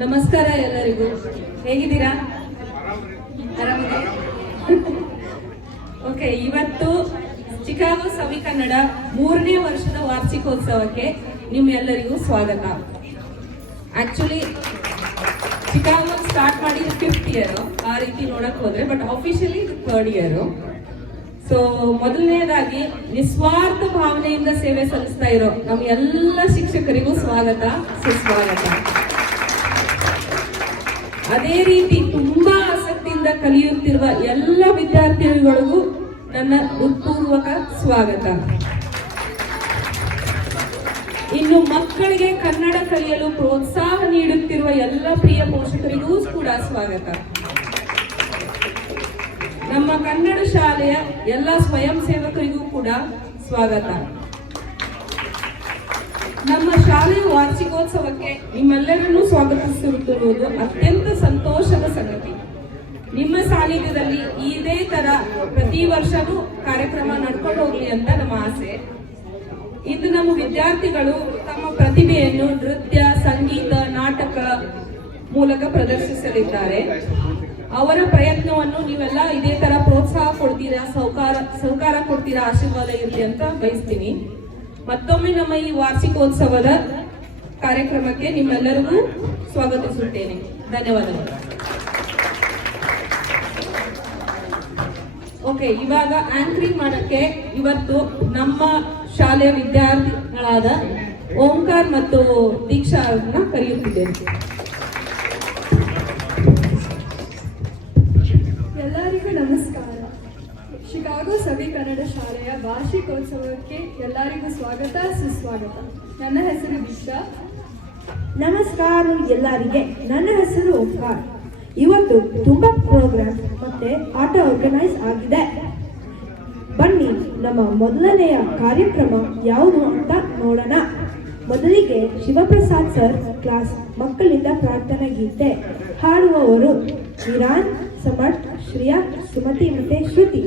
ನಮಸ್ಕಾರ ಎಲ್ಲರಿಗೂ, ಹೇಗಿದ್ದೀರಾ? ಆರಾಮಿದೆ. ಓಕೆ, ಇವತ್ತು ಚಿಕಾಗೋ ಸವಿ ಕನ್ನಡ 3ನೇ ವರ್ಷದ ವಾರ್ಷಿಕೋತ್ಸವಕ್ಕೆ ನಿಮ್ಮೆಲ್ಲರಿಗೂ ಸ್ವಾಗತ. ಆಕ್ಚುಲಿ ಚಿಕಾಗೋ ಸ್ಟಾರ್ಟ್ ಮಾಡಿ 5th ಇಯರ್, ಆ ರೀತಿ ನೋಡಕ್ ಹೋದ್ರೆ, but officially 3rd year. So ಮೊದಲನೇದಾಗಿ ನಿಸ್ವಾರ್ಥ ಭಾವನೆಯಿಂದ ಸೇವೆ ಸಲ್ಲಿಸ್ತಾ ಇರೋ ನಮ್ಮ ಎಲ್ಲ ಶಿಕ್ಷಕರಿಗೂ ಸ್ವಾಗತ, ಸುಸ್ವಾಗತ. ಅದೇ ರೀತಿ ತುಂಬಾ ಆಸಕ್ತಿಯಿಂದ ಕಲಿಯುತ್ತಿರುವ ಎಲ್ಲ ವಿದ್ಯಾರ್ಥಿಗಳಿಗೂ ನನ್ನ ಹೃತ್ಪೂರ್ವಕ ಸ್ವಾಗತ. ಇನ್ನು ಮಕ್ಕಳಿಗೆ ಕನ್ನಡ ಕಲಿಯಲು ಪ್ರೋತ್ಸಾಹ ನೀಡುತ್ತಿರುವ ಎಲ್ಲ ಪ್ರಿಯ ಪೋಷಕರಿಗೂ ಕೂಡ ಸ್ವಾಗತ. ನಮ್ಮ ಕನ್ನಡ ಶಾಲೆಯ ಎಲ್ಲ ಸ್ವಯಂ ಸೇವಕರಿಗೂ ಕೂಡ ಸ್ವಾಗತ. ನಮ್ಮ ಶಾಲೆಯ ವಾರ್ಷಿಕೋತ್ಸವಕ್ಕೆ ನಿಮ್ಮೆಲ್ಲರನ್ನೂ ಸ್ವಾಗತಿಸುತ್ತಿರುವುದು ಅತ್ಯಂತ ಸಂತೋಷದ ಸಂಗತಿ. ನಿಮ್ಮ ಸಾನ್ನಿಧ್ಯದಲ್ಲಿ ಇದೇ ತರ ಪ್ರತಿ ವರ್ಷವೂ ಕಾರ್ಯಕ್ರಮ ನಡ್ಕೊಂಡು ಹೋಗ್ಲಿ ಅಂತ ನಮ್ಮ ಆಸೆ. ಇಂದು ನಮ್ಮ ವಿದ್ಯಾರ್ಥಿಗಳು ತಮ್ಮ ಪ್ರತಿಭೆಯನ್ನು ನೃತ್ಯ, ಸಂಗೀತ, ನಾಟಕ ಮೂಲಕ ಪ್ರದರ್ಶಿಸಲಿದ್ದಾರೆ. ಅವರ ಪ್ರಯತ್ನವನ್ನು ನೀವೆಲ್ಲ ಇದೇ ತರ ಪ್ರೋತ್ಸಾಹ ಕೊಡ್ತೀರಾ, ಸಹಕಾರ ಕೊಡ್ತೀರಾ, ಆಶೀರ್ವಾದ ಇರಲಿ ಅಂತ ಬಯಸ್ತೀನಿ. ಮತ್ತೊಮ್ಮೆ ನಮ್ಮ ಈ ವಾರ್ಷಿಕೋತ್ಸವದ ಕಾರ್ಯಕ್ರಮಕ್ಕೆ ನಿಮ್ಮೆಲ್ಲರಿಗೂ ಸ್ವಾಗತಿಸುತ್ತೇನೆ. ಧನ್ಯವಾದಗಳು. ಓಕೆ, ಇವಾಗ ಆಂಕರಿಂಗ್ ಮಾಡಕ್ಕೆ ಇವತ್ತು ನಮ್ಮ ಶಾಲೆಯ ವಿದ್ಯಾರ್ಥಿಗಳಾದ ಓಂಕಾರ್ ಮತ್ತು ದೀಕ್ಷಾ ಅವ್ರನ್ನ ಕರೆಯುತ್ತಿದ್ದೇನೆ. ಎಲ್ಲರಿಗೂ ನಮಸ್ಕಾರ. ಶಿಕಾಗೋ ಸವಿ ಕನ್ನಡ ಶಾಲೆಯ ವಾರ್ಷಿಕೋತ್ಸವಕ್ಕೆ ಎಲ್ಲರಿಗೂ ಸ್ವಾಗತ, ಸುಸ್ವಾಗತ. ನನ್ನ ಹೆಸರು ದೀಕ್ಷಾ. ನಮಸ್ಕಾರ ಎಲ್ಲರಿಗೆ, ನನ್ನ ಹೆಸರು ಓಂಕಾರ್. ಇವತ್ತು ತುಂಬಾ ಪ್ರೋಗ್ರಾಮ್ ಮತ್ತೆ ಆಟ ಆರ್ಗನೈಸ್ ಆಗಿದೆ. ಬನ್ನಿ ನಮ್ಮ ಮೊದಲನೆಯ ಕಾರ್ಯಕ್ರಮ ಯಾವುದು ಅಂತ ನೋಡೋಣ. ಮೊದಲಿಗೆ ಶಿವಪ್ರಸಾದ್ ಸರ್ ಕ್ಲಾಸ್ ಮಕ್ಕಳಿಂದ ಪ್ರಾರ್ಥನಾ ಗೀತೆ ಹಾಡುವವರು ವಿರಾನ್, ಸಮರ್ಥ್, ಶ್ರೇಯಾ, ಸುಮತಿ ಮತ್ತೆ ಶ್ರುತಿ.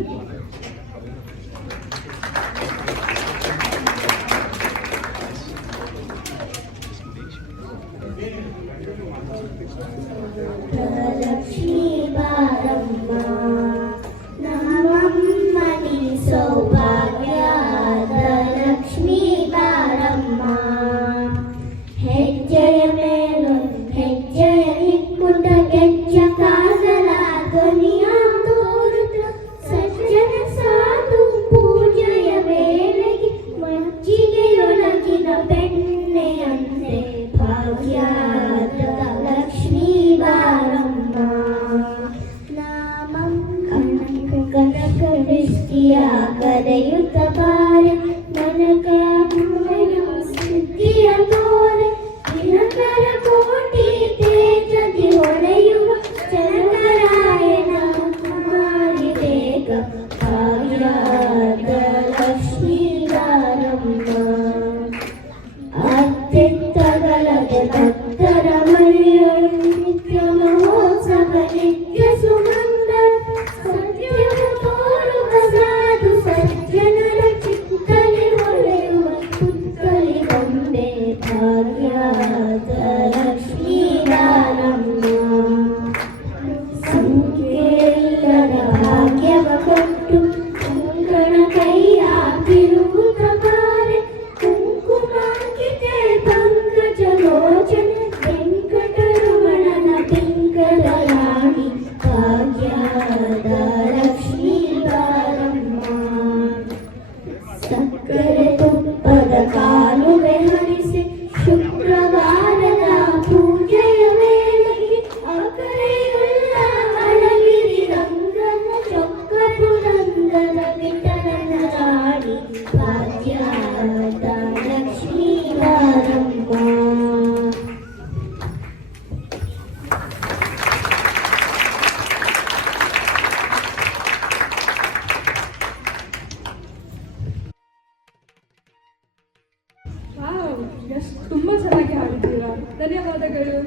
ತುಂಬಾ ಚೆನ್ನಾಗಿ ಹಾಡಿದ್ದೀರಾ, ಧನ್ಯವಾದಗಳು.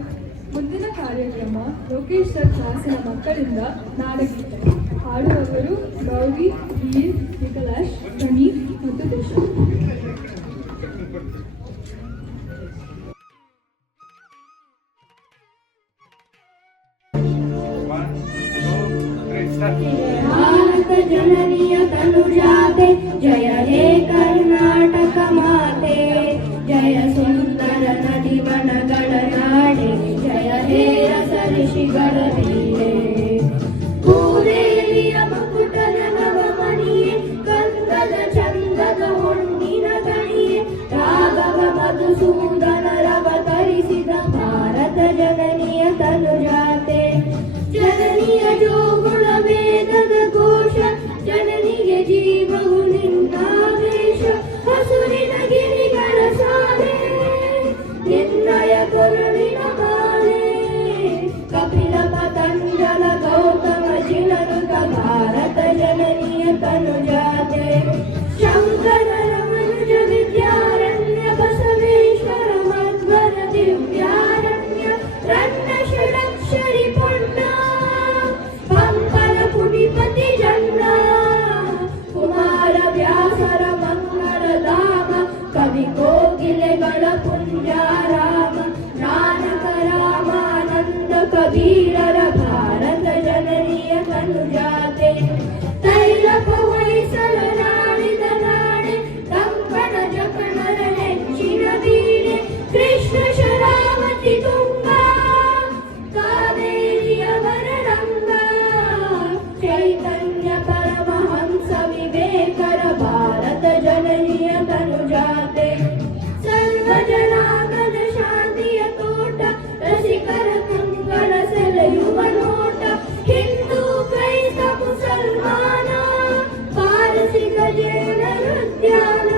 ಮುಂದಿನ ಕಾರ್ಯಕ್ರಮ ಲೋಕೇಶ್ ಸರ್ ಕ್ಲಾಸಿನ ಮಕ್ಕಳಿಂದ ನಾಡಗೀತೆ ಹಾಡುವವರು ಗೌರಿ, ವೀರ್, ವಿಕಲಾಶ್, ಪ್ರಣೀತ್ ಮತ್ತು ದೇಶ. ಮಧುಸೂದನರವತರಿಸಿದ ಭಾರತ ಜನನಿಯ ತನುಜಾತೆ ಜನನಿಯ ಜೋಗುಳ ವೇದದ ಘೋಷ ಜನನಿಗೆ ಜೀವವು ನಿನ್ನಾವೇಶ ಹಸುರಿನ ಗಿರಿಗಳ ಸಾಲೆ ನಿರ್ಣಯ ಕರುಣಿನ ಬಾಲೆ ಕಪಿಲ ಪತಂಜಲ ಗೌತಮ ಜಿನನುತ ಭಾರತ ಜನನಿಯ ತನುಜಾತೆ ಶಂಕರರ ಮನುಜ ವಿದ್ಯಾರಣ್ಯ ಬಸವೇಶ್ವರ ಮಧ್ವರ ದಿವ್ಯಾರಣ್ಯ ರನ್ನ ಷಡಕ್ಷರಿ ಪುಣ್ಯ ಪಂಪನ ಪುಡಿಪತಿ ಜನ್ನ ಕುಮಾರ ವ್ಯಾಸರ ಮಂಗಳ ಧಾಮ ಕವಿ ಕೋಗಿಲೆಗಳ ಪುಂಜಾರಾಮ ನಾನಕ ರಾಮಾನಂದ ಕಬೀರರ ಭಾರತ ಜನನಿಯ ತನುಜಾತೆ ತೈಲಪ ಹೊಯ್ಸಳ ನಾಡಿದ ನಾಡೆ ಕಂಕಣ ಜಕಣರ ನೆಚ್ಚಿನ ವೀಣೆ ಕೃಷ್ಣ ಶರಾವತಿ ತುಂಗ ಕಾವೇರಿಯ ವರರಂಗ ಚೈತನ್ಯ ಪರಮಹಂಸ ವಿವೇಕರ ಭಾರತ ಜನನಿಯ ತನುಜಾತೆ ಸರ್ವ ಜನಾಂಗದ ಶಾಂತಿಯ ತೋಟ ರಸಿಕರ ಕಂಗಳ ಸೆಳೆಯುವ ನೋಟ ಹಿಂದೂ ಕ್ರೈಸ್ತ ಮುಸಲ್ಮಾನ ಪಾರಸಿಕ ಜೈನ ಉದ್ಯಾನ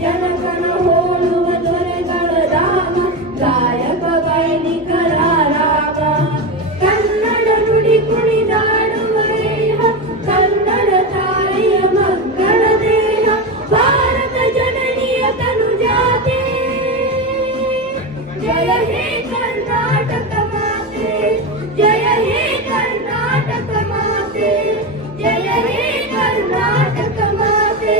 ಜನಗಣ ಹೋಲುವ ದೊರೆಗಳ ಧಾಮ ಗಾಯಕ ವೈಣಿಕರ ರಾಗ ಕನ್ನಡ ನುಡಿ ಕುಣಿದಾಡುವ ದೇಹ ಕನ್ನಡ ತಾಯಿಯ ಮಕ್ಕಳ ದೇಹ ಭಾರತ ಜನನಿಯ ತನುಜಾತೆ ಜಯ ಹೇ ಕರ್ನಾಟಕ ಮಾತೆ ಜಯ ಹೇ ಕರ್ನಾಟಕ ಮಾತೆ ಜಯ ಹೇ ಕರ್ನಾಟಕ ಮಾತೆ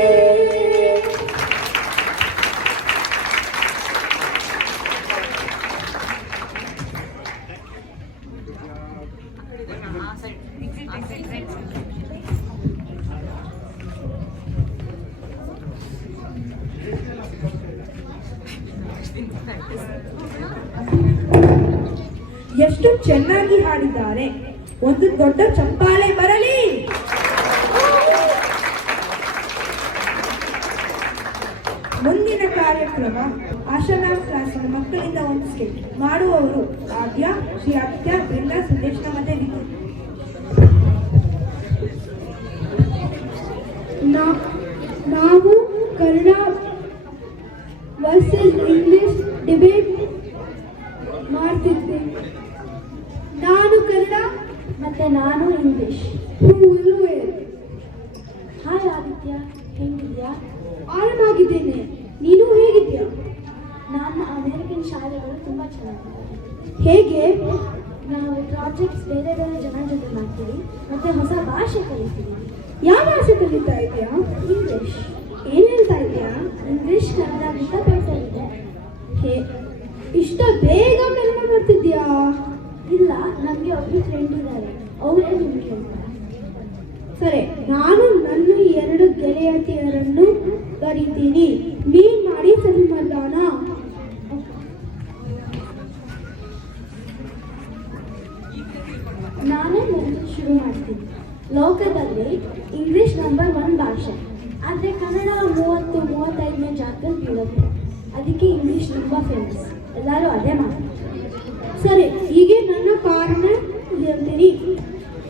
ಎಷ್ಟು ಚೆನ್ನಾಗಿ ಹಾಡಿದ್ದಾರೆ. ಒಂದು ದೊಡ್ಡ ಚಪ್ಪಾಳೆ ಬರಲಿ. ಮುಂದಿನ ಕಾರ್ಯಕ್ರಮ ಆಶನಾ ಕ್ಲಾಸಿನ ಮಕ್ಕಳಿಂದ ಒಂದು ಸ್ಟೇಜ್ ಮಾಡುವವರು ಆದ್ಯ ಶ್ರೀ ಆದಿತ್ಯ ಬೃಂದ ಸುದೇಶ್ನ ಮತ್ತೆ ವಿದ್ಯುತ್. ನಾವು ಕನ್ನಡ ವರ್ಸಸ್ ಇಂಗ್ಲಿಷ್ ಡಿಬೇಟ್ ಮಾಡ್ತಿದ್ವಿ. ನಾನು ಕನ್ನಡ ಮತ್ತೆ ನಾನು ಇಂಗ್ಲಿಷ್. ಹಾಯ್ ಆದಿತ್ಯ, ಹೆಂಗಿದ್ಯಾ? ಆರಾಮಾಗಿದ್ದೇನೆ, ನೀನು ಹೇಗಿದ್ಯಾ? ನಮ್ಮ ಅಮೇರಿಕನ್ ಶಾಲೆಗಳು ತುಂಬ ಚೆನ್ನಾಗಿದೆ. ಹೇಗೆ? ನಾವು ಪ್ರಾಜೆಕ್ಟ್ಸ್ ಬೇರೆ ಬೇರೆ ಜನ ಜೊತೆ ಮಾಡ್ತೀವಿ ಮತ್ತು ಹೊಸ ಭಾಷೆ ಕಲಿತೀವಿ. ಯಾವ ಭಾಷೆ ಕಲಿತಾ ಇದೆಯಾ? ಇಂಗ್ಲಿಷ್. ಏನು ಹೇಳ್ತಾ ಇದೆಯಾ? ಇಂಗ್ಲಿಷ್ ಕನ್ನಡಕ್ಕಿಂತ ಬೆಟರ್ ಇದೆ. ಇಷ್ಟ ಬೇಗ ಕನ್ನಡ ಬರ್ತಿದ್ಯಾ? ಇಲ್ಲ, ನಮಗೆ ಒಬ್ಬರು ಫ್ರೆಂಡ್ ಇದ್ದಾರೆ, ಅವರೇ ನಿಮ್ಗೆ ಹೇಳ್ತಾರೆ. ಸರಿ, ನಾನು ನನ್ನ 2 ಗೆಳೆಯತಿಯರನ್ನು ಕರಿತೀನಿ, ನೀನ್ ಮಾಡಿ ಸರಿ ಮಾಡೋಣ. ನಾನೇ ಮೊದಲು ಶುರು ಮಾಡ್ತೀನಿ. ಲೋಕದಲ್ಲಿ ಇಂಗ್ಲಿಷ್ ನಂಬರ್ 1 ಭಾಷೆ, ಆದರೆ ಕನ್ನಡ 30-35ನೇ ಜಾಗದಲ್ಲಿ ಬೀಳುತ್ತೆ. ಅದಕ್ಕೆ ಇಂಗ್ಲಿಷ್ ತುಂಬ ಫೇಮಸ್, ಎಲ್ಲರೂ ಅದೇ ಮಾಡ್ತಾರೆ. ಸರಿ, ಹೀಗೆ ನನ್ನ ಕಾರಣ ಹೇಳ್ತೀನಿ.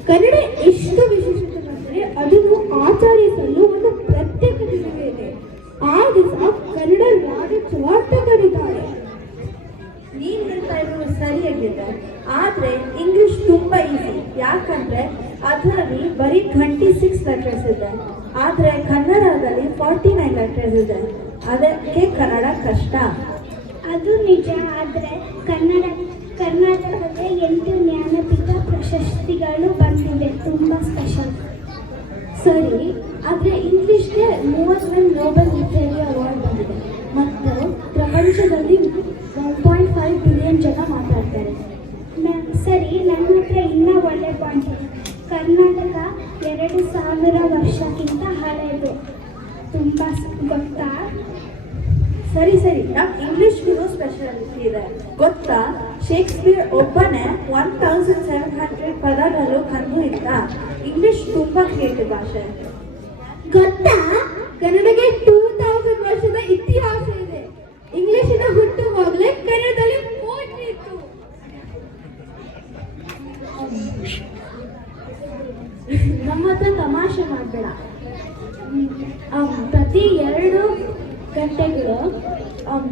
ಕನ್ನಡ ಎಷ್ಟು ವಿಶೇಷತೆ ಅಂದರೆ ಅದನ್ನು ಆಚರಿಸಲು ಒಂದು ಪ್ರತ್ಯೇಕ ದಿನವೇ ಇದೆ. ಆ ದಿವಸ ಕನ್ನಡ ರಾಜ್ಯೋತ್ಸವ ಅಂತ ಕರೀತಾರೆ. ನೀನ್ ಹೇಳ್ತಾ ಇರೋದು ಸರಿಯಾಗಿದೆ, ಆದ್ರೆ ಇಂಗ್ಲಿಷ್ ತುಂಬಾ ಈಸಿ. ಯಾಕಂದ್ರೆ ಅದರಲ್ಲಿ ಬರೀ 26 ಲೆಟರ್ಸ್ ಇದೆ, ಆದ್ರೆ ಕನ್ನಡದಲ್ಲಿ 49 ಲೆಟರ್ಸ್ ಇದೆ. ಅದಕ್ಕೆ ಕನ್ನಡ ಕಷ್ಟ. ಅದು ನಿಜ, ಆದರೆ ಕರ್ನಾಟಕಕ್ಕೆ 8 ಜ್ಞಾನಪೀಠ ಪ್ರಶಸ್ತಿಗಳು ಬಂದಿವೆ, ತುಂಬ ಸ್ಪೆಷಲ್. ಸರಿ, ಆದರೆ ಇಂಗ್ಲಿಷ್ಗೆ 31 ನೋಬೆಲ್ ಲಿಟರರಿ ಅವಾರ್ಡ್ ಬಂದಿದೆ ಮತ್ತು ಪ್ರಪಂಚದಲ್ಲಿ 1.5 ಬಿಲಿಯನ್ ಜನ ಮಾತಾಡ್ತಾರೆ. ಸರಿ, ನನ್ನ ಹತ್ರ ಇನ್ನೂ ಒಳ್ಳೆ ಪಾಯಿಂಟ್ ಇದೆ. ಕರ್ನಾಟಕ 2000 ವರ್ಷಕ್ಕಿಂತ ಹಳೆಯದು, ತುಂಬ ಗೊತ್ತಾ? ಸರಿ, ನಮ್ ಇಂಗ್ಲಿಷ್ಗೂ ಸ್ಪೆಷಾಲಿಟಿ ಇದೆ ಗೊತ್ತಾ? ಶೇಕ್ಸ್ಪಿಯರ್ ಒಬ್ಬನೇ 1700 ಪದಗಳು ಕಂಡು ಇದ್ದ. ಇಂಗ್ಲಿಷ್ ತುಂಬಾ ಕ್ರಿಯೇಟಿವ್ ಭಾಷೆ. ಗೊತ್ತಾ, ಕನ್ನಡಕ್ಕೆ 2000 ವರ್ಷದ ಇತಿಹಾಸ ಇದೆ. ಇಂಗ್ಲಿಷಿನ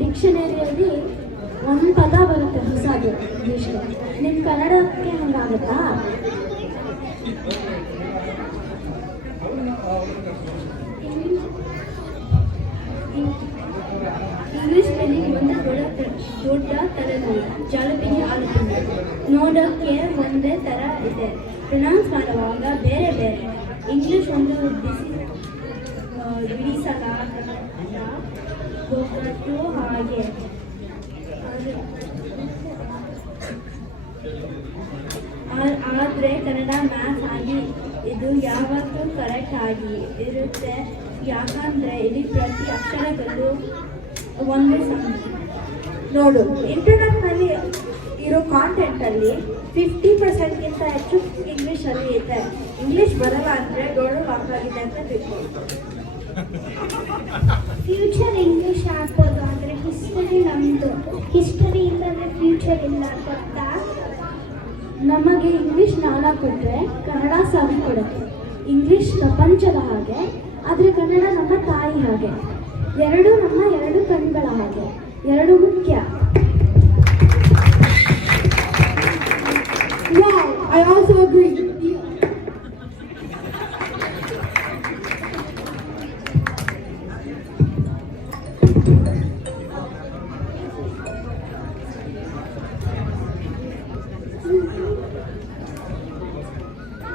ಡಿಕ್ಷನರಿಯಲ್ಲಿ ಒಂದು ಪದ ಬರುತ್ತೆ ಹೊಸದು ಇಂಗ್ಲೀಷ್ಗೆ. ನಿಮ್ಮ ಕನ್ನಡಕ್ಕೆ ಹಂಗಾಗುತ್ತಾ? ಇಂಗ್ಲೀಷ್ ಸ್ಪೆಲ್ಲಿಂಗ್ ಒಂದು ದೊಡ್ಡ ತಲೆನೋವು, ಜಾಲಪಿನಿ ಆಲೋಚನೆ ನೋಡೋಕ್ಕೆ ಒಂದೇ ಥರ ಇದೆ, ಪ್ರೊನೌನ್ಸ್ ಮಾಡುವಾಗ ಬೇರೆ ಬೇರೆ. ಇಂಗ್ಲೀಷ್ ಒಂದು ಬಿಡಿಸಲಾಗದ ಒಬ್ಬಟ್ಟು ಹಾಗೆ. ಆದರೆ ಕನ್ನಡ ಮ್ಯಾಥ್ಸ್ ಆಗಿ ಇದು ಯಾವತ್ತೂ ಕರೆಕ್ಟ್ ಆಗಿ ಇರುತ್ತೆ, ಯಾಕಂದರೆ ಇಲ್ಲಿ ಪ್ರತಿ ಅಕ್ಷರಗಳು ಒಂದೇ ಸಮ. ನೋಡು, ಇಂಟರ್ನೆಟ್ನಲ್ಲಿ ಇರೋ ಕಾಂಟೆಂಟಲ್ಲಿ 50%ಗಿಂತ ಹೆಚ್ಚು ಇಂಗ್ಲೀಷಲ್ಲಿ ಇದೆ. ಇಂಗ್ಲೀಷ್ ಬರಲ್ಲ ಅಂದರೆ ಡೋಳು ಹಾಕಾಗಿದೆ ಅಂತ ತಿಳ್ಕೊಳ್ಳಿ. ಫ್ಯೂಚರ್ ಇಂಗ್ಲೀಷ್ ಆಗ್ಬೋದು, ಆದರೆ ಹಿಸ್ಟರಿ ನಮ್ಮದು. ಹಿಸ್ಟರಿ ಇಲ್ಲದೆ ಫ್ಯೂಚರ್ ಇಲ್ಲ, ಗೊತ್ತಾ? ನಮಗೆ ಇಂಗ್ಲೀಷ್ ಜ್ಞಾನ ಕೊಟ್ಟರೆ ಕನ್ನಡ ಸವಿ ಕೊಡುತ್ತೆ. ಇಂಗ್ಲೀಷ್ ಪ್ರಪಂಚದ ಹಾಗೆ, ಆದರೆ ಕನ್ನಡ ನಮ್ಮ ತಾಯಿ ಹಾಗೆ. ಎರಡು ನಮ್ಮ ಎರಡು ಕಣ್ಗಳ ಹಾಗೆ, ಎರಡು ಮುಖ್ಯ. Wow, I also agree.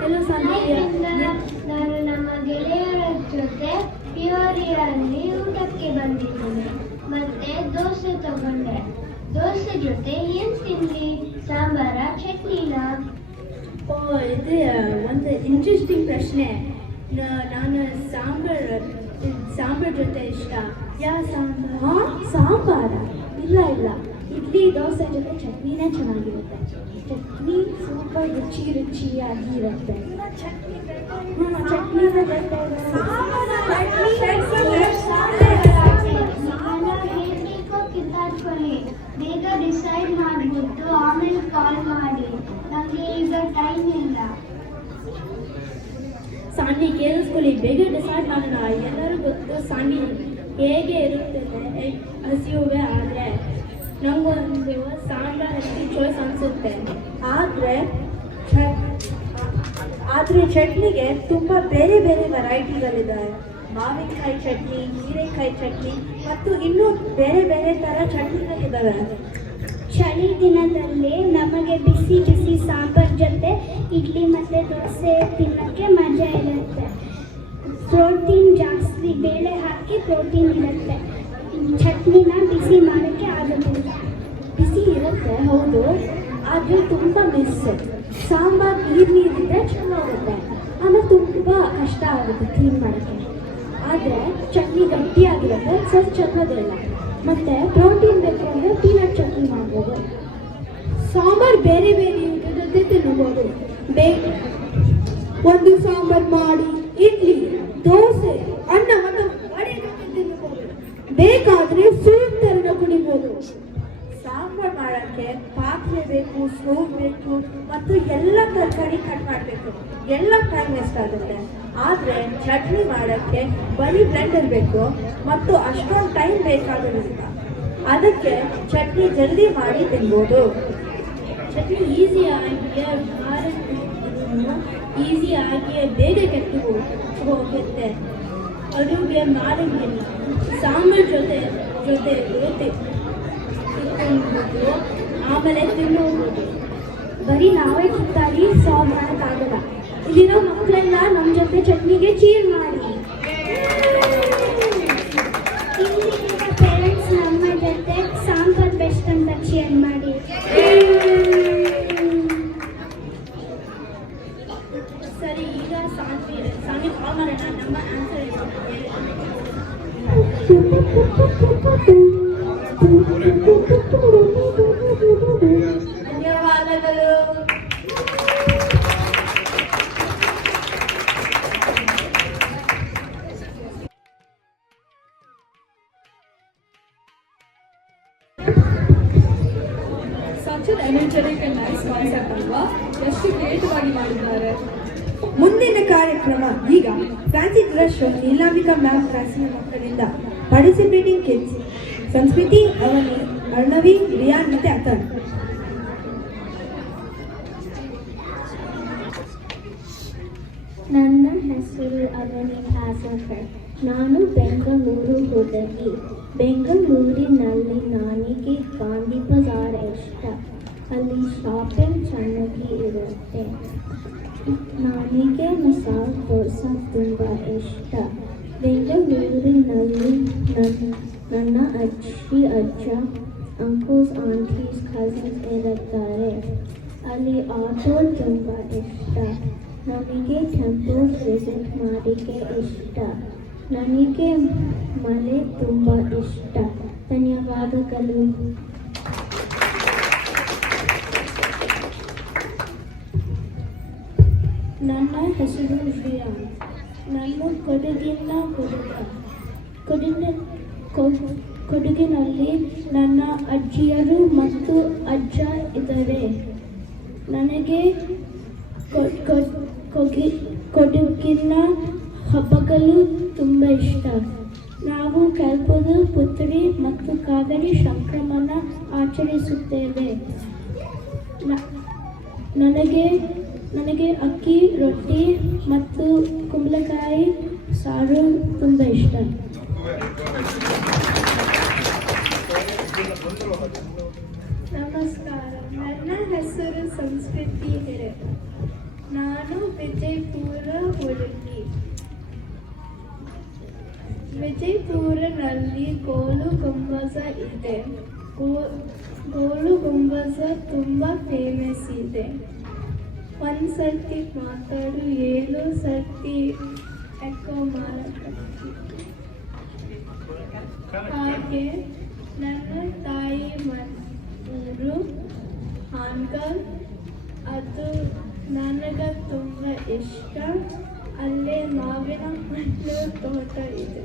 ಎಲ್ಲೋ ಮನೆಯಿಂದ ನಾನು ನಮ್ಮ ಗೆಳೆಯರ ಜೊತೆ ಪ್ಯೂರಿಯಲ್ಲಿ ಊಟಕ್ಕೆ ಬಂದಿದ್ದೇನೆ. ಮತ್ತೆ ದೋಸೆ ತಗೊಂಡೆ. ದೋಸೆ ಜೊತೆ ಏನ್ ತಿನ್ಲಿ? ಸಾಂಬಾರ, ಚಟ್ನಿನ? ಓ, ಇದು ಒಂದು ಇಂಟ್ರೆಸ್ಟಿಂಗ್ ಪ್ರಶ್ನೆ. ನಾನು ಸಾಂಬಾರ್ ಜೊತೆ ಇಷ್ಟ. ಯಾವ ಸಾಂಬಾರ್? ಸಾಂಬಾರ? ಇಲ್ಲ, ಇಡ್ಲಿ ದೋಸೆ ಜೊತೆ ಚಟ್ನಿನೇ ಚೆನ್ನಾಗಿರುತ್ತೆ. ಚಟ್ನಿ ಸೂಪರ್ ರುಚಿಯಾಗಿರುತ್ತೆ. ಚಟ್ನಿನೇ ಹೇಳಬೇಕೋ ಕಿತ್ತಾಡ್ಕೊಳ್ಳಿ. ಬೇಗ ಡಿಸೈಡ್ ಮಾಡಿಬಿಟ್ಟು ಆಮೇಲೆ ಕಾಲ್ ಮಾಡಿ. ನನಗೆ ಈಗ ಟೈಮ್ ಇಲ್ಲ. ಸಾಂಡಿ ಕೇಳಿಸ್ಕೊಳ್ಳಿ, ಬೇಗ ಡಿಸೈಡ್ ಮಾಡೋಣ. ಎಲ್ಲರೂ ಗೊತ್ತು ಸಾಂಡಿ ಹೇಗೆ ಇರುತ್ತದೆ, ಹಸಿಯುವೆ. ಆದರೆ ನಮಗೊಂದು ಸಾಂಬಾರಲ್ಲಿ ಚಾಯ್ಸ್ ಅನಿಸುತ್ತೆ. ಆದರೆ ಚಟ್ನಿಗೆ ತುಂಬ ಬೇರೆ ಬೇರೆ ವೆರೈಟಿಗಳಿದ್ದಾವೆ. ಮಾವಿನಕಾಯಿ ಚಟ್ನಿ, ಹೀರೆಕಾಯಿ ಚಟ್ನಿ ಮತ್ತು ಇನ್ನೂ ಬೇರೆ ಬೇರೆ ಥರ ಚಟ್ನಿಗಳಿದ್ದಾವೆ. ಚಳಿ ದಿನದಲ್ಲಿ ನಮಗೆ ಬಿಸಿ ಬಿಸಿ ಸಾಂಬಾರ್ ಜೊತೆ ಇಡ್ಲಿ ಮತ್ತು ದೋಸೆ ತಿನ್ನೋಕ್ಕೆ ಮಜಾ ಇರುತ್ತೆ. ಪ್ರೋಟೀನ್ ಜಾಸ್ತಿ, ಬೇಳೆ ಹಾಕಿ ಪ್ರೋಟೀನ್ ಇರುತ್ತೆ. ಚಟ್ನಿನ ಬಿಸಿ ಮಾಡೋಕ್ಕೆ ಆಗೋದಿಲ್ಲ. ಬಿಸಿ ಇರುತ್ತೆ ಹೌದು, ಆದರೆ ತುಂಬ ಮಿಸ್. ಸಾಂಬಾರು ನೀರಿದ್ರೆ ಚೆನ್ನಾಗುತ್ತೆ, ಆಮೇಲೆ ತುಂಬ ಕಷ್ಟ ಆಗುತ್ತೆ ಕ್ಲೀನ್ ಮಾಡೋಕ್ಕೆ. ಆದರೆ ಚಟ್ನಿ ಗಟ್ಟಿಯಾಗಿರುತ್ತೆ, ಸ್ವಲ್ಪ ಚೆನ್ನೋದಿಲ್ಲ. ಮತ್ತು ಪ್ರೋಟೀನ್ ಬೇಕು ಅಂದರೆ ಪೀನಟ್ ಚಟ್ನಿ ಮಾಡ್ಬೋದು. ಸಾಂಬಾರು ಬೇರೆ ಬೇರೆ ಜೊತೆ ತಿನ್ಬೋದು. ಒಂದು ಸಾಂಬಾರ್ ಮಾಡಿ ಇಡ್ಲಿ, ದೋಸೆ, ಅನ್ನ ಮತ್ತು ವಡೆ ಜೊತೆ ತಿನ್ಬೋದು. ಬೇಕಾದ್ರೆ ಸೂಪ್ ಥರನ ಕುಡಿಬೋದು. ಸಾಂಬಾರ್ ಮಾಡೋಕ್ಕೆ ಪಾತ್ರೆ ಬೇಕು, ಸ್ಟೋವ್ ಬೇಕು ಮತ್ತು ಎಲ್ಲ ತರಕಾರಿ ಕಟ್ ಮಾಡಬೇಕು. ಎಲ್ಲ ಟೈಮ್ ವೇಸ್ಟ್ ಆಗುತ್ತೆ. ಆದರೆ ಚಟ್ನಿ ಮಾಡೋಕ್ಕೆ ಬರೀ ಬ್ಲೆಂಡರ್ ಬೇಕು ಮತ್ತು ಅಷ್ಟೊಂದು ಟೈಮ್ ಬೇಕಾಗೋದಿಲ್ಲ. ಅದಕ್ಕೆ ಚಟ್ನಿ ಜಲ್ದಿ ಮಾಡಿ ತಿನ್ಬೋದು. ಚಟ್ನಿ ಈಸಿಯಾಗಿ ಬೇಗ ಕೆಟ್ಟು ಹೋಗುತ್ತೆ. ಅಡುಗೆ ಮಾಡೋಂಗಿಲ್ಲ. ಸಾಂಬಾರ್ ಜೊತೆ ರೋಟಿ ತಿನ್ಬೋದು, ಆಮೇಲೆ ತಿನ್ನೋಬೋದು. ಬರೀ ನಾವೇ ಕಿತ್ತಾಡಿ ಸಾಲ್ವ್ ಮಾಡೋಕ್ಕಾಗಲ್ಲ. ಇಲ್ಲಿರೋ ಮಕ್ಕಳೆಲ್ಲ ನಮ್ಮ ಜೊತೆ ಚಟ್ನಿಗೆ ಚೀರ್ ಮಾಡಿ. ಇಲ್ಲಿರುವ ಪೇರೆಂಟ್ಸ್ ನಮ್ಮ ಜೊತೆ ಸಾಂಬಾರ್ ಬೆಸ್ಟ್ ಅಂತ ಚೇರ್ ಮಾಡಿ. ಸರಿ, ಈಗ ಸಾಂಗಿ ಕಾಲ್ ಮಾಡೋಣ. ನಮ್ಮ ಆನ್ಸರ್ ಧನ್ಯವಾದಗಳು. Such energetic and nice concept ಅಲ್ವಾ? ಎಷ್ಟು ಕ್ರಿಯೇಟಿವ್ ಆಗಿ ಮಾಡಿದ್ದಾರೆ. ಮುಂದಿನ ಕಾರ್ಯಕ್ರಮ ಈಗ fancy dress show Neelambika ma'am ಕ್ಲಾಸಿನ ಮಕ್ಕಳಿಂದ ಪಾರ್ಟಿಸಿಪೇಟಿಂಗ್ ಕಿಡ್ಸ್ ಸಂಸ್ಕೃತಿ, ಅವನಿ, ಅರ್ಣವಿ, ರಿಯಾನ್ ಮತ್ತೆ ಅತನ್. ನನ್ನ ಹೆಸರು ಅವನಿ ಹಾಸಕರ್. ನಾನು ಬೆಂಗಳೂರು ಹುಡುಗಿ. ಬೆಂಗಳೂರಿನಲ್ಲಿ ನನಗೆ ಗಾಂಧಿ ಬಜಾರ್ ಇಷ್ಟ. ಅಲ್ಲಿ ಶಾಪಿಂಗ್ ಚೆನ್ನಾಗಿ ಇರುತ್ತೆ. ನನಗೆ ಮಸಾಲೆ ದೋಸೆ ತುಂಬ ಇಷ್ಟ. ಬೆಂಗಳೂರಿನಲ್ಲಿ ನನ್ನ ಅಜ್ಜಿ ಅಜ್ಜ, ಅಂಕಲ್ಸ್ ಆಂಟೀಸ್ ಕಸಿನ್ಸ್ ಇರುತ್ತಾರೆ. ಅಲ್ಲಿ ಆಟೋ ತುಂಬ ಇಷ್ಟ. ನನಗೆ ಟೆಂಪಲ್ಸ್ ವಿಸಿಟ್ ಮಾಡೋಕ್ಕೆ ಇಷ್ಟ. ನನಗೆ ಮಳೆ ತುಂಬ ಇಷ್ಟ. ಧನ್ಯವಾದಗಳು. ನನ್ನ ಹೆಸರು ಶ್ರೇಯಾನ್. ನಾನು ಕೊಡಗಿನ ಹುಡುಗ. ಕೊಡಗಿನಲ್ಲಿ ನನ್ನ ಅಜ್ಜಿಯರು ಮತ್ತು ಅಜ್ಜ ಇದ್ದಾರೆ. ನನಗೆ ಕೊಡಗಿನ ಹಬ್ಬಗಳು ತುಂಬ ಇಷ್ಟ. ನಾವು ಕೆಲಪದ ಪುತ್ರಿ ಮತ್ತು ಕಾಗಡಿ ಸಂಕ್ರಮಣ ಆಚರಿಸುತ್ತೇವೆ. ನನಗೆ ಅಕ್ಕಿ ರೊಟ್ಟಿ ಮತ್ತು ಕುಂಬಳಕಾಯಿ ಸಾರು ತುಂಬ ಇಷ್ಟ. ನಮಸ್ಕಾರ, ನನ್ನ ಹೆಸರು ಸಂಸ್ಕೃತಿ ಹಿರೆ. ನಾನು ವಿಜಯಪುರ ಹುಡುಗಿ. ವಿಜಯಪುರನಲ್ಲಿ ಗೋಲು ಗುಂಬಜ ಇದೆ. ಗೋಲು ಗುಂಬಜ ತುಂಬ ಫೇಮಸ್ ಇದೆ. ಒಂದು ಸರ್ತಿ ಮಾತಾಡು 7 ಸರ್ತಿ ಎಕೋ ಮಾಡಕತ್ತಿ. ಹಾಗೆ ನನ್ನ ತಾಯಿ ಊರು ಹಾನಗಲ್. ಅದು ನನಗೆ ತುಂಬ ಇಷ್ಟ. ಅಲ್ಲೇ ಮಾವಿನ ಹಣ್ಣು ತೋಟ ಇದೆ.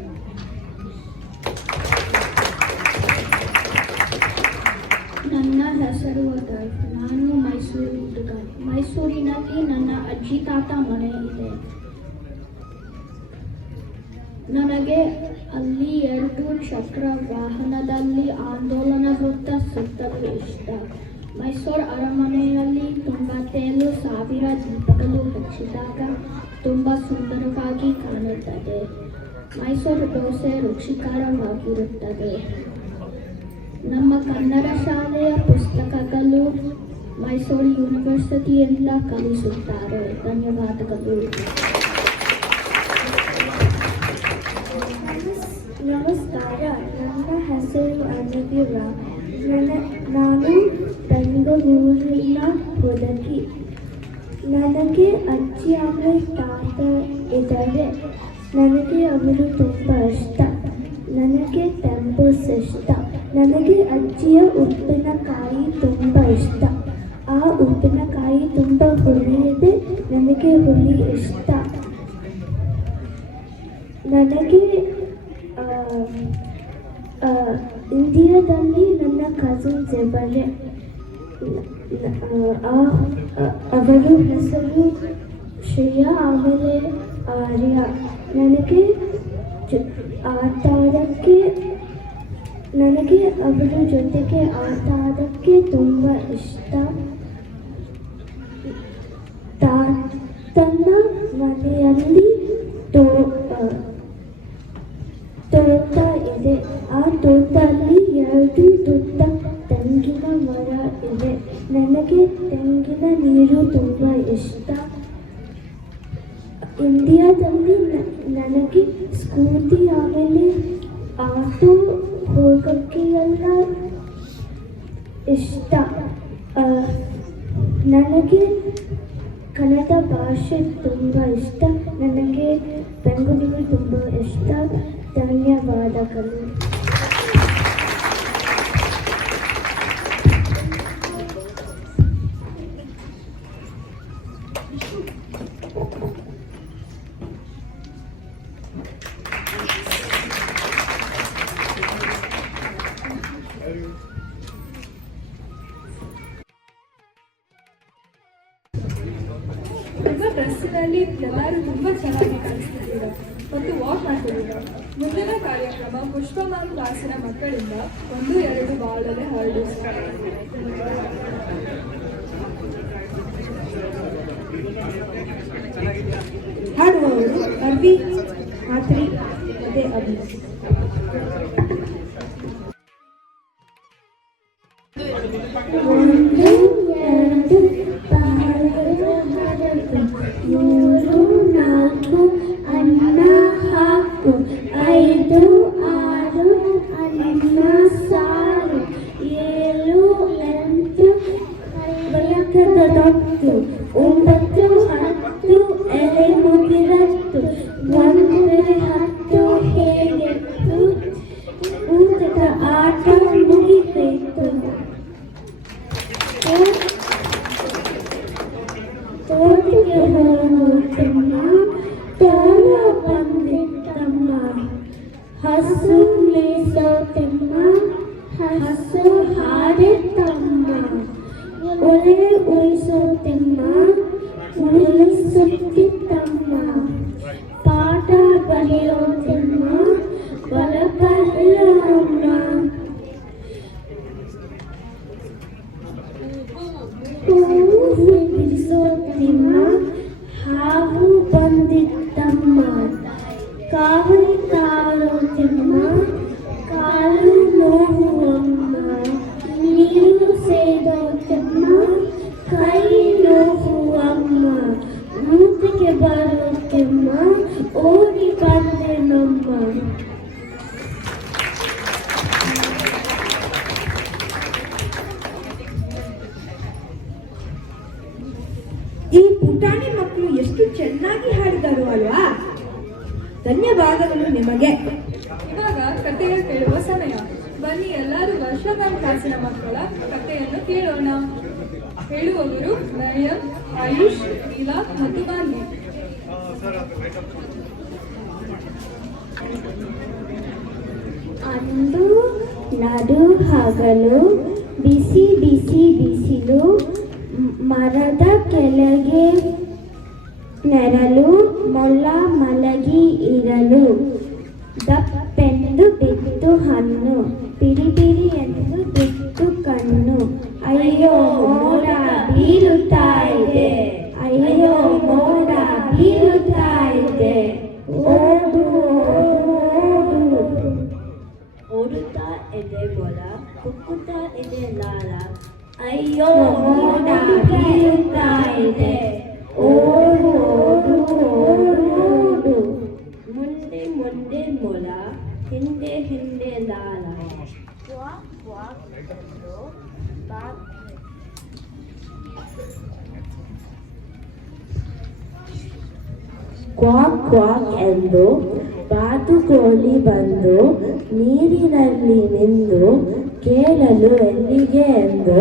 ನನ್ನ ಹೆಸರು ಅದಾರ್. ನಾನು ಮೈಸೂರು ಹುಡುಗ. ಮೈಸೂರಿನಲ್ಲಿ ನನ್ನ ಅಜ್ಜಿ ತಾತ ಮನೆ ಇದೆ. ನನಗೆ ಅಲ್ಲಿ 2 ಚಕ್ರ ವಾಹನದಲ್ಲಿ ಆಂದೋಲನ ವೃತ್ತ ಸುತ್ತಲು ಇಷ್ಟ. ಮೈಸೂರು ಅರಮನೆಯಲ್ಲಿ 97,000 ದೀಪಗಳು ಹಚ್ಚಿದಾಗ ತುಂಬ ಸುಂದರವಾಗಿ ಕಾಣುತ್ತದೆ. ಮೈಸೂರು ದೋಸೆ ರುಚಿಕರವಾಗಿರುತ್ತದೆ. ನಮ್ಮ ಕನ್ನಡ ಶಾಲೆಯ ಪುಸ್ತಕಗಳು ಮೈಸೂರು ಯೂನಿವರ್ಸಿಟಿಯಿಂದ ಕಲಿಸುತ್ತಾರೆ. ಧನ್ಯವಾದಗಳು. ನಮಸ್ಕಾರ, ನನ್ನ ಹೆಸರು ಅನಗಿರ. ನಾನು ಬೆಂಗಳೂರಿನ ಹುಡುಗಿ. ನನಗೆ ಅಜ್ಜಿ ಆಮೇಲೆ ತಾತ ಇದ್ದಾರೆ. ನನಗೆ ಅವರು ತುಂಬ ಇಷ್ಟ. ನನಗೆ ಟೆಂಪಲ್ಸ್ ಇಷ್ಟ. ನನಗೆ ಅಜ್ಜಿಯ ಉಪ್ಪಿನಕಾಯಿ ತುಂಬ ಇಷ್ಟ. ಆ ಉಪ್ಪಿನಕಾಯಿ ತುಂಬ ಹುಳಿ ಇದೆ. ನನಗೆ ಹುಳಿ ಇಷ್ಟ. ನನಗೆ ಇಂಡಿಯಾದಲ್ಲಿ ನನ್ನ ಕಸಿನ್ಸ್ ಇದ್ದಾರೆ. ಅವರ ಹೆಸರು ಶ್ರೇಯಾ ಆಮೇಲೆ ಆರ್ಯ. ನನಗೆ ಅವರ ಜೊತೆಗೆ ಆಟ ಆಡೋಕ್ಕೆ ತುಂಬ ಇಷ್ಟ. ತಾತನ ಮನೆಯಲ್ಲಿ ತೋಟ ಇದೆ. ಆ ತೋಟದಲ್ಲಿ 2 ದೊಡ್ಡ ತೆಂಗಿನ ಮರ ಇದೆ. ನನಗೆ ತೆಂಗಿನ ನೀರು ತುಂಬ ಇಷ್ಟ. ಇಂಡಿಯಾದಲ್ಲಿ ನನಗೆ ಸ್ಕೂಟಿ ಆಮೇಲೆ ಆಟೋ ಹೋಗೋಕ್ಕೆ ಎಲ್ಲ ಇಷ್ಟ. ನನಗೆ ಕನ್ನಡ ಭಾಷೆ ತುಂಬ ಇಷ್ಟ. ನನಗೆ ಬೆಂಗಳೂರು ತುಂಬ ಇಷ್ಟ. ಧನ್ಯವಾದಗಳು. ಡ್ರೆಸ್ಸಿನಲ್ಲಿ ಎಲ್ಲರೂ ತುಂಬ ಚೆನ್ನಾಗಿ ಕಾಣಿಸ್ತಿದ್ದೀರ ಮತ್ತು ವಾಕ್ ಮಾಡ್ತಿದ್ದೀರ. ಮುಂದಿನ ಕಾರ್ಯಕ್ರಮ ಪುಷ್ಪಮಾನ್ ಕ್ಲಾಸಿನ ಮಕ್ಕಳಿಂದ 1-2 ಬಾಳಲೆ ಹರಡಿಸುತ್ತಾರೆ. ಹಾಡುವವರು ಅರ್ವಿ ಮಾತ್ರಿ ಮತ್ತೆ ಅಭಿ. ಒಂದು ಎರಡು ಬಾಳೆಲೆ ಹರಡು, 3 4 ಅನ್ನ ಹಾಕು, 5 6 ಅನ್ನ ಸಾರು, 7 8 ಬೆಳಕದ ತೊಟ್ಟು, 9 10 ಎಲೆ ಮುಗಿರತ್ತು, 1 10 ಹೇಗೆತ್ತು, ಊಟದ ಆಟ ಮುಗಿಬೇಕು. ತೋಟಿಗೆ ಹೋಗುತ್ತಮ್ಮ, ತೋಳ ಬಂದಿತ್ತಮ್ಮ, ಹಸು ಮೇಸೋತಮ್ಮ, ಹಸು ಹಾಡಿತ್ತಮ್ಮ, ಒಲೆ ಉಳಿಸೋತಮ್ಮ, ಉಳಿಸುತ್ತಿತ್ತಮ್ಮ, ಪಾಠ ಬರೆಯೋತಮ್ಮ, ಬರಬಲ್ಲಮ್ಮ, ಹೂವು ಬಿಡಿಸೋತಮ್ಮ, ಹಾವು ಬಂದಿತ್ತಮ್ಮ, ಕಾವಲಿ ತಾಳೋತಮ್ಮ, ಕಾಲು ನೋವುವಮ್ಮ, ನೀರು ಸೇದೋತಮ್ಮ, ಕೈ ನೋವುವಮ್ಮ, ಮೂತಿಗೆ ಬರೋತಮ್ಮ, ಓಡಿ ಬಂದೆನಮ್ಮ. ಈ ಪುಟಾಣಿ ಮಕ್ಕಳು ಎಷ್ಟು ಚೆನ್ನಾಗಿ ಹಾಡಿದರು ಅಲ್ವಾ? ಧನ್ಯವಾದಗಳು ನಿಮಗೆ. ಇವಾಗ ಕಥೆಯ ಕೇಳುವ ಸಮಯ. ಬನ್ನಿ ಎಲ್ಲರೂ ವರ್ಷಮಾನ್ ಕ್ಲಾಸಿನ ಮಕ್ಕಳ ಕಥೆಯನ್ನು ಕೇಳೋಣ. ಹೇಳುವವರು ಮರಿಯಂ, ಆಯುಷ್, ಲೀಲಾ ಮತ್ತು ಬಾನ್ವಿ. ಅಂದು ನಡು ಹಗಲು, ಬಿಸಿ ಬಿಸಿ ಬಿಸಿಲು, ಮರದ ಕೆಳಗೆ ನೆರಳು, ಮೊಲ ಮಲಗಿ ಇರಲು, ದಪ್ಪೆಂದು ಬಿತ್ತು ಹಣ್ಣು, ಪಿರಿ ಪಿರಿ ಎಂದು ಬಿತ್ತು ಕಣ್ಣು, ಅಯ್ಯೋ ಮೋಡ ಬೀಳುತ್ತಾ ಇದೆ, ಅಯ್ಯೋ ಮೋಡ ಬೀಳುತ್ತಾ ಇದೆ, ಓಡು ಓಡು. ಓಡುತ್ತಾ ಇದೆ ಮೊಲ, ಕುಕ್ಕುತ್ತಾ ಇದೆ ಲಾಲ, ಅಯ್ಯೋ ಮೋಡ ಬೀಳುತ್ತಾ ಇದೆ, ಓಡು ಓಡು ಓಡು ಓಡು. ಮುಂದೆ ಮುಂದೆ ಮೊಲ, ಹಿಂದೆ ಹಿಂದೆ ಲಾಲ. ಕ್ವಾಕ್ ಕ್ವಾಕ್ ಎಂದು ಬಾತುಕೋಳಿ ಬಂದು ನೀರಿನಲ್ಲಿ ನಿಂದು ಕೇಳಲು ಎಲ್ಲಿಗೆ ಎಂದು,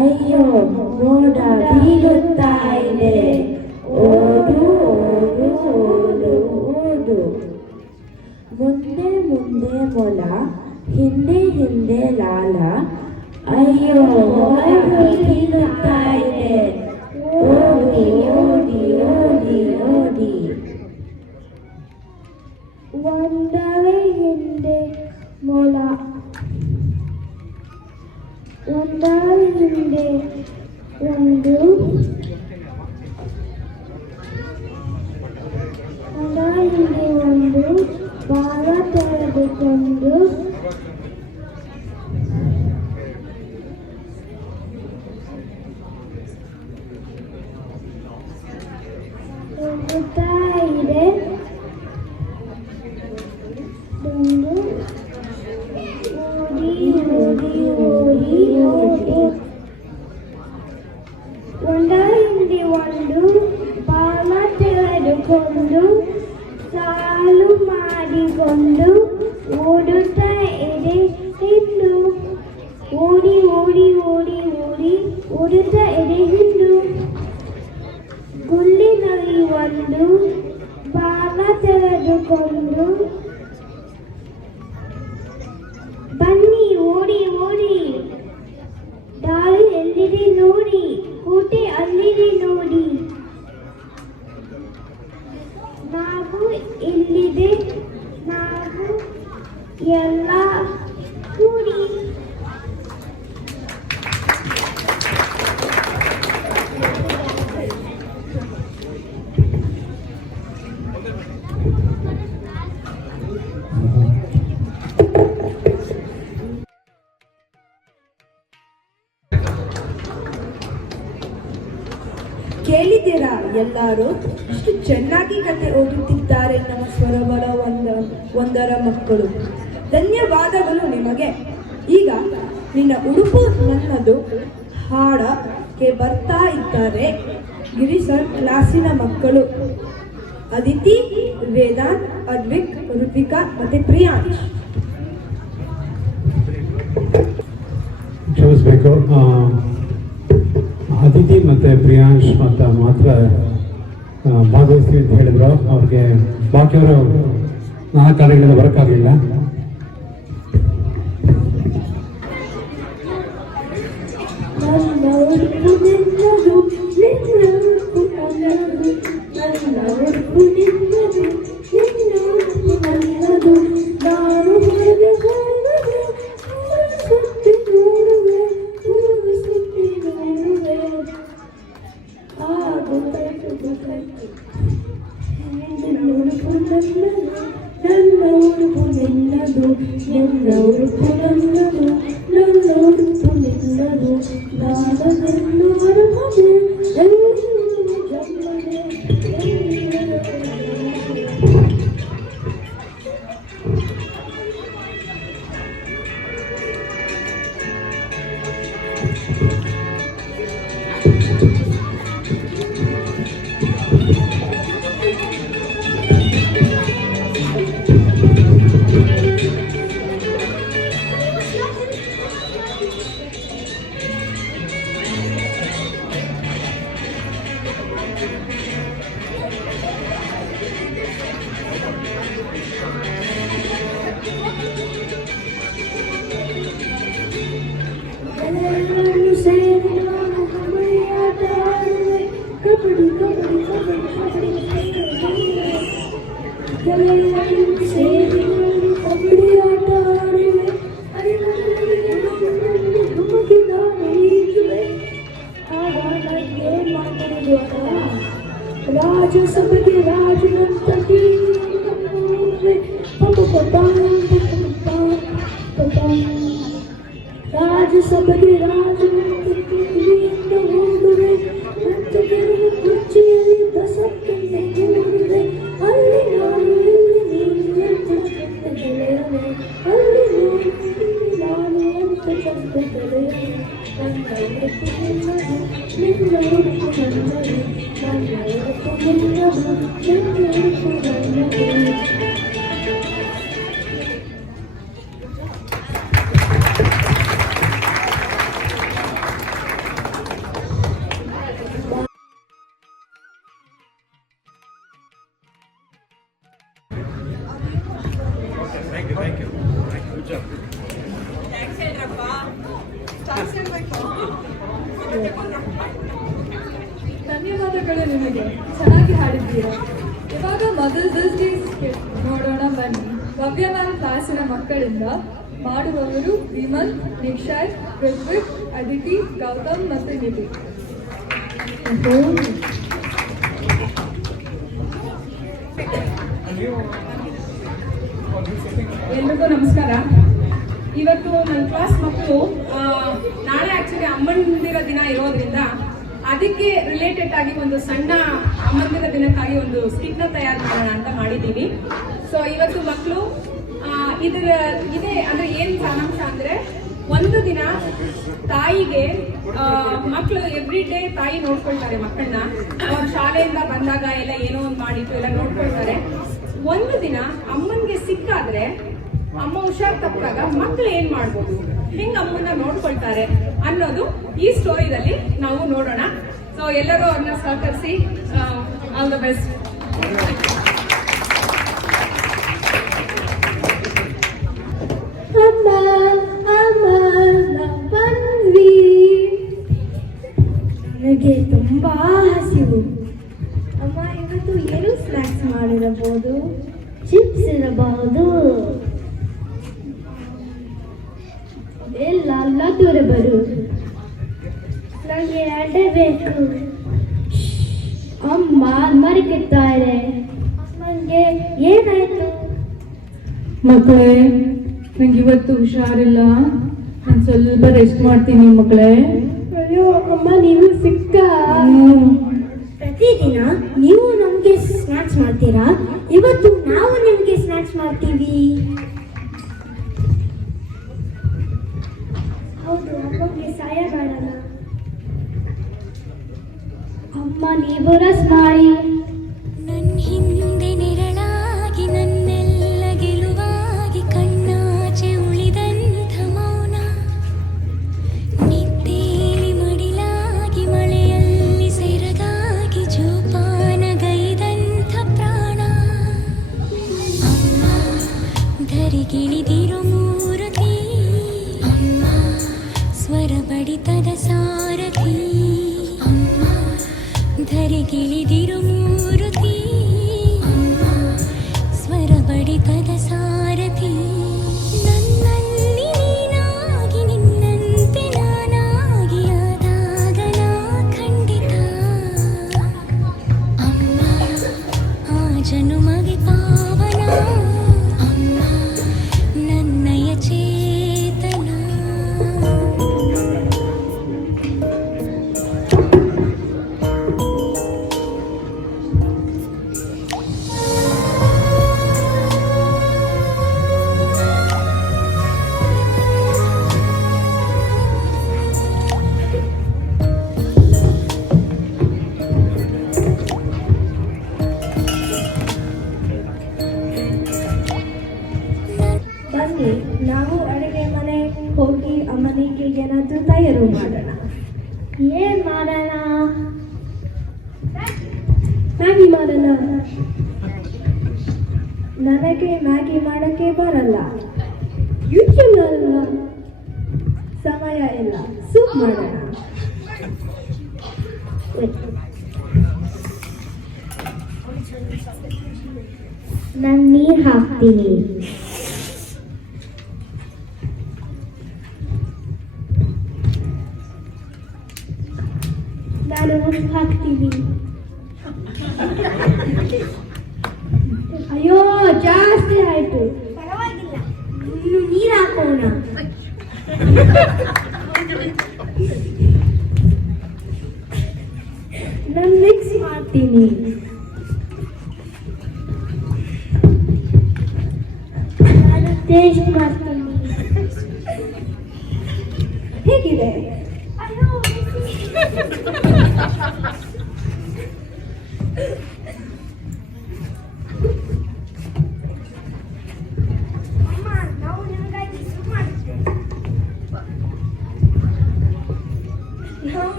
ಅಯ್ಯೋ ಮೋಡ ಬೀಳುತ್ತಾ ಇದೆ, ಓಡು ಓಡು ಓಡು ಓಡು. ಮುಂದೆ ಮುಂದೆ ಮೊಲ, ಹಿಂದೆ ಹಿಂದೆ ಲಾಲ, ಅಯ್ಯೋ ಮೋಡ ಬೀಳುತ್ತಾ ಇದೆ, ಓಡಿ ಓಡಿ ಓಡಿ ಓಡಿ. ಒಂದರ ಹಿಂದೆ ಮೊಲ, ಒಂದರ ಹಿಂದೆ ಒಂದು, ಒಂದರ ಹಿಂದೆ ಒಂದು, ಬಾಲ ತೆಗೆದುಕೊಂಡು ಹೋಗುತ್ತಾ ಇದೆ. ಒಂದು ಓಡಿ ಓಡಿ ಓಡಿ ಓಡಿ. ಒಂದರ ಹಿಂದೆ ಒಂದು, ಬಾಲ ತೆಗೆದುಕೊಂಡು ಸಾಲು ಮಾಡಿಕೊಂಡು ಓಡುತ್ತಾ ಇದೆ ಹಿಂಡು, ಓಡಿ ಓಡಿ ಓಡಿ ಓಡಿ ಓಡುತ್ತಾ ಇದೆ ಹಿಂಡು. ಗುಳ್ಳಿನಲ್ಲಿ ಒಂದು, ಬಾಲ ತೆಗೆದುಕೊಂಡು ಬನ್ನಿ ಓಡಿ ಓಡಿ, ದಾರಿ ಎಲ್ಲಿದೆ ನೋಡಿ, ಕೋಟೆ ಅಲ್ಲಿದೆ ನೋಡಿ, ನಾವು ಇಲ್ಲಿದೆ ನಾವು ಕೇಳಿದ್ದೀರಾ ಎಲ್ಲರೂ? ಇಷ್ಟು ಚೆನ್ನಾಗಿ ಕತೆ ಓದುತ್ತಿದ್ದಾರೆ ನಮ್ಮ ಸ್ವರಬಲ ಒಂದರ ಮಕ್ಕಳು. ಧನ್ಯವಾದಗಳು ನಿಮಗೆ. ಈಗ ನಿನ್ನ ಉಡುಪು ನನ್ನದು ಹಾಡಕ್ಕೆ ಬರ್ತಾ ಇದ್ದಾರೆ ಗಿರಿಸರ್ ಕ್ಲಾಸಿನ ಮಕ್ಕಳು ಅದಿತಿ, ವೇದಾಂತ್, ಅದ್ವಿಕ್, ಋತ್ವಿಕಾ ಮತ್ತೆ ಪ್ರಿಯಾಂಶ್. ಕ್ಷಮಿಸಬೇಕು, ಅದಿತಿ ಮತ್ತು ಪ್ರಿಯಾಂಶ್ ಮಾತ್ರ ಭಾಗವಹಿಸ್ತೀವಿ ಅಂತ ಹೇಳಿದ್ರು. ಅವ್ರಿಗೆ ಬಾಕಿಯವರು ನಾಲ್ಕು ಕಾರ್ಯಗಳಿಂದ ಬರೋಕ್ಕಾಗಲಿಲ್ಲ. ರಾಜಸಭೆಗೆ ರಾಜನಂತ ರಾಜಸಭೆಗೆ ರಾಜನಂತ ಹೋಗುವೆ ಮತ್ತು ಕೆಲವು ಕುರ್ಚಿಯಲ್ಲಿ ದಸಕ್ಕಂತೆ ಕೂಡುವೆ. ಅಲ್ಲಿ ನಾನು ಇಲ್ಲಿ ನೀನು ಅಂತ ಚಂದ ಗೆಳೆಯನೆ, ಅಲ್ಲಿ ನಾನು ಅಂತ ಚಂದ ಗೆಳೆಯನೆ. ನನ್ನ ಉಡುಪು ನಿನ್ನದು, ನಿನ್ನ ಉಡುಪು ನನ್ನದು, ನನ್ನ ಉಡುಪು ನಿನ್ನದು, ನಿನ್ನ ಉಡುಪು ನನ್ನದು. ಧನ್ಯವಾದಗಳು ನಿಮಗೆ, ಚೆನ್ನಾಗಿ ಹಾಡಿದ್ದೀರಾ. ಇವಾಗ ಮದರ್ಸ್ ಡೇ ನೋಡೋಣ ಬನ್ನಿ. ಭವ್ಯ ಮ್ಯಾಮ್ ಕ್ಲಾಸಿನ ಮಕ್ಕಳಿಂದ ಮಾಡುವವರು ವಿಮಲ್, ನಿಕ್ಷಯ್, ಋತ್ವಿಕ್, ಅದಿತಿ, ಗೌತಮ್ ಮತ್ತು ನಿಧಿ. ಎಲ್ರಿಗೂ ನಮಸ್ಕಾರ. ಇವತ್ತು ನನ್ನ ಕ್ಲಾಸ್ ಮಕ್ಕಳು ನಾಳೆ ಆಕ್ಚುಲಿ ಅಮ್ಮಂದಿರ ದಿನ ಇರೋದ್ರಿಂದ ಅದಕ್ಕೆ ರಿಲೇಟೆಡ್ ಆಗಿ ಒಂದು ಸಣ್ಣ ಅಮ್ಮಂದಿರ ದಿನಕ್ಕಾಗಿ ಒಂದು ಸ್ಕಿಟ್ನ ತಯಾರು ಮಾಡೋಣ ಅಂತ ಮಾಡಿದ್ದೀವಿ. ಸೊ ಇವತ್ತು ಮಕ್ಕಳು ಇದೆ ಅಂದ್ರೆ ಏನ್ ಸಾರಾಂಶ ಅಂದ್ರೆ, ಒಂದು ದಿನ ತಾಯಿಗೆ ಮಕ್ಕಳು ಎವ್ರಿ ಡೇ ತಾಯಿ ನೋಡ್ಕೊಳ್ತಾರೆ ಮಕ್ಕಳನ್ನ. ಅವ್ರ ಶಾಲೆಯಿಂದ ಬಂದಾಗ ಎಲ್ಲ ಏನೋ ಒಂದು ಮಾಡಿಟ್ಟು ಎಲ್ಲ ನೋಡ್ಕೊಳ್ತಾರೆ. ಒಂದು ದಿನ ಅಮ್ಮನ್ಗೆ ಸಿಕ್ಕಾದ್ರೆ, ಅಮ್ಮ ಹುಷಾರ್ ತಪ್ಪಾಗ ಮಕ್ಳು ಏನ್ ಮಾಡ್ಬೋದು, ಹಿಂಗ್ ಅಮ್ಮನ್ನ ನೋಡ್ಕೊಳ್ತಾರೆ ಅನ್ನೋದು ಈ ಸ್ಟೋರಿದಲ್ಲಿ ನಾವು ನೋಡೋಣ. ಸೊ ಎಲ್ಲರೂ ಅವ್ರನ್ನ ಸಹಕರಿಸಿ. All the best. ನನಗೆ ತುಂಬಾ ಹಸಿವು. ಅಮ್ಮ, ಇವತ್ತು ಏನು ಸ್ನ್ಯಾಕ್ಸ್ ಮಾಡಿರಬಹುದು? ಚಿಪ್ಸ್ ಇರಬಹುದು, ಇಲ್ಲ ಲಡ್ಡು ನನಗೆ ಎರಡೇ ಬೇಕು. ಅಮ್ಮ ಮರಿಕಿದ್ದಾರೆ. ಅಮ್ಮನಿಗೆ ಏನಾಯ್ತು? ಮಕ್ಕಳೇ, ನಂಗೆ ಇವತ್ತು ಹುಷಾರಿಲ್ಲ, ನಾನು ಸ್ವಲ್ಪ ರೆಸ್ಟ್ ಮಾಡ್ತೀನಿ ಮಕ್ಕಳೇ. ಅಯ್ಯೋ ಅಮ್ಮ, ನೀವು ಸಿಕ್ಕ ಪ್ರತಿದಿನ ನೀವು ನಮಗೆ ಸ್ನ್ಯಾಕ್ಸ್ ಮಾಡ್ತೀರಾ, ಇವತ್ತು ನಾವು ನಿಮಗೆ ಸ್ನ್ಯಾಕ್ಸ್ ಮಾಡ್ತೀವಿ. ಹೌದು, ಅಮ್ಮಗೆ ಸಹಾಯ ಮಾಡೋಣ. ಅಮ್ಮ ನೀವು ರಸ್ ಮಾಡಿ. ನನ್ನ ಹಿಂದೆ ನೆರಳಾಗಿ ನನ್ನೆಲ್ಲ ಗೆಲುವಾಗಿ ಕಣ್ಣಾಚೆ ಉಳಿದಂಥ ಮೌನ, ನಿದ್ದೆಯಲ್ಲಿ ಮಡಿಲಾಗಿ ಮಳೆಯಲ್ಲಿ ಸೆರಗಾಗಿ ಜೋಪಾನಗೈದಂಥ ಪ್ರಾಣ. ಅಮ್ಮ ಧರಿಗಿಳಿದಿರೋ ಮೂರ್ತಿ, ಅಮ್ಮ ಸ್ವರ ಬಡಿತದ ಸಾರಥಿ, ಅಮ್ಮ ಧರಿಗಿಳಿದಿರೋ ಮೂರ್ತಿ, ಅಮ್ಮ ಸ್ವರ ಬಡಿತದ ಸಾರಥಿ. ನನ್ನಲ್ಲಿ ನೀನಾಗಿ ನಿನ್ನಂತೆ ನಾನಾಗಿ ಆದಾಗ ನಾ ಖಂಡಿತ. ಅಮ್ಮ ಆ ಜನುಮಗೆ ಪಾವನ, ಅಮ್ಮ ನನ್ನಯ ಚೇತನ. ಬನ್ನಿ ನಾವು ಅಡುಗೆ ಮನೆ ಹೋಗಿ ಅಮ್ಮನಿಗೆ ಏನಾದರೂ ತಯಾರು ಮಾಡೋಣ. ಏನ್ ಮಾಡೋಣ? ಮ್ಯಾಗಿ ಮಾಡೋಣ. ನನಗೆ ಮ್ಯಾಗಿ ಮಾಡೋಕ್ಕೆ ಬರಲ್ಲ, ಯೂಟ್ಯೂಬ್ ಅಲ್ಲ, ಸಮಯ ಇಲ್ಲ. ಸೂಪ್ ಮಾಡೋಣ. ನಾನು ನೀರು ಹಾಕ್ತೀನಿ. ನಾನು ಉಪ್ಪು ಹಾಕ್ತೀನಿ. ಅಯ್ಯೋ ಜಾಸ್ತಿ ಆಯ್ತು. ಪರವಾಗಿಲ್ಲ, ಇನ್ನು ನೀರು ಹಾಕೋಣ. ನಾನು ಮಿಕ್ಸ್ ಮಾಡ್ತೀನಿ. ನಾನು ಟೇಸ್ಟ್ ಮಾಡ್ತೀನಿ. ಹೇಗಿದೆ?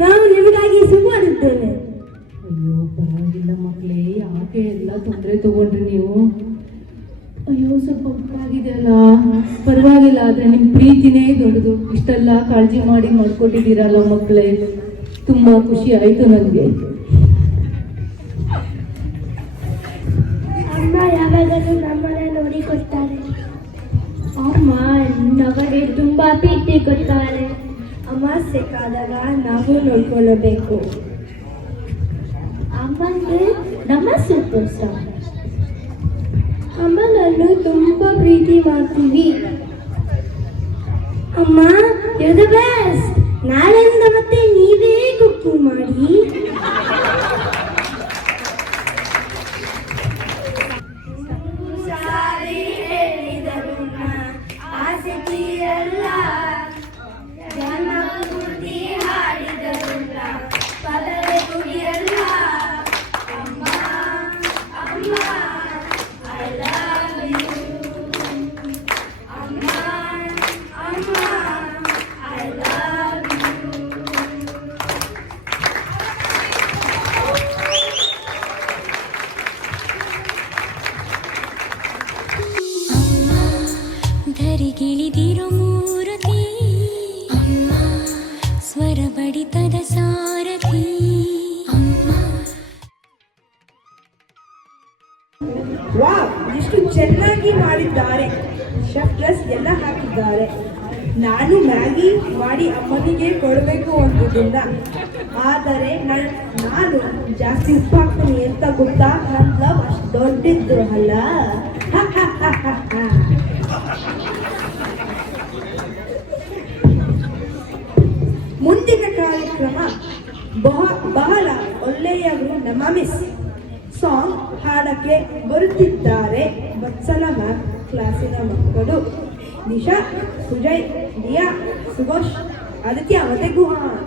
ನಾವು ನಿಮಗಾಗಿ ಸೂಪ್ ಮಾಡುತ್ತೇವೆ. ಅಯ್ಯೋ ಪರವಾಗಿಲ್ಲ ಮಕ್ಕಳೇ, ಯಾಕೆ ಎಲ್ಲ ತೊಂದರೆ ತಗೊಂಡ್ರಿ ನೀವು? ಅಯ್ಯೋ ಸ್ವಲ್ಪ ಉಪ್ಪಾಗಿದೆಯಲ್ಲ, ಪರವಾಗಿಲ್ಲ. ಆದರೆ ನಿಮ್ಮ ಪ್ರೀತಿನೇ ದೊಡ್ಡದು. ಇಷ್ಟೆಲ್ಲ ಕಾಳಜಿ ಮಾಡಿ ಮಾಡ್ಕೊಟ್ಟಿದ್ದೀರಲ್ಲ ಮಕ್ಕಳೇ, ತುಂಬ ಖುಷಿ ಆಯಿತು ನನಗೆ. ಅಮ್ಮ ಯಾವಾಗಲೂ ನಮ್ಮನ್ನ ನೋಡಿಕೊಡ್ತಾರೆ. ಅಮ್ಮ ನಮಗೆ ತುಂಬಾ ಪ್ರೀತಿ ಕೊಡ್ತಾರೆ. ಅಮ್ಮ ಸಿಕ್ಕಾದಾಗ ನಾವು ನೋಡ್ಕೊಳ್ಳಬೇಕು. ಅಮ್ಮಂಗೆ ನಮ್ಮ ಸೂಪರ್ ಸ್ಟಾರ್. ಅಮ್ಮನನ್ನು ತುಂಬಾ ಪ್ರೀತಿ ಮಾಡ್ತೀವಿ. ಅಮ್ಮ ಯು ದ ಬೆಸ್ಟ್. ನಾಳೆಯಿಂದ ಮತ್ತೆ ನೀವೇ ಕುಕಿಂಗ್ ಮಾಡಿ. ಧರಿಗಿಳಿದಿರೋ ಮೂರ್ತಿ, ಅಮ್ಮ ಸ್ವರ ಬಡಿತದ ಸಾರಥಿ, ಅಮ್ಮ. ವಾವ್, ಎಷ್ಟು ಚೆನ್ನಾಗಿ ಮಾಡಿದ್ದಾರೆ. ಶೆಫ್ ಡ್ರೆಸ್ ಎಲ್ಲ ಹಾಕಿದ್ದಾರೆ. ನಾನು ಮ್ಯಾಗಿ ಮಾಡಿ ಅಮ್ಮನಿಗೆ ಕೊಡಬೇಕು ಅನ್ನೋದಿಲ್ಲ, ಆದರೆ ನಾನು ಜಾಸ್ತಿ ಉಪ್ಪು ಹಾಕ್ತೀನಿ ಅಂತ ಗೊತ್ತಾ? ನನ್ನ ಲವ್ ಅಷ್ಟು ದೊಡ್ಡದ್ದು ಅಲ್ಲ. ಮುಂದಿನ ಕಾರ್ಯಕ್ರಮ ಬಹಳ ಒಳ್ಳೆ ಒಳ್ಳೆಯವರು ನಮ್ಮ ಮಿಸ್. ಸಾಂಗ್ ಹಾಡಕ್ಕೆ ಬರುತ್ತಿದ್ದಾರೆ ವತ್ಸಲ ಮ್ಯಾಮ್ ಕ್ಲಾಸಿನ ಮಕ್ಕಳು. ನಿಶಾ, ಸುಜಯ್, ದಿಯಾ, ಸುಭಾಷ್, ಆದಿತ್ಯ ಮತ್ತೆ ಗುಹಾನ್.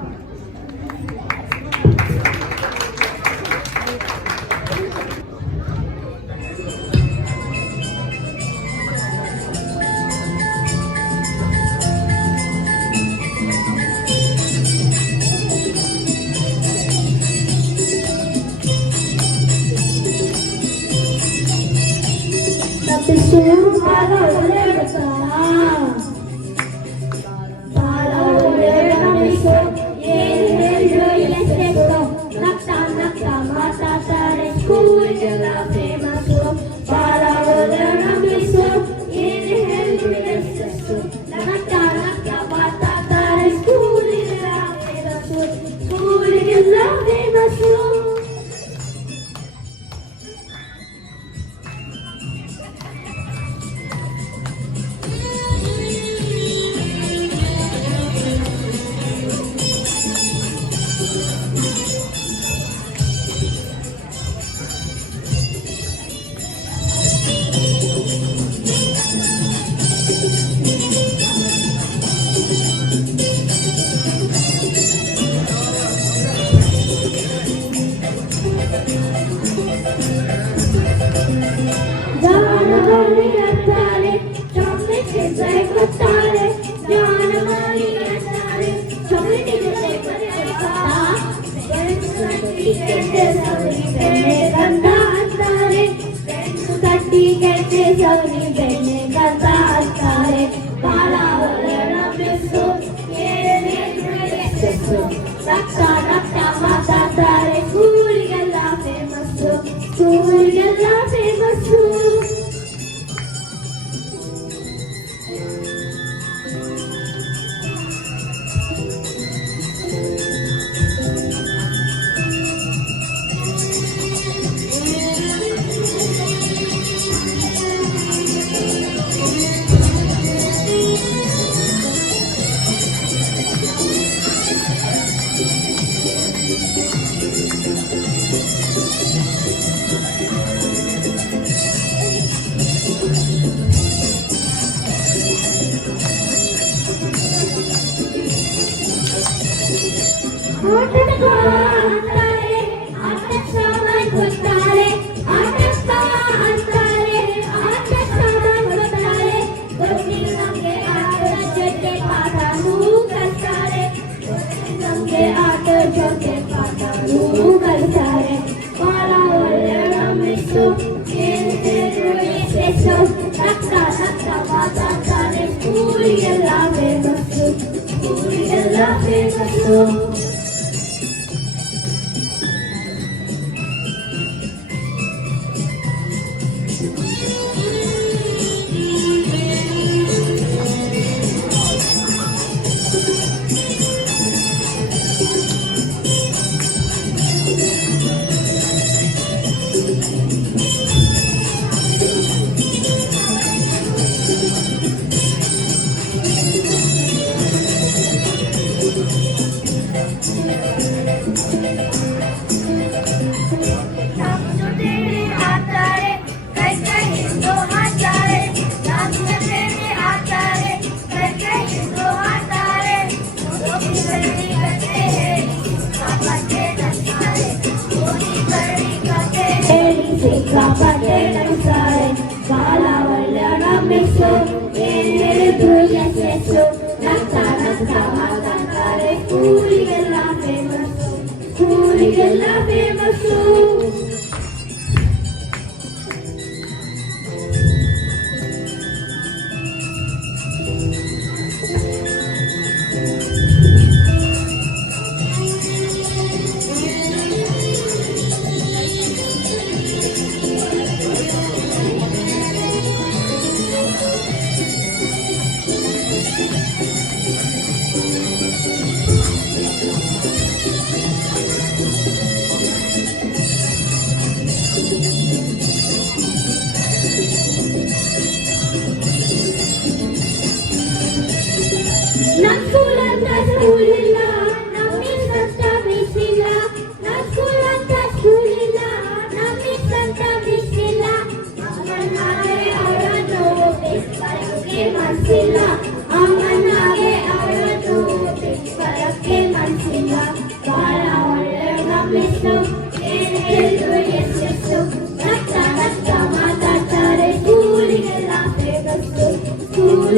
School ಅಂತ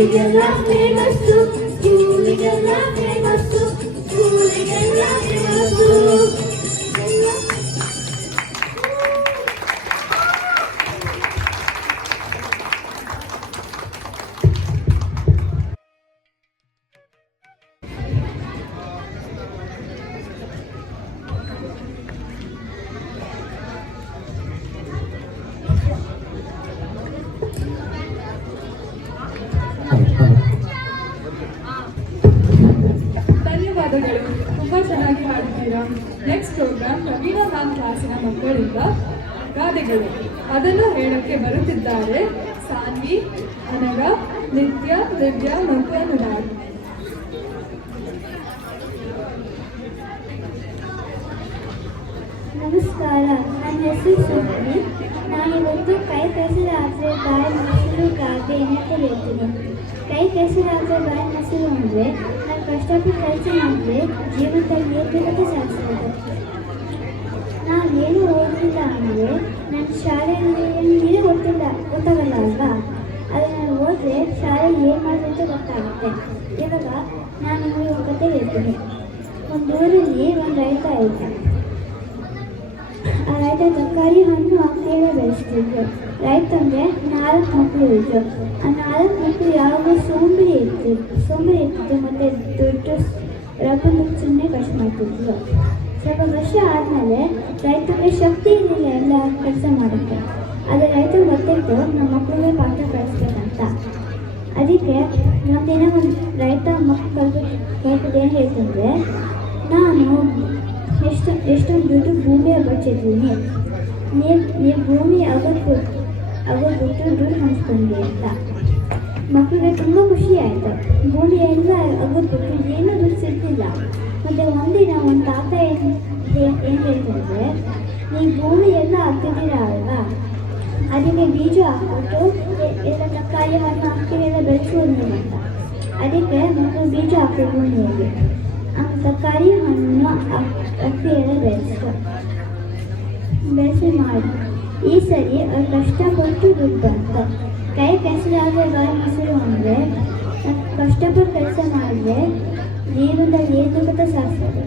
ಸ್ಕೂಲಿಗೆಲ್ಲ ಫೇಮಸ್ಸು, ಸ್ಕೂಲಿಗೆಲ್ಲ ಫೇಮಸ್ಸು, ಸ್ಕೂಲಿಗೆಲ್ಲ ಫೇಮಸ್ಸು. ಧನ್ಯವಾದಗಳು, ತುಂಬಾ ಚೆನ್ನಾಗಿ ಹಾಡ್ತೀರಾ. ನೆಕ್ಸ್ಟ್ ಪ್ರೋಗ್ರಾಮ್ ರವೀನಾ ಮ್ಯಾಮ್ ಕ್ಲಾಸಿನ ಮಕ್ಕಳಿಂದ ಗಾದೆಗಳು. ಅದನ್ನು ಹೇಳಕ್ಕೆ ಬರುತ್ತಿದ್ದಾರೆ ಸಾನ್ವಿ, ಅನಗ, ನಿತ್ಯ, ದಿವ್ಯಾ ಮತ್ತು ಅನುರಾಗ್. ನಮಸ್ಕಾರ, ನನ್ನ ಹೆಸರು ಸುಮ್ಮಿ. ನಾನಿವತ್ತು ಕೈ ಕೆಸರಾದರೆ ಬಾಯಿ ಮೊಸರು ಗಾದೆ ಅಂತ ಹೇಳ್ತೀನಿ. ಕೈ ಕೆಸರಾದರೆ ಬಾಯಿ ಮೊಸರು ಅಂದರೆ ನಾನು ಕಷ್ಟಪಟ್ಟು ಕೆಲಸ ಮಾಡಿದ್ರೆ ಜೀವನದಲ್ಲಿ ಏಕತೆ ಸಾಧಿಸೋದು. ನಾನೇನು ಓದಲಿಲ್ಲ ಅಂದರೆ ನನ್ನ ಶಾಲೆಯಲ್ಲಿ ಏನೇ ಗೊತ್ತಾಗಲ್ಲ ಅಲ್ವಾ? ಆದರೆ ನಾನು ಓದಿದ್ರೆ ಶಾಲೆಯಲ್ಲಿ ಏನು ಮಾಡಿದೆ ಅಂತ ಗೊತ್ತಾಗುತ್ತೆ. ಇವಾಗ ನಾನು ನಿಮಗೆ ಒಂದು ಕತೆ ಹೇಳ್ತೀನಿ. ಒಂದು ಊರಲ್ಲಿ ಒಂದು ರೈತ ಇದ್ದ. ಆ ರೈತ ತರಕಾರಿ, ಹಣ್ಣು, ಹಂಪೆಲ್ಲ ಬೆಳೆಸ್ತಿದ್ರು. ರೈತಂಗೆ 4 ಮಕ್ಕಳು ಇದ್ರು. ಆ 4 ಮಕ್ಕಳು ಯಾವಾಗಲೂ ಸೋಂಬೇರಿ ಇರ್ತಿದ್ರು ಮತ್ತು ದುಡ್ಡು ರಬ್ಬನ್ನು ಸುಮ್ಮನೆ ಖರ್ಚು ಮಾಡ್ತಿದ್ರು. ಸ್ವಲ್ಪ ವರ್ಷ ಆದಮೇಲೆ ರೈತನಿಗೆ ಶಕ್ತಿ ಇರಲಿಲ್ಲ ಎಲ್ಲ ಕೆಲಸ ಮಾಡೋಕ್ಕೆ. ಆದರೆ ರೈತನಿಗೆ ಗೊತ್ತಿತ್ತು ನಮ್ಮ ಮಕ್ಕಳಿಗೆ ಪಾಠ ಕಳಿಸ್ಬೇಕಂತ. ಅದಕ್ಕೆ ಒಂದಿನ ಒಂದು ರೈತ ಮಕ್ಕಳು ಏನು ಹೇಳ್ತಂದರೆ, ನಾನು ಎಷ್ಟೊಂದು ದುಡ್ಡು ಭೂಮಿಯ ಬಚ್ಚಿದ್ದೀನಿ, ನೀವು ಭೂಮಿ ಅಗೋದ್ಬಿಟ್ಟು ದುಡ್ಡು ಹಂಚ್ಕೊಂಡ್ರಿ ಅಂತ. ಮಕ್ಕಳಿಗೆ ತುಂಬ ಖುಷಿ ಆಯಿತು. ಭೂಮಿ ಎಲ್ಲ ಅಗೋದ್ಬಿಟ್ಟು ಏನೂ ದುಡ್ಡು ಸಿಗ್ತಿಲ್ಲ. ಮತ್ತು ಒಂದಿನ ಒಂದು ತಾತ ಏನು ಹೇಳ್ತಂದರೆ, ನೀವು ಭೂಮಿ ಎಲ್ಲ ಹಾಕ್ತಿದ್ದೀರ ಅಲ್ವಾ, ಅದಕ್ಕೆ ಬೀಜ ಹಾಕ್ಬಿಟ್ಟು ಎಲ್ಲ ತರಕಾರಿ, ಹಣ್ಣು, ಹಕ್ಕಿನೆಲ್ಲ ಬೆಳೆಸ್ಬೋದು ಅಂತ. ಅದಕ್ಕೆ ಮಕ್ಕಳು ಬೀಜ ಹಾಕ್ಬೇಕು ಭೂಮಿಯಲ್ಲಿ. ತರಕಾರಿ, ಹಣ್ಣು, ಅಕ್ಕಿ ಎಲ್ಲ ಬೆಳೆಸಿ ಮಾಡಿ. ಈ ಸರಿ ಅವ್ರು ಕಷ್ಟಪಟ್ಟು ದುಡ್ಡು ಬಂತು. ಕೈ ಕೆಸರಾದರೆ ಬಾಯಿ ಮೊಸರು ಅಂದರೆ ಕಷ್ಟಪಟ್ಟು ಕೆಲಸ ಮಾಡಿದ್ರೆ ಜೀವನದಲ್ಲಿ ಏನು ಗೊತ್ತಾ ಸಾಧಿಸೋದು.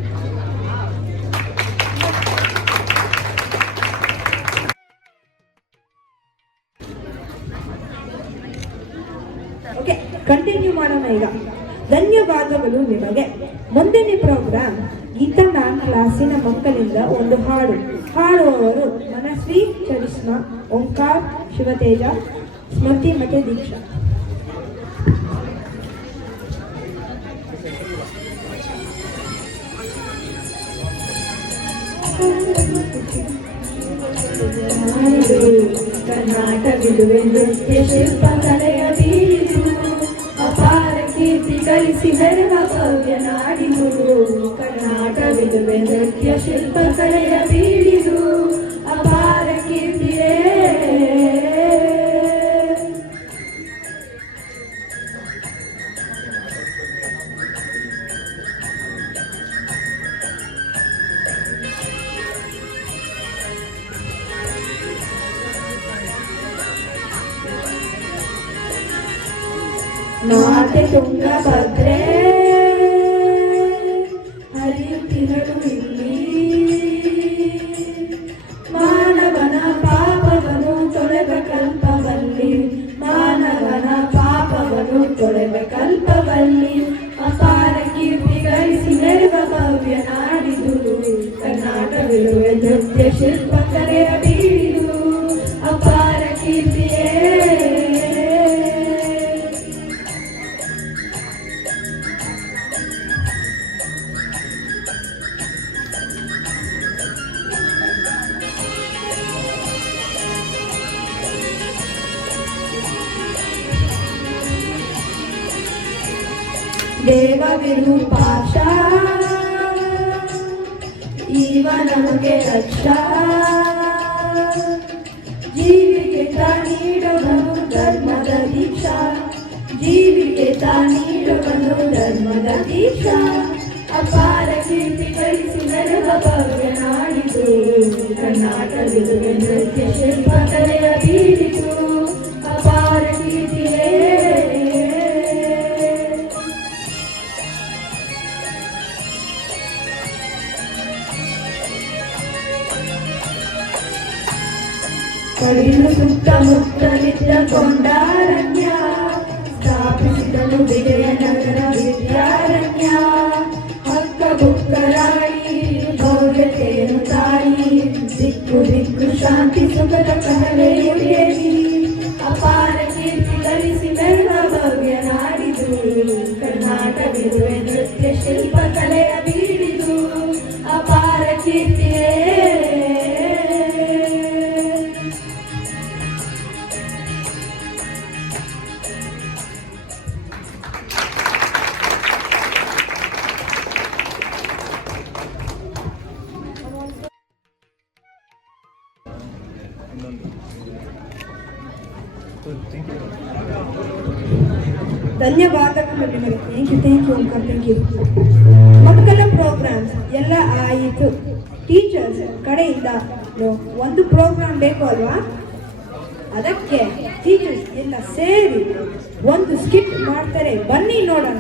ಓಕೆ, ಕಂಟಿನ್ಯೂ ಮಾಡೋಣ ಈಗ. ಧನ್ಯವಾದಗಳು ನಿಮಗೆ. ಮುಂದಿನ ಪ್ರೋಗ್ರಾಮ್ ಗೀತಾ ಮ್ಯಾಮ್ ಕ್ಲಾಸಿನ ಮಕ್ಕಳಿಂದ ಒಂದು ಹಾಡು. ಹಾಡುವವರು ಮನಸ್ವಿ, ಚರಿಷ್ಮಾ, ಓಂಕಾರ್, ಶಿವತೇಜ, ಸ್ಮೃತಿ ಮತ್ತು ದೀಕ್ಷಾ. ಕರ್ನಾಟಕವಿದುವೆ ನೃತ್ಯ ಶಿಲ್ಪ ಕಲೆಯ ಬೀಡು, ಅಪಾರ ಕೀರ್ತಿ ಗಳಿಸಿ ಮೆರೆವ ಭವ್ಯ ನಾಡಿದು. ಕರ್ನಾಟಕವಿದುವೆ ನೃತ್ಯ ಶಿಲ್ಪ ಕಲೆಯ ಬೀಡಿದು, ಅಪಾರ ಕೀರ್ತಿಯೇ. ಮಾತೆ ತುಂಗಭದ್ರೆ ಹರಿಯುತ್ತಿರಲು ಇಲ್ಲಿ, ಮಾನವನ ಪಾಪವನ್ನು ತೊಳೆದ ಕಲ್ಪವಲ್ಲಿ, ಮಾನವನ ಪಾಪವನ್ನು ತೊಳೆದ ಕಲ್ಪವಲ್ಲಿ. ಅಪಾರ ಕೀರ್ತಿ ಗಳಿಸಿ ಮೆರೆವ ಭವ್ಯ ನಾಡಿದು. ಕರ್ನಾಟಕವಿರುವೆ ನೃತ್ಯ ಶಿಲ್ಪ ಕಲೆಯ ಬೀಡಿದು, ಅಪಾರ ಕೀರ್ತಿಯೇ. ದೇವ ವಿರೂಪಾಕ್ಷ ಇವ ನಮಗೆ ರಕ್ಷಾ, ಜೀವಿಗೆ ನೀಡುವನು ಧರ್ಮದ ದೀಕ್ಷಾ, ಜೀವಿಗೆ ನೀಡುವನು ಧರ್ಮದ ದೀಕ್ಷಾ. ಅಪಾರ ಕೀರ್ತಿ ಗಳಿಸಿ ಮೆರೆವ ಭವ್ಯ ನಾಡಿದು. ಕರ್ನಾಟಕವಿದುವೆ ನೃತ್ಯ ಶಿಲ್ಪ ಕಲೆಯ ಬೀಡಿದು, ಅಪಾರ ಕೀರ್ತಿಯೇ. ಕಡಿಲು ಸುತ್ತಮುತ್ತಲಿದ್ದ ಕೊಂಡಾರಣ್ಯ ಸ್ಥಾಪಿಸಿದನು ವಿಜಯನಗರ ವಿದ್ಯಾರಣ್ಯ. ಹಕ್ಕ ಬುಕ್ಕರಾಯಿ ಭವ್ಯತೆಯನ್ನು ತಾಯಿ ದಿಕ್ಕು ದಿಕ್ಕು ಶಾಂತಿ ಸುಖದ ಕಹಳೆಯುಡಿಯಲಿ ಅಪಾರ ಕೀರ್ತಿ ಗಳಿಸಿ ಮೆರವ ಭವ್ಯ ನಾಡಿದು ಕರ್ನಾಟಕವಿರುವೆ ನೃತ್ಯ ಶಿಲ್ಪ ಕಲೆಯ ಬೀಡಿದು ಅಪಾರ ಕೀರ್ತಿಯೇ. ಧನ್ಯವಾದಗಳು ನಿಮಗೆ. Thank you uncle, thank you. ಮಕ್ಕಳ ಪ್ರೋಗ್ರಾಮ್ಸ್ ಎಲ್ಲ ಆಯಿತು. ಟೀಚರ್ಸ್ ಕಡೆಯಿಂದ ಒಂದು ಪ್ರೋಗ್ರಾಮ್ ಬೇಕು ಅಲ್ವಾ? ಅದಕ್ಕೆ ಟೀಚರ್ಸ್ ಎಲ್ಲ ಸೇರಿ ಒಂದು ಸ್ಕಿಟ್ ಮಾಡ್ತಾರೆ, ಬನ್ನಿ ನೋಡೋಣ.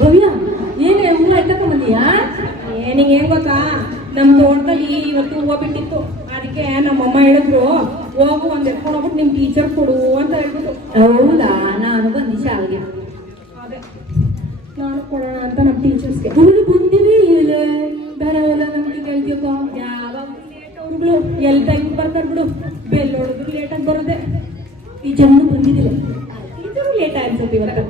ಭವ್ಯ, ಏನೇ ಹೂವು ಇಟ್ಟಕ್ಕೆ ಬಂದೀಯಾ? ನಿಂಗೆ ಏನ್ ಗೊತ್ತಾ, ನಮ್ ತೋಟದಲ್ಲಿ ಇವತ್ತು ಹೂವು ಬಿಟ್ಟಿತ್ತು. ಅದಕ್ಕೆ ನಮ್ಮಮ್ಮ ಹೇಳಿದ್ರು, ಹೋಗು ಒಂದ್ ಎತ್ಕೊಂಡು ಹೋಗ್ಬಿಟ್ಟು ನಿಮ್ ಟೀಚರ್ ಕೊಡು ಅಂತ ಹೇಳ್ಬಿಟ್ಟು. ಹೌದಾ, ನಾನು ಬಂದಿ ಶಾಲೆಗೆ. ಅದೇ ನಾನು ಕೊಡೋಣ ಅಂತ ನಮ್ ಟೀಚರ್ಸ್ಗೆ ಬಂದಿವಿ. ಬೇರೆಲ್ಲ ನಮ್ಗೆ ಕೇಳ್ತೀಯಪ್ಪ, ಯಾವಾಗ ಲೇಟ್ ಅವ್ರುಗಳು ಎಲ್ ಟೈಮ್ ಬರ್ತಾರೆ ಬಿಡು. ಬೆಲ್ ಹೊಡೆದ್ರು ಲೇಟ್ ಆಗಿ ಬರೋದೆ. ಟೀಚರ್ನು ಬಂದಿದ್ದಿಲ್ಲ. ಟೀಚರು ಲೇಟ್ ಅನ್ಸುತ್ತೆ ಇವತ್ತು.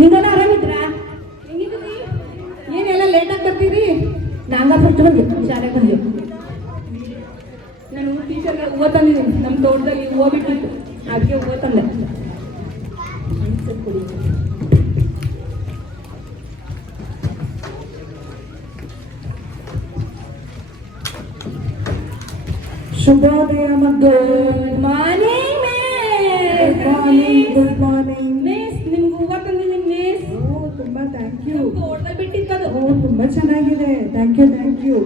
ನಿಂಗೆಲ್ಲ ಆರಾಮಿದ್ರ? ಏನೆಲ್ಲ ಲೇಟ್ ಆಗಿ ಬರ್ತೀರಿ? ನಾಂಗ ಫಸ್ಟ್ ಬಂದೆ, ಶಾಲೆಗೆ ಬಂದೆ. ನಾನು ಟೀಚರ್ಗೆ ಹೂವು ತಂದಿದ್ದೀನಿ. ನಮ್ಮ ತೋಟದಲ್ಲಿ ಹೂವು ಬಿಟ್ಟಿತ್ತು, ಅದಕ್ಕೆ ಹೂವು ತಂದೆ. ಶುಭೋದಯ ಮತ್ತು good morning miss. Good morning miss, ನಿಮ್ಗೆ ಹೂವು ತಂದಿದ್ದೀನಿ ಮಿಸ್. ತುಂಬಾ ಥ್ಯಾಂಕ್ ಯು. ತೋಟದಲ್ಲಿ ಬಿಟ್ಟಿತ್ತದು. ತುಂಬಾ ಚೆನ್ನಾಗಿದೆ. Thank you, thank you.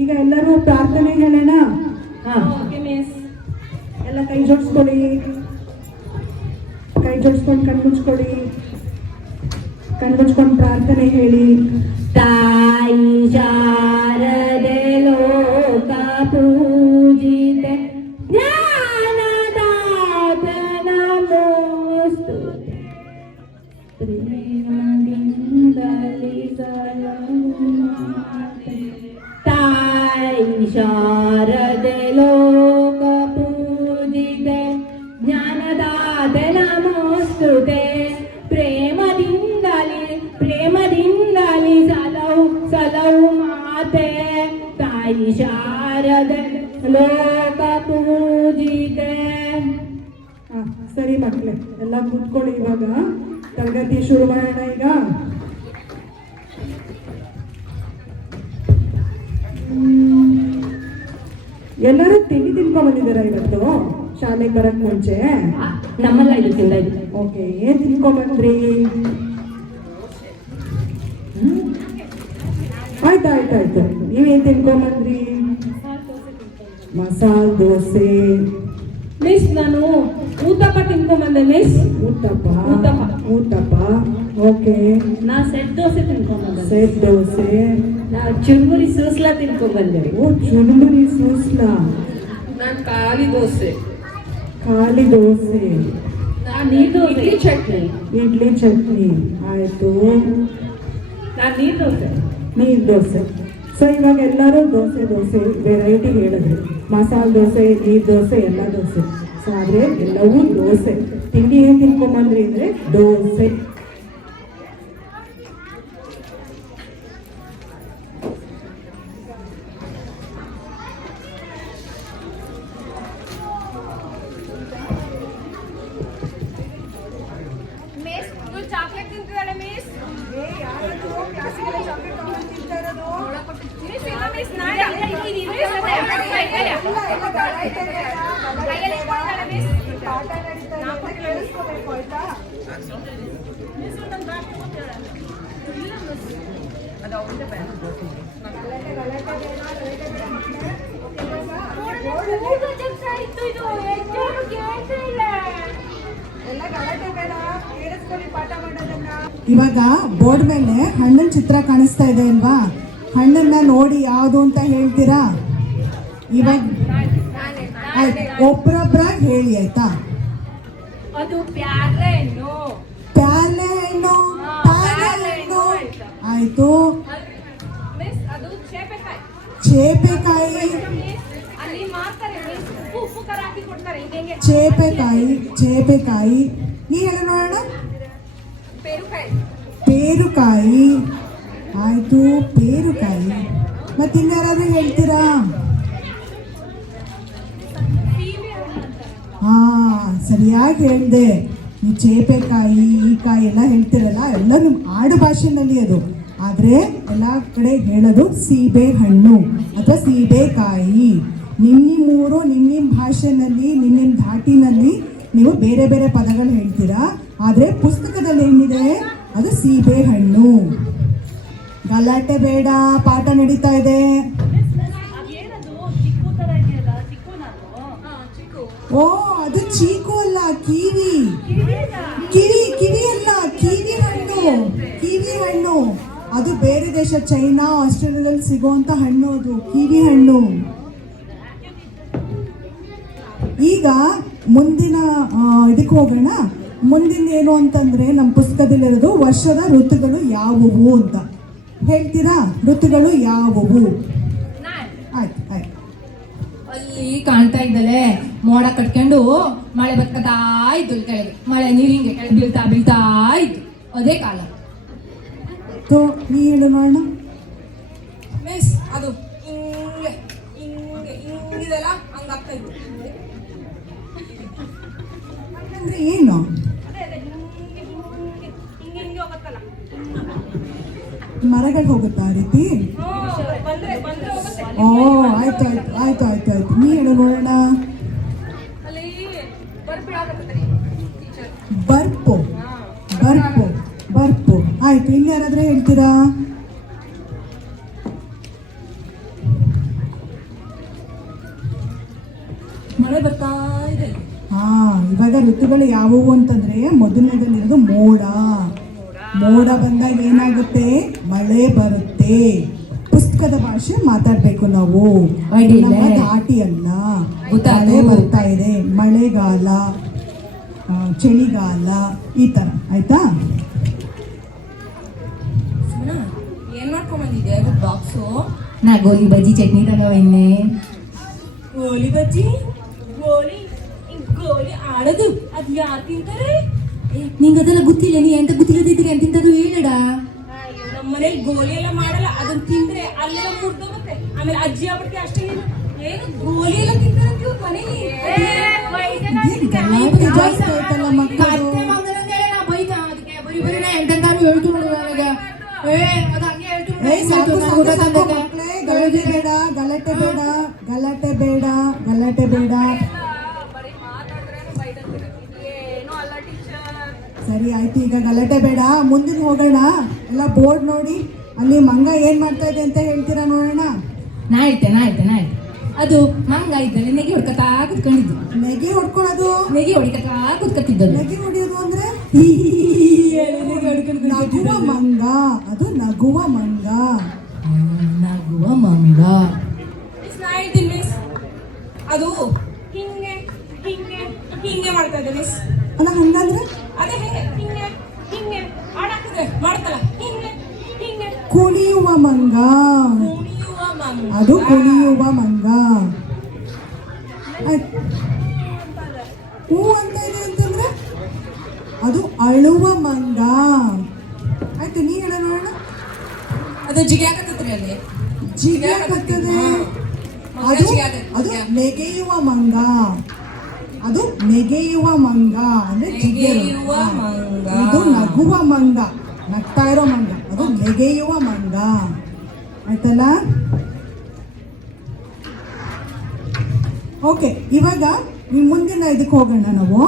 ಈಗ ಎಲ್ಲರೂ ಪ್ರಾರ್ಥನೆ ಹೇಳೋಣ. Okay miss. ಎಲ್ಲ ಕೈ ಜೋಡಿಸ್ಕೊಳ್ಳಿ, ಕೈ ಜೋಡಿಸ್ಕೊಂಡು ಕಣ್ಣು ಮುಚ್ಕೊಳ್ಳಿ. ಕಣ್ಣು ಮುಚ್ಕೊಂಡು ಪ್ರಾರ್ಥನೆ ಹೇಳಿ. ತಾಯಿ ಶಾರದೆ ಲೋಕ ಪೂಜಿತೆ ಜ್ಞಾನದಾತ ನಮೋಸ್ತುತೆ ಪ್ರೇಮದಿಂದಲಿ ಮಾತೆ. ತಾಯಿ ಶಾರದೆ ಲೋಕ ಪೂಜಿತೆ ಜ್ಞಾನದಾತ ನಮೋಸ್ತುತೆ ಪ್ರೇಮದಿಂದಲಿ ಸಲವು ಮಾತೆ. ತಾಯಿ ಶಾರದೆ ಲೋಕ ಪೂಜಿತೆ. ಸರಿ ಮಕ್ಕಳೇ, ಎಲ್ಲ ಕೂತ್ಕೊಳ್ಳಿ. ಇವಾಗ ತರಗತಿ ಶುರು ಮಾಡೋಣ. ಈಗ ಎಲ್ಲರೂ ತಿಂಡಿ ತಿನ್ಕೊಂಡ್ ಬಂದಿದ್ದೀರಾ ಇವತ್ತು ಶಾಲೆಗೆ ಬರಕ್ ಮುಂಚೆ? ನಮ್ಮಲ್ಲ ಇದು ತಿಂದ ಇದು. ಓಕೆ, ಏನ್ ತಿನ್ಕೊಂಡ್ ಬಂದ್ರಿ? ಆಯ್ತಾಯ್ತಾಯ್ತು. ನೀವೇನ್ ತಿನ್ಕೊಂಡ್ ಬಂದ್ರಿ? ಮಸಾಲೆ ದೋಸೆ. ಮಿಸ್, ನಾನು ಊತಪ್ಪ ತಿನ್ಕೊಂಡ್ಬಂದೆ ಮಿಸ್. ಊತಪ್ಪ. ಓಕೆ. ನಾ ಸೆಟ್ ದೋಸೆ ತಿನ್ಕೊಂಡ್ಬಂದೆ. ಸೆಟ್ ದೋಸೆ. ನಾ ಚುರುಮುರಿ ಸೂಸ್ಲಾ ತಿನ್ಕೊಂಡ್ಬಂದೆ. ಓ, ಚುರುಮುರಿ ಸೂಸ್ಲಾ. ನಾನು ಖಾಲಿ ದೋಸೆ. ನಾನು ಇಡ್ಲಿ ಚಟ್ನಿ. ಆಯ್ತು. ನಾನು ನೀರ್ ದೋಸೆ. ಸೊ ಇವಾಗ ಎಲ್ಲರೂ ದೋಸೆ ವೆರೈಟಿ ಹೇಳಿದ್ರು. ಮಸಾಲೆ ದೋಸೆ, ನೀರ್ ದೋಸೆ, ಎಲ್ಲ ದೋಸೆ. ಸೊ ಆದ್ರೆ ಎಲ್ಲವೂ ದೋಸೆ. ತಿಂಡಿ ಏನ್ ತಿನ್ಕೊಂಬಂದ್ರಿ ಅಂದ್ರೆ ದೋಸೆ. ಚಾಕ್ಲೇಟ್ ತಿಂತಿದ್ದಾಳೆ ಮಿಸ್. ಇವಾಗ ಬೋರ್ಡ್ ಮೇಲೆ ಹಣ್ಣಿನ ಚಿತ್ರ ಕಾಣಿಸ್ತಾ ಇದೆ ಅಲ್ವಾ? ಹಣ್ಣನ್ನ ನೋಡಿ ಯಾವುದು ಅಂತ ಹೇಳ್ತೀರಾ? ಇವಾಗ ಆಯ್ತು, ಒಬ್ರೊಬ್ರಾಗಿ ಹೇಳಿ ಆಯ್ತಾ? ಅದು ಪ್ಯಾರ್ಲೆ ಹಣ್ಣು. ಪ್ಯಾರ್ಲೆ ಹಣ್ಣು, ಪ್ಯಾರ್ಲೆ ಹಣ್ಣು ಆಯ್ತು. ಮಿಸ್ ಅದು ಚೇಪೆಕಾಯಿ. ಚೇಪೆಕಾಯಿ, ಅಲ್ಲಿ ಮಾರ್ತಾರೆ ಮಿಸ್, ಉಪ್ಪು ಖಾರ ಹಾಕಿ ಕೊಡ್ತಾರೆ. ಹಿಂಗೆ ಚೇಪೆಕಾಯಿ, ಚೇಪೆಕಾಯಿ. ನೀ ಹೇಳ ನೋಡೋಣ. ಪೇರುಕಾಯಿ. ಪೇರುಕಾಯಿ ಆಯ್ತು, ಪೇರುಕಾಯಿ. ಮತ್ತೆ ಇನ್ಯಾರಾದ್ರೂ ಹೇಳ್ತೀರಾ? ಹಾ, ಸರಿಯಾಗಿ ಹೇಳ್ದೆ. ನೀವು ಚೇಪೆಕಾಯಿ, ಈ ಕಾಯಿ ಎಲ್ಲ ಹೇಳ್ತಿರಲ್ಲ, ಎಲ್ಲ ನಿಮ್ಮ ಆಡು ಭಾಷೆನಲ್ಲಿ ಅದು. ಆದರೆ ಎಲ್ಲ ಕಡೆ ಹೇಳೋದು ಸೀಬೆ ಹಣ್ಣು ಅಥವಾ ಸೀಬೆಕಾಯಿ. ನಿಮ್ಮೂರು ನಿಮ್ಮ ಭಾಷೆನಲ್ಲಿ, ನಿಮ್ಮ ಧಾಟಿನಲ್ಲಿ ನೀವು ಬೇರೆ ಬೇರೆ ಪದಗಳು ಹೇಳ್ತೀರಾ. ಆದರೆ ಪುಸ್ತಕದಲ್ಲಿ ಏನಿದೆ ಅದು ಸೀಬೆ ಹಣ್ಣು. ಗಲಾಟೆ ಬೇಡ, ಪಾಠ ನಡೀತಾ ಇದೆ. ಓ, ಅದು ಚೀಕು ಅಲ್ಲ, ಕಿವಿ. ಕಿವಿ ಕಿವಿ ಅಲ್ಲ, ಕಿವಿ ಹಣ್ಣು. ಕಿವಿ ಹಣ್ಣು ಅದು ಬೇರೆ ದೇಶ, ಚೈನಾ, ಆಸ್ಟ್ರೇಲಿಯಾದಲ್ಲಿ ಸಿಗುವಂತ ಹಣ್ಣು ಅದು, ಕಿವಿ ಹಣ್ಣು. ಈಗ ಮುಂದಿನ ಇದಕ್ಕೆ ಹೋಗೋಣ. ಮುಂದಿನ ಏನು ಅಂತಂದ್ರೆ ನಮ್ಮ ಪುಸ್ತಕದಲ್ಲಿರೋದು ವರ್ಷದ ಋತುಗಳು ಯಾವುವು ಅಂತ ಹೇಳ್ತೀರಾ? ಋತುಗಳು ಯಾವುವು? ಆಯ್ತು ಆಯ್ತು. ಅಲ್ಲಿ ಕಾಣ್ತಾ ಇದ್ದಲೆ ಮೋಡ ಕಟ್ಕೊಂಡು ಮಳೆ ಬರ್ಕತಾ ಇದ್ದು ಕೆಳಗೆ, ಮಳೆ ನೀರು ಹಿಂಗೆ ಕೆಳಗೆ ಬೀಳ್ತಾ ಬೀಳ್ತಾ ಇತ್ತು, ಅದೇ ಕಾಲ. ನೀ ಹೇಳು ಮಾಡೋಣ. ಮಿಸ್ ಅದು ಹಿಂಗೆ ಹಿಂಗೆ ಹಿಂಗಿದೆಲ್ಲ ಹಂಗಾಗ್ತಾ ಇತ್ತು. ಅಂದ್ರೆ ಏನು? ಹಿಂಗೆ ಹೋಗುತ್ತಲ್ಲ, ಮರಗಳು ಹೋಗುತ್ತಾ ಆ ರೀತಿ? ಬಂದ್ರೆ ಹೋಗುತ್ತೆ. ಓ, ಆಯ್ತು ಆಯ್ತು ಆಯ್ತು ಆಯ್ತು ಆಯ್ತು. ನೀ ಹೇಳು ನೋಡೋಣ. ಅಲ್ಲಿ ಬರ್ಬಿಡಾಗತ್ತೆ ಟೀಚರ್. ಬರ್ಪು, ಬರ್ಪು, ಬರ್ಪು ಆಯ್ತು. ಇನ್ಯಾರಾದ್ರೂ ಹೇಳ್ತೀರಾ? ಮಳೆ ಬರ್ತಾ ಇದೆ. ಹಾ, ಇವಾಗ ಋತುಗಳು ಯಾವುವು ಅಂತಂದ್ರೆ ಮೊದಲನೇದಲ್ಲಿರೋದು ಮೋಡ. ಮೋಡ ಬಂದಾಗ ಏನಾಗುತ್ತೆ? ಮಳೆ ಬರುತ್ತೆ. ಪುಸ್ತಕದ ಭಾಷೆ ಮಾತಾಡ್ಬೇಕು ನಾವು, ನಮ್ಮ ಧಾಟಿ ಅಲ್ಲ. ಮಳೆ ಬರ್ತಾ ಇದೆ, ಮಳೆಗಾಲ, ಚಳಿಗಾಲ, ಈ ತರ. ಆಯ್ತಾ? ಏನ್ ಮಾಡ್ಕೊಂಡ್ ಬಂದಿದ್ಯಾ ಬಾಕ್ಸು? ನಾ ಗೋಲಿ ಬಜ್ಜಿ ಚಟ್ನಿ ತಗೋಬನ್ನೆ. ಗೋಲಿ ಬಜ್ಜಿ? ಗೋಲಿ ಗೋಲಿ ಆಡೋದು ಅದ್ ಯಾರು ತಿಂತಾರೆ? ನಿಂಗೆ ಅದೆಲ್ಲ ಗೊತ್ತಿಲ್ಲ, ನೀ ಎಂತ ಗೊತ್ತಿಲ್ಲದಿದ್ದೀರಿ ಅಂತ ತಿಂತದ್ದು ಹೇಳಡ. ನಮ್ಮನೇಲಿ ಗೋಲಿ ಎಲ್ಲ ಮಾಡಲ್ಲ, ಅದನ್ನ ತಿಂದ್ರೆ ಅಲ್ಲೆಲ್ಲ ಮುರ್ದೋಗುತ್ತೆ, ಆಮೇಲೆ ಅಜ್ಜಿ ಆಗ್ಬಿಡ್ತೀವಿ ಅಷ್ಟೇ. ಏನು ಗೋಲಿ ಎಲ್ಲ ತಿಂತಾರೆ ಮನೇಲಿ? ಜಾಸ್ತಿ ಆಯ್ತಲ್ಲ ಮಕ್ಕಳು. ಗಲಾಟೆ ಬೇಡ, ಗಲಾಟೆ ಬೇಡ, ಗಲಾಟೆ ಬೇಡ, ಗಲಾಟೆ ಬೇಡ. ಸರಿ ಆಯ್ತು, ಈಗ ಗಲಾಟೆ ಬೇಡ. ಮುಂದಿನ ಹೋಗೋಣ. ಎಲ್ಲ ಬೋರ್ಡ್ ನೋಡಿ, ಅಲ್ಲಿ ಮಂಗ ಏನ್ ಮಾಡ್ತಾ ಇದೆ ಅಂತ ಹೇಳ್ತೀರಾ ನೋಡೋಣ. ನಾ ಹೇಳ್ತೆ. ಅದು ಮಂಗ ಇದ್ದಲ್ಲಿ ನೆಗೆ ಹೊಡ್ಕತಾ ಕುತ್ಕೊಂಡಿದ್ದು. ನೆಗೆ ಹೊಡ್ಕೊಳ್ಳೋದು? ನೆಗೆ ಹೊಡಿಕತಾ ಕುತ್ಕತ್ತಿದ್ದದು. ನೆಗೆ ಹೊಡಿಯೋದು ಅಂದ್ರೆ ನಗುವ ಮಂಗ. ಅದು ನಗುವ ಮಂಗ. ನಗುವ ಮಂಗ. ನಾ ಹೇಳ್ತೀನಿ ಮಿಸ್, ಅದು ಹಿಂಗೆ ಹಿಂಗೆ ಹಿಂಗೆ ಮಾಡ್ತಾ ಇದೆ ಮಿಸ್. ಅಲ್ಲ, ಹಂಗಂದ್ರೆ ಅದೇ ಹಿಂಗೆ ಹಿಂಗೆ ಹಿಂಗೆ ಆಡಾಕಿದ್ರೆ ಮಾಡ್ತಲ್ಲ, ಹಿಂಗೆ ಹಿಂಗೆ ಕುಣಿಯುವ ಮಂಗ. ಕುಣಿಯುವ ಮಂಗ. ಅದು ಕುಣಿಯುವ ಮಂಗ. ಹೂ ಅಂತ ಇದೆ ಅಂತಂದ್ರೆ ಅದು ಅಳುವ ಮಂಗ. ಆಯ್ತು, ನೀ ಹೇಳ ನೋಡೋಣ. ಅದು ಜಿಗ್ಯಾಕತ್ತದ್ರಿ ಅಲ್ಲಿ. ಜಿಗ್ಯಾಕತ್ತದೆ. ಅದು ನೆಗೆಯುವ ಮಂಗ. ಅದು ನೆಗೆಯುವ ಮಂಗ ಅಂದ್ರೆ ನೆಗೆಯುವ ಮಂಗ. ಇದು ನಗುವ ಮಂಗ, ನಗ್ತಾ ಇರೋ ಮಂಗ. ಅದು ನೆಗೆಯುವ ಮಂಗ. ಆಯ್ತಲ್ಲ? ಓಕೆ, ಇವಾಗ ಮುಂದಿನ ಇದಕ್ಕೆ ಹೋಗೋಣ ನಾವು.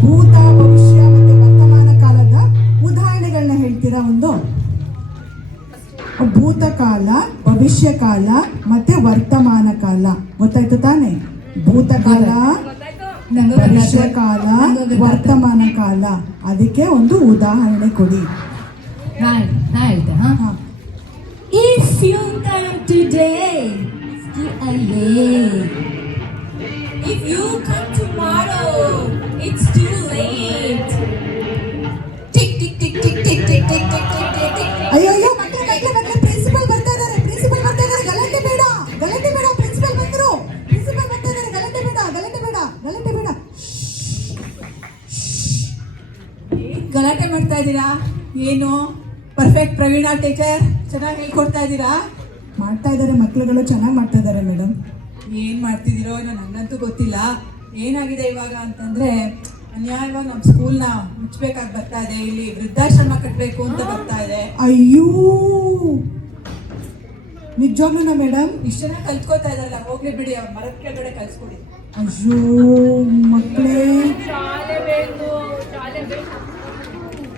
ಭೂತ, ಭವಿಷ್ಯ ಮತ್ತೆ ವರ್ತಮಾನ ಕಾಲದ ಉದಾಹರಣೆಗಳನ್ನ ಹೇಳ್ತೀರಾ ಒಂದು? ಕಾಲ, ಭವಿಷ್ಯ ಕಾಲ ಮತ್ತೆ ವರ್ತಮಾನ ಕಾಲ. ಗೊತ್ತಾಯ್ತು ತಾನೆ? ಭೂತಕಾಲ, ಭವಿಷ್ಯ ಕಾಲ, ವರ್ತಮಾನ ಕಾಲ. ಅದಕ್ಕೆ ಒಂದು ಉದಾಹರಣೆ ಕೊಡಿ. ಆಯ್ತಾ? If you come today, if you come tomorrow, it's too late. Tick tick tick tick tick tick tick tick tick tick tick. ಅಯ್ಯೋ ಮಕ್ಕಳೇ ಪ್ರಿನ್ಸಿಪಲ್ ಬರ್ತಾ ಇದ್ದಾರೆ, ಗಲಾಟೆ ಬೇಡ, ಪ್ರಿನ್ಸಿಪಲ್ ಬರ್ತಾ ಇದ್ದಾರೆ, ಗಲಾಟೆ ಬೇಡ. ಗಲಾಟೆ ಮಾಡ್ತಾ ಇದ್ದೀರಾ? ಏನು ಪರ್ಫೆಕ್ಟ್ ಪ್ರವೀಣಾ ಟೀಚರ್ ಚೆನ್ನಾಗಿ ಹೇಳ್ಕೊಡ್ತಾ ಇದ್ದೀರಾ? ಮಾಡ್ತಾ ಇದ್ದಾರೆ, ಮಕ್ಕಳುಗಳು ಚೆನ್ನಾಗಿ ಮಾಡ್ತಾ ಇದ್ದಾರೆ ಮೇಡಮ್. ಏನು ಮಾಡ್ತಿದ್ದೀರೋ ನನಗಂತೂ ಗೊತ್ತಿಲ್ಲ. ಏನಾಗಿದೆ ಇವಾಗ ಅಂತಂದ್ರೆ, ಅನ್ಯಾಯವಾಗಿ ನಮ್ಮ ಸ್ಕೂಲ್ನ ಮುಚ್ಚಬೇಕಾಗಿ ಬರ್ತಾ ಇದೆ. ಇಲ್ಲಿ ವೃದ್ಧಾಶ್ರಮ ಕಟ್ಟಬೇಕು ಅಂತ ಬರ್ತಾ ಇದೆ. ಅಯ್ಯೋ, ನಿಜವಾಗ್ಲೂನಾ ಮೇಡಮ್? ಇಷ್ಟು ಜನ ಕಲ್ತ್ಕೋತಾ ಇದಾರಲ್ಲ, ಹೋಗ್ಲಿ ಬಿಡಿ, ಅವ್ರ ಮರದ ಕೆಳಗಡೆ ಕಲ್ಸ್ಕೊಡಿ. ಅಯ್ಯೋ ಮಕ್ಕಳೇ,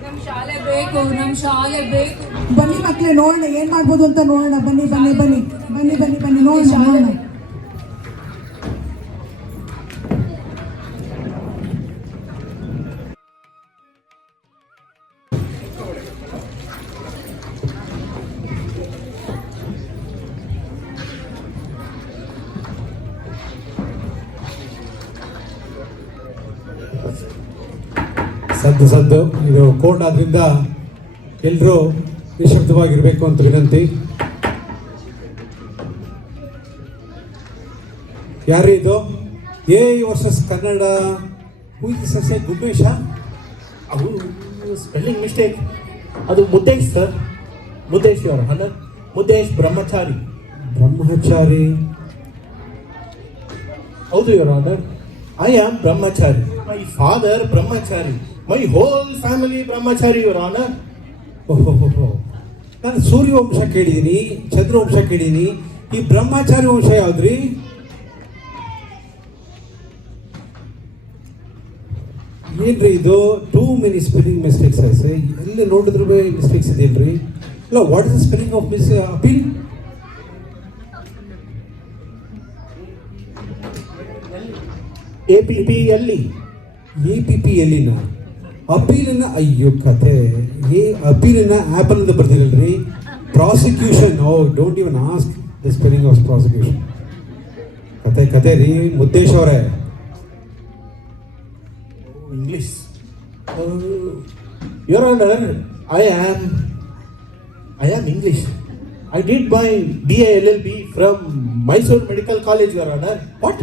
ನಮ್ ಶಾಲೆ ಬೇಕು. ಬನ್ನಿ ಮಕ್ಕಳೇ, ನೋಡೋಣ ಏನ್ ಮಾಡ್ಬೋದು ಅಂತ ನೋಡೋಣ. ಬನ್ನಿ ನೋಡೋಣ. ಸದ್ದು ಇದು ಕೋರ್ಟ್ ಆದ್ರಿಂದ ಎಲ್ಲರೂ ನಿಶಬ್ದವಾಗಿರ್ಬೇಕು ಅಂತ ವಿನಂತಿ. ಯಾರು ಇದು? A versus Kannada. ಸಸ್ಯ ಗುಬ್ಬೇಶ. ಅದು ಸ್ಪೆಲ್ಲಿಂಗ್ ಮಿಸ್ಟೇಕ್. ಅದು ಮುದ್ದೇಶ್ ಸರ್, ಮುದ್ದೇಶ್ ಅವರ ಹಣ, ಮುದ್ದೇಶ್ ಬ್ರಹ್ಮಚಾರಿ. ಹೌದು your honour, I am brahmachari. My father brahmachari. My whole family brahmachari your honour. ಓಹೋ, ನಾನು ಸೂರ್ಯವಂಶ ಕೇಳಿದ್ದೀನಿ, ಚಂದ್ರವಂಶ ಕೇಳಿದ್ದೀನಿ. ಈ ಬ್ರಹ್ಮಚಾರಿ ವಂಶ ಯಾವ್ದ್ರಿ? ಏನ್ರಿ ಇದು? Too many spelling mistakes. ಎಲ್ಲಿ ನೋಡಿದ್ರು ಮಿಸ್ಟೇಕ್ಸ್ ಇದೆಯಲ್ರಿ? ಇಲ್ಲ, what is the spelling of miss appeal? APPL ಅಪೀಲಿನ. ಅಯ್ಯೋ ಕತೆ, ಅಪೀಲಿನ ಆಪಲ್ ಅಂತ ಬರ್ತಿರಲ್ರಿ. ಪ್ರಾಸಿಕ್ಯೂಷನ್. ಓ, don't even ask the spelling of prosecution. ಕತೆ ರೀ ಮುದ್ದೇಶ್ ಅವರೇ. English. Your honour, I am English. I did my BA LLB from Mysore Medical College, Your Honor. What?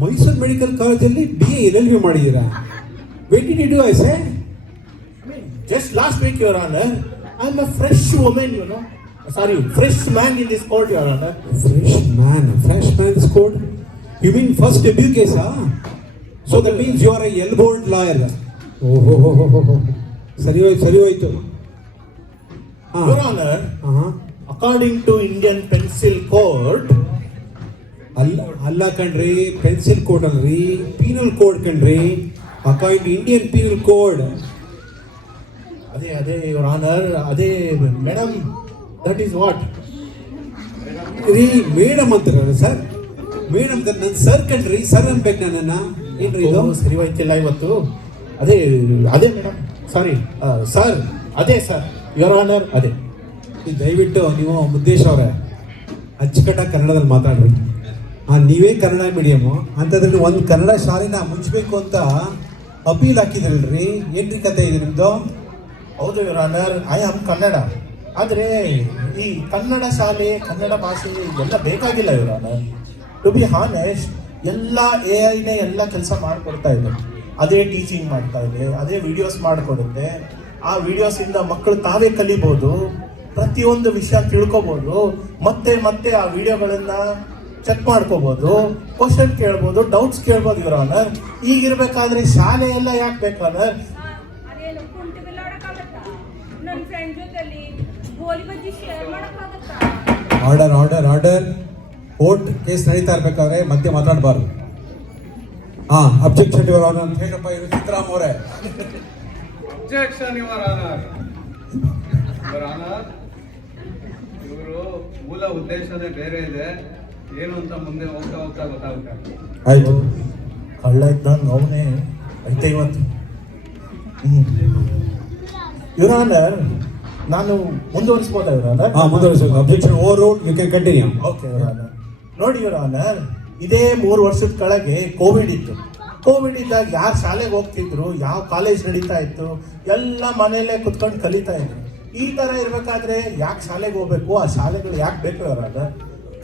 Mysuru medical ಕಾಲೇಜಲ್ಲಿ BA LLB ಮಾಡಿದ್ದೀರಾ? When did you do, I say? Just last week, Your Honor. I'm a fresh woman, you know. Sorry, fresh man in this court, Your Honor. Fresh man in this court? You mean first debut case, huh? So that means you are a elbowed lawyer. Oh. ಸರಿ ಹೋಯ್ತು. Your Honor, according to Indian Pencil Code, ಅಲ್ಲ ಕಣ್ರಿ, pencil code ಅಲ್ರಿ, penal code ಕಣ್ರಿ. According to Indian penal code. ಅದೇ Your Honor, ಅದೇ madam, that is what. ರೀ madam ಅಂತಾರ ಸರ್? ಮೇಡಮ್ ನನ್ನ ಸರ್ ಕಣ್ರಿ, ಸರ್ ಅನ್ಬೇಕು ನನ್ನನ್ನ. ಏನ್ರಿ ಇದು? ಸರಿ ಹೋಯ್ತಿಲ್ಲ ಇವತ್ತು. ಅದೇ ಮೇಡಮ್, ಸಾರಿ ಸರ್, ಅದೇ ಸರ್ Your Honor, ಅದೇ. ದಯವಿಟ್ಟು ನೀವು ಮುದ್ದೇಶ್ ಅವರೇ ಅಚ್ಚುಕಟ್ಟಾಗಿ ಕನ್ನಡದಲ್ಲಿ ಮಾತಾಡ್ರಿ. ನೀವೇ ಕನ್ನಡ ಮೀಡಿಯಮು ಅಂಥದ್ರಲ್ಲಿ ಒಂದು ಕನ್ನಡ ಶಾಲೆನ ಮುಚ್ಚಬೇಕು ಅಂತ ಅಪೀಲ್ ಹಾಕಿದ್ರಲ್ರಿ. ಏನ್ರಿ ಕತೆ ಇದೆ ನಿಮ್ಮದು? ಹೌದು Your Honor, I am Kannada. ಆದರೆ ಈ ಕನ್ನಡ ಶಾಲೆ, ಕನ್ನಡ ಭಾಷೆ ಎಲ್ಲ ಬೇಕಾಗಿಲ್ಲ Your Honor. To be honest, ಎಲ್ಲ AI ಎಲ್ಲ ಕೆಲಸ ಮಾಡಿಕೊಡ್ತಾ ಇದೆ. ಅದೇ ಟೀಚಿಂಗ್ ಮಾಡ್ತಾ ಇದೆ, ಅದೇ ವಿಡಿಯೋಸ್ ಮಾಡಿಕೊಡುತ್ತೆ. ಆ ವಿಡಿಯೋಸಿಂದ ಮಕ್ಕಳು ತಾವೇ ಕಲಿಬೋದು, ಪ್ರತಿಯೊಂದು ವಿಷಯ ತಿಳ್ಕೊಬೋದು, ಮತ್ತೆ ಆ ವಿಡಿಯೋಗಳನ್ನ ಚೆಕ್ ಮಾಡ್ಕೋಬೋದು, ಕ್ವಶನ್ ಕೇಳ್ಬೋದು, ಡೌಟ್ಸ್ ಕೇಳ್ಬೋದು Your Honor. ಈಗಿರ್ಬೇಕಾದ್ರೆ ಶಾಲೆ ಎಲ್ಲ ಯಾಕೆ ಬೇಕು Honor? ಆರ್ಡರ್. ಕೋರ್ಟ್ ಕೇಸ್ ನಡೀತಾ ಇರ್ಬೇಕಾದ್ರೆ ಮತ್ತೆ ಮಾತಾಡಬಾರ್ದು. ಅಬ್ಜೆಕ್ಷನ್ ಯುವರ್ ಆನರ್ ಅಂತ ಹೇಳಪ್ಪ. ಇವರು ಸಿದ್ದರಾಮ್ ಅವರೇ. Objection, Your Honor. Your Honor, ಇವರು ಮೂಲ ಉದ್ದೇಶನೇ ಬೇರೆ ಇದೆ. ಏನು ಅಂತ ಮುಂದೆ ಹೋಗ್ತಾ ಹೋಗ್ತಾ ಗೊತ್ತಾಗುತ್ತೆ. ಆಯ್ತು, ಕಳ್ಳ ಇದ್ದಂಗೆ ಅವನೇ ಐತೆ ಇವತ್ತು. ಯುವರ್ ಆನರ್, ನಾನು ಮುಂದುವರಿಸ್ಬೋದಾ ಯುವರ್ ಆನರ್? ಮುಂದುವರಿಸೋದು. Objection overruled, you can continue. Okay your honour. ನೋಡಿ ಯುವರ್ ಆನರ್, ಇದೇ 3 ವರ್ಷದ ಕೆಳಗೆ ಕೋವಿಡ್ ಇತ್ತು. ಕೋವಿಡ್ ಇದ್ದಾಗ ಯಾರು ಶಾಲೆಗೆ ಹೋಗ್ತಿದ್ರು, ಯಾವ ಕಾಲೇಜ್ ನಡೀತಾ ಇತ್ತು, ಎಲ್ಲ ಮನೆಯಲ್ಲೇ ಕುತ್ಕೊಂಡು ಕಲಿತಾ ಇದ್ರು. ಈ ಥರ ಇರಬೇಕಾದ್ರೆ ಯಾಕೆ ಶಾಲೆಗೆ ಹೋಗ್ಬೇಕು? ಆ ಶಾಲೆಗಳು ಯಾಕೆ ಬೇಕು ಯುವರ್ ಆನರ್?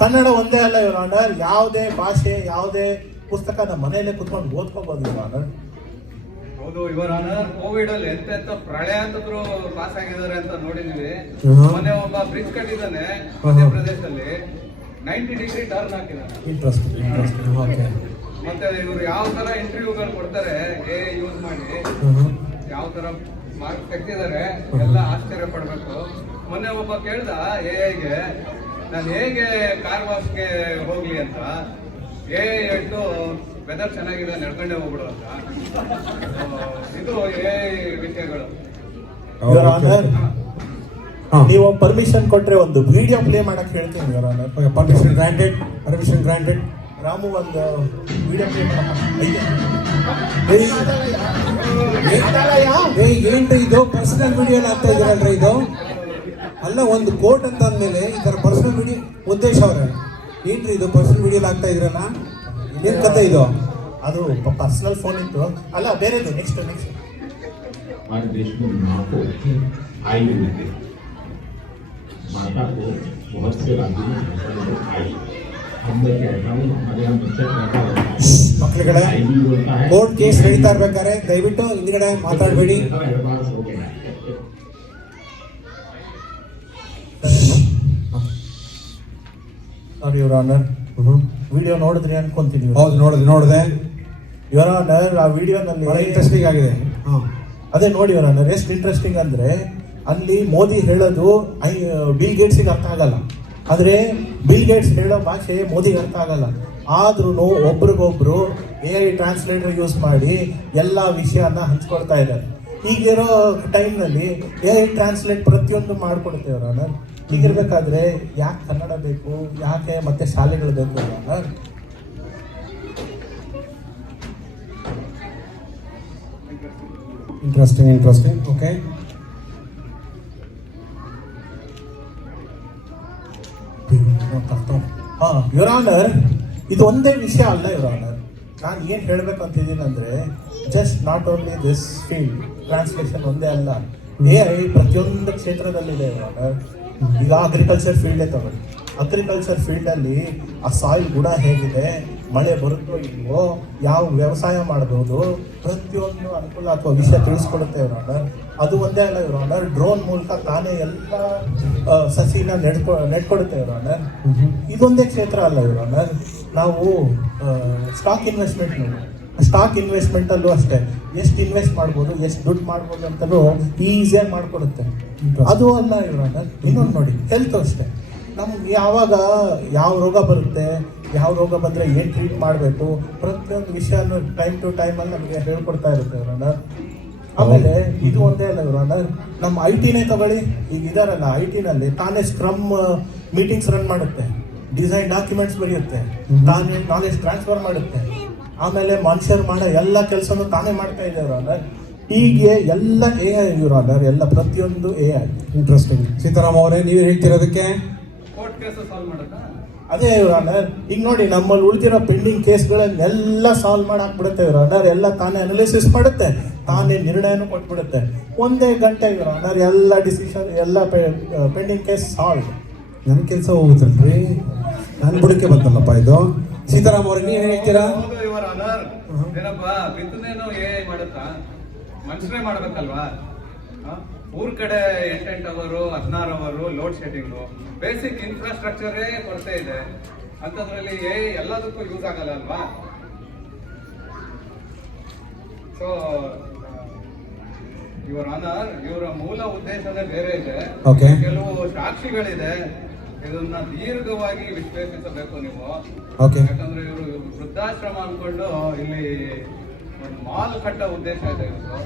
ಕನ್ನಡ ಒಂದೇ ಅಲ್ಲ ಯುವರ್ ಆನರ್, ಯಾವುದೇ ಭಾಷೆ, ಯಾವುದೇ ಪುಸ್ತಕ ನಮ್ಮ ಮನೆಯಲ್ಲೇ ಕುತ್ಕೊಂಡು ಓದ್ಕೋಬೋದು ಯುವರ್ ಆನರ್. ಹೌದು ಯುವರ್ ಆನರ್, ಕೋವಿಡ್ ಅಲ್ಲಿ ಎಂತೆಂತ ಪ್ರಳಯ ಅಂತಂದ್ರು ಪಾಸ್ ಆಗಿದ್ದಾರೆ ಅಂತ ನೋಡಿದೀವಿ. ಮೊನ್ನೆ ಒಬ್ಬ ಬ್ರಿಡ್ಜ್ ಕಟ್ಟಿದ್ದಾನೆ ಮಧ್ಯಪ್ರದೇಶದಲ್ಲಿ, 90 ಡಿಗ್ರಿ ಟರ್ನ್ ಹಾಕಿದ್ದಾನೆ. ಇಂಟ್ರೆಸ್ಟಿಂಗ್. ಓಕೆ. ಮತ್ತೆ ಇವರು ಯಾವ ತರ ಇಂಟರ್ವ್ಯೂಗಳು ಕೊಡ್ತಾರೆ ಎ ಯೂಸ್ ಮಾಡಿ, ಯಾವ ತರ ಮಾರ್ಕ್ಸ್ ತೆಗ್ದಿದ್ದಾರೆ ಎಲ್ಲ ಆಶ್ಚರ್ಯ ಪಡ್ಬೇಕು. ಮೊನ್ನೆ ಒಬ್ಬ ಕೇಳ್ದ ಎಗೆ, ನಾನು ಹೇಗೆ ಕಾರ್ ವಾಶ್ಗೆ ಹೋಗ್ಲಿ ಅಂತ. ಹೇಳ್ತು ವೆದರ್ ಚೆನ್ನಾಗಿದೆ ನಡ್ಕೊಂಡೇ ಹೋಗ್ಬಿಡು ಅಂತ. ಇದು ವಿಷಯಗಳು. ಯುವರ್ ಆನರ್, ನೀವು ಪರ್ಮಿಷನ್ ಕೊಟ್ರೆ ಒಂದು ವಿಡಿಯೋ ಪ್ಲೇ ಮಾಡಕ್ ಹೇಳ್ತೀನಿ your honour. Permission granted. Permission granted. Ramu ಒಂದು ವಿಡಿಯೋ ಪ್ಲೇ ಏನ್ರಿ ಇದು ಪರ್ಸನಲ್ ವಿಡಿಯೋ ಆಗ್ತಾ ಇದೀರಲ್ರಿ ಇದು? ಅಲ್ಲ, ಒಂದು ಕೋರ್ಟ್ ಅಂತ ಅಂದ್ಮೇಲೆ ಈ ತರ ಪರ್ಸನಲ್ ವಿಡಿಯೋ ಉದ್ದೇಶ ಅವ್ರೆ. ಏನ್ರಿ ಇದು ಪರ್ಸನಲ್ ವಿಡಿಯೋ ಆಗ್ತಾ ಇದ್ರಲ್ಲ, ಏನ್ ಕತೆ ಇದು? ಅದು ಪರ್ಸನಲ್ ಫೋನ್ ಇತ್ತು. ಅಲ್ಲ, ಬೇರೆದು. ನೆಕ್ಸ್ಟ್ हमारे देश में माँ को आई हुई है, माता को बहुत से राज्यों में भाषा आई। हम मैं कहता हूँ हमारे यहाँ बच्चा कहता है ಮಕ್ಕಳುಗಳೇ, ಕೋರ್ಟ್ ಕೇಸ್ ನಡೀತಾ ಇರ್ಬೇಕಾದ್ರೆ ದಯವಿಟ್ಟು ಹಿಂದ್ಗಡೆ ಮಾತಾಡಬೇಡಿ. एडवांस हो गया। ಸಾರಿ ಯುವರ್ ಆನರ್, ವಿಡಿಯೋ ನೋಡಿದ್ರಿ ಅನ್ಕೊಂತೀನಿ. ಹೌದು, ನೋಡಿದೆ ಯುವರ್ ಆನರ್. ಆ ವಿಡಿಯೋನಲ್ಲಿ ಇಂಟ್ರೆಸ್ಟಿಂಗ್ ಆಗಿದೆ. ಅದೇ ನೋಡಿ ಯುವರ್ ಆನರ್, ಎಷ್ಟು ಇಂಟ್ರೆಸ್ಟಿಂಗ್ ಅಂದ್ರೆ ಅಲ್ಲಿ ಮೋದಿ ಹೇಳೋದು ಬಿಲ್ ಗೇಟ್ಸ್ಗೆ ಅರ್ಥ ಆಗಲ್ಲ. ಆದರೆ ಬಿಲ್ ಗೇಟ್ಸ್ ಹೇಳೋ ಭಾಷೆ ಮೋದಿಗೆ ಅರ್ಥ ಆಗಲ್ಲ. ಆದ್ರೂ ಒಬ್ರಿಗೊಬ್ರು AI ಟ್ರಾನ್ಸ್ಲೇಟರ್ ಯೂಸ್ ಮಾಡಿ ಎಲ್ಲ ವಿಷಯನ ಹಂಚ್ಕೊಡ್ತಾ ಇದ್ದಾರೆ. ಈಗಿರೋ ಟೈಮ್ನಲ್ಲಿ AI ಟ್ರಾನ್ಸ್ಲೇಟ್ ಪ್ರತಿಯೊಂದು ಮಾಡ್ಕೊಡುತ್ತೆ ಯುವರ್ ಆನರ್. ಹೀಗಿರ್ಬೇಕಾದ್ರೆ ಯಾಕೆ ಕನ್ನಡ ಬೇಕು, ಯಾಕೆ ಮತ್ತೆ ಶಾಲೆಗಳು ಬೇಕು your honour? Interesting. Okay. Your honour, ಇದು ಒಂದೇ ವಿಷಯ ಅಲ್ಲ ಯುವರ್ ಆನರ್. ನಾನು ಏನು ಹೇಳಬೇಕಂತಿದ್ದೀನಿ ಅಂದರೆ, just not only this field translation ಒಂದೇ ಅಲ್ಲ, AI ಪ್ರತಿಯೊಂದು ಕ್ಷೇತ್ರದಲ್ಲಿದೆ ಯುವರ್ ಆನರ್. ಈಗ ಅಗ್ರಿಕಲ್ಚರ್ ಫೀಲ್ಡೇ ತಗೊಳ್ಳಿ. ಅಗ್ರಿಕಲ್ಚರ್ ಫೀಲ್ಡಲ್ಲಿ ಆ ಸಾಯಿಲ್ ಗುಣ ಹೇಗಿದೆ, ಮಳೆ ಬರುತ್ತೋ ಇಲ್ವೋ, ಯಾವ ವ್ಯವಸಾಯ ಮಾಡ್ಬೋದು, ಪ್ರತಿಯೊಂದು ಅನುಕೂಲ ಅಥವಾ ವಿಷಯ ತಿಳಿಸ್ಕೊಡುತ್ತೆ ಯುವರ್ ಆನರ್. ಅದು ಒಂದೇ ಅಲ್ಲ ಯುವರ್ ಆನರ್, ಡ್ರೋನ್ ಮೂಲಕ ತಾನೇ ಎಲ್ಲ ಸಸಿನ ನೆಡ್ಕೊಡುತ್ತೆ ಯುವರ್ ಆನರ್. ಇದೊಂದೇ ಕ್ಷೇತ್ರ ಅಲ್ಲ ಯುವರ್ ಆನರ್. ನಾವು ಸ್ಟಾಕ್ ಇನ್ವೆಸ್ಟ್ಮೆಂಟಲ್ಲೂ ಅಷ್ಟೇ, ಎಷ್ಟು ಇನ್ವೆಸ್ಟ್ ಮಾಡ್ಬೋದು, ಎಷ್ಟು ದುಡ್ಡು ಮಾಡ್ಬೋದು ಅಂತಲೂ ಈಸಿಯಾಗಿ ಮಾಡಿಕೊಡುತ್ತೆ. ಅದು ಅಲ್ಲ ಯುವರ್ ಆನರ್. ಇನ್ನೊಂದು ನೋಡಿ, ಹೆಲ್ತ್ ಅಷ್ಟೇ. ನಮ್ಗೆ ಯಾವಾಗ ಯಾವ ರೋಗ ಬರುತ್ತೆ, ಯಾವ ರೋಗ ಬಂದರೆ ಏನು ಟ್ರೀಟ್ ಮಾಡಬೇಕು, ಪ್ರತಿಯೊಂದು ವಿಷಯನೂ ಟೈಮ್ ಟು ಟೈಮಲ್ಲಿ ನಮಗೆ ಹೇಳ್ಕೊಡ್ತಾ ಇರುತ್ತೆ ಯುವರ್ ಆನರ್. ಆಮೇಲೆ ಇದು ಒಂದೇ ಅಲ್ಲ ಯುವರ್ ಆನರ್, ನಮ್ಮ IT-ನೇ ತಗೊಳ್ಳಿ. ಈಗ ಇದಾರಲ್ಲ, IT-ನಲ್ಲಿ ತಾನೇ ಸ್ಕ್ರಮ್ ಮೀಟಿಂಗ್ಸ್ ರನ್ ಮಾಡುತ್ತೆ, ಡಿಸೈನ್ ಡಾಕ್ಯುಮೆಂಟ್ಸ್ ಬರೆಯುತ್ತೆ, ತಾನೇ ನಾಲೆಜ್ ಟ್ರಾನ್ಸ್ಫರ್ ಮಾಡುತ್ತೆ. ಆಮೇಲೆ ಮನುಷ್ಯರು ಮಾಡೋ ಎಲ್ಲ ಕೆಲಸನೂ ತಾನೇ ಮಾಡ್ತಾ ಇದೆ ಯುವರ್ ಆನರ್. ಹೀಗೆ ಎಲ್ಲ AI ಯುವರ್ ಆನರ್, ಎಲ್ಲ ಪ್ರತಿಯೊಂದು AI. ಇಂಟ್ರೆಸ್ಟಿಂಗ್. ಸೀತಾರಾಮ್ ಅವರೇ, ನೀವು ಹೇಳ್ತಿರೋದಕ್ಕೆ ಕೋರ್ಟ್ ಕೇಸ್ ಸಾಲ್ವ್ ಮಾಡುತ್ತಾ? ಅದೇ ಯುವರ್ ಆನರ್. ಈಗ ನೋಡಿ, ನಮ್ಮಲ್ಲಿ ಉಳಿದಿರೋ ಪೆಂಡಿಂಗ್ ಕೇಸ್ಗಳನ್ನೆಲ್ಲ ಸಾಲ್ವ್ ಮಾಡಾಕ್ಬಿಡುತ್ತೆ ಯುವರ್ ಆನರ್. ಎಲ್ಲ ತಾನೇ ಅನಾಲಿಸಿಸ್ ಮಾಡುತ್ತೆ, ತಾನೇ ನಿರ್ಣಯನೂ ಕೊಟ್ಬಿಡುತ್ತೆ. ಒಂದೇ ಗಂಟೆ ಯುವರ್ ಆನರ್, ಎಲ್ಲ ಡಿಸಿಷನ್, ಎಲ್ಲ ಪೆಂಡಿಂಗ್ ಕೇಸ್ ಸಾಲ್ವ್. ನನ್ನ ಕೆಲಸ ಹೋಗುತ್ತಲ್ರಿ, ನನ್ನ ಬುಡಕ್ಕೆ ಬಂತಲ್ಲಪ್ಪ ಇದು. ಸೀತಾರಾಮ್ ಅವ್ರಿಗೆ ನೀವು ಹೇಳ್ತೀರಾ? ಹೌದು ಯುವರ್ ಆನರ್. ಏನಪ್ಪ ಬಿತ್ತನೇನು AI ಮಾಡುತ್ತಾ? ಮನುಷ್ಯರೇ ಮಾಡ್ಬೇಕಲ್ವಾ? ಊರ್ ಕಡೆ 8 ಅವರು 16 ಅವರು ಲೋಡ್ ಶೆಡ್ಡಿಂಗು, ಬೇಸಿಕ್ ಇನ್ಫ್ರಾಸ್ಟ್ರಕ್ಚರೇ ಕೊರತೆ ಇದೆ. ಅಂಥದ್ರಲ್ಲಿ AI ಎಲ್ಲದಕ್ಕೂ ಯೂಸ್ ಆಗಲ್ಲ ಅಲ್ವಾ? ಸೊ ಯುವರ್ ಆನರ್, ಇವರ ಮೂಲ ಉದ್ದೇಶನೇ ಬೇರೆ ಇದೆ. ಕೆಲವು ಸಾಕ್ಷಿಗಳಿದೆ, ಇದನ್ನ ದೀರ್ಘವಾಗಿ ವಿಶ್ಲೇಷಿಸಬೇಕು ನೀವು. ಯಾಕಂದ್ರೆ ಇವರು ವೃದ್ಧಾಶ್ರಮ ಅನ್ಕೊಂಡು ಇಲ್ಲಿ ಒಂದು ಮಾಲ್ ಕಟ್ಟೋ ಉದ್ದೇಶ ಇದೆ ಇವರು.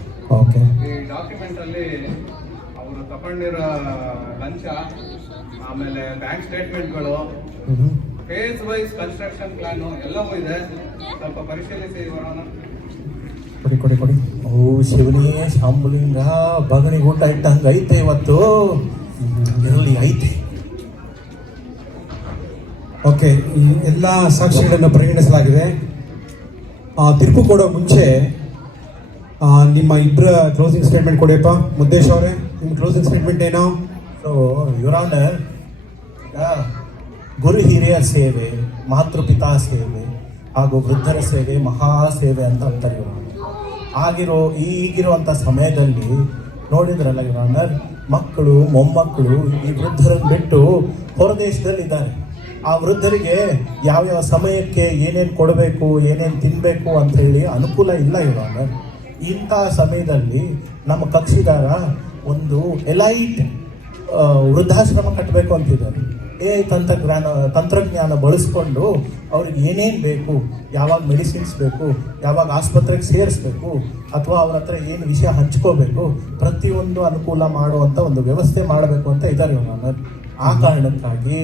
ಈ ಡಾಕ್ಯುಮೆಂಟ್ ಅಲ್ಲಿ ಅವರು ತಗೊಂಡಿರೋ ಲಂಚ, ಆಮೇಲೆ ಬ್ಯಾಂಕ್ ಸ್ಟೇಟ್ಮೆಂಟ್ಗಳು, ಫೇಸ್ ವೈಸ್ ಕನ್ಸ್ಟ್ರಕ್ಷನ್ ಪ್ಲಾನು ಎಲ್ಲವೂ ಇದೆ. ಸ್ವಲ್ಪ ಪರಿಶೀಲಿಸಿ ಇವರನ್ನು. ಕೊಡಿ. ಓ ಶಿವನೇ ಶಾಂಬುಲಿಂಗ, ಬಗಣಿ ಊಟ ಇಟ್ಟಂಗೆ ಐತೆ ಇವತ್ತು. ಇರಲಿ, ಐತೆ. ಓಕೆ, ಈ ಎಲ್ಲ ಸಾಕ್ಷಿಗಳನ್ನು ಪರಿಗಣಿಸಲಾಗಿದೆ. ತೀರ್ಪು ಕೊಡೋ ಮುಂಚೆ ನಿಮ್ಮ ಇಬ್ಬರ ಕ್ಲೋಸಿಂಗ್ ಸ್ಟೇಟ್ಮೆಂಟ್ ಕೊಡಿಯಪ್ಪ. ಮುದ್ದೇಶ್ ಅವರೇ, ನಿಮ್ಮ ಕ್ಲೋಸಿಂಗ್ ಸ್ಟೇಟ್ಮೆಂಟ್ ಏನೋ? ಸೊ ಯುವರ್ ಆನರ್, ಗುರು ಹಿರಿಯರ ಸೇವೆ, ಮಾತೃಪಿತಾ ಸೇವೆ ಹಾಗೂ ವೃದ್ಧರ ಸೇವೆ ಮಹಾ ಸೇವೆ ಅಂತ ಅಂತಾರೆ ಯುವರ್ ಆನರ್. ಈಗಿರುವಂಥ ಸಮಯದಲ್ಲಿ ನೋಡಿದ್ರಲ್ಲ ಯುವರ್ ಆನರ್, ಮಕ್ಕಳು ಮೊಮ್ಮಕ್ಕಳು ಈ ವೃದ್ಧರನ್ನು ಬಿಟ್ಟು ಹೊರದೇಶದಲ್ಲಿದ್ದಾರೆ. ಆ ವೃದ್ಧರಿಗೆ ಯಾವ್ಯಾವ ಸಮಯಕ್ಕೆ ಏನೇನು ಕೊಡಬೇಕು, ಏನೇನು ತಿನ್ನಬೇಕು ಅಂತ ಹೇಳಿ ಅನುಕೂಲ ಇಲ್ಲ ಯುವರ್ ಆನರ್. ಇಂಥ ಸಮಯದಲ್ಲಿ ನಮ್ಮ ಕಕ್ಷಿದಾರ ಒಂದು ಎಲೈಟ್ ವೃದ್ಧಾಶ್ರಮ ಕಟ್ಟಬೇಕು ಅಂತಿದ್ದಾರೆ. ತಂತ್ರಜ್ಞಾನ ಬಳಸ್ಕೊಂಡು ಅವ್ರಿಗೆ ಏನೇನು ಬೇಕು, ಯಾವಾಗ ಮೆಡಿಸಿನ್ಸ್ ಬೇಕು, ಯಾವಾಗ ಆಸ್ಪತ್ರೆಗೆ ಸೇರಿಸ್ಬೇಕು, ಅಥವಾ ಅವ್ರ ಹತ್ರ ಏನು ವಿಷಯ ಹಂಚ್ಕೋಬೇಕು, ಪ್ರತಿಯೊಂದು ಅನುಕೂಲ ಮಾಡುವಂಥ ಒಂದು ವ್ಯವಸ್ಥೆ ಮಾಡಬೇಕು ಅಂತ ಇದ್ದಾರೆ ನಾನು. ಆ ಕಾರಣಕ್ಕಾಗಿ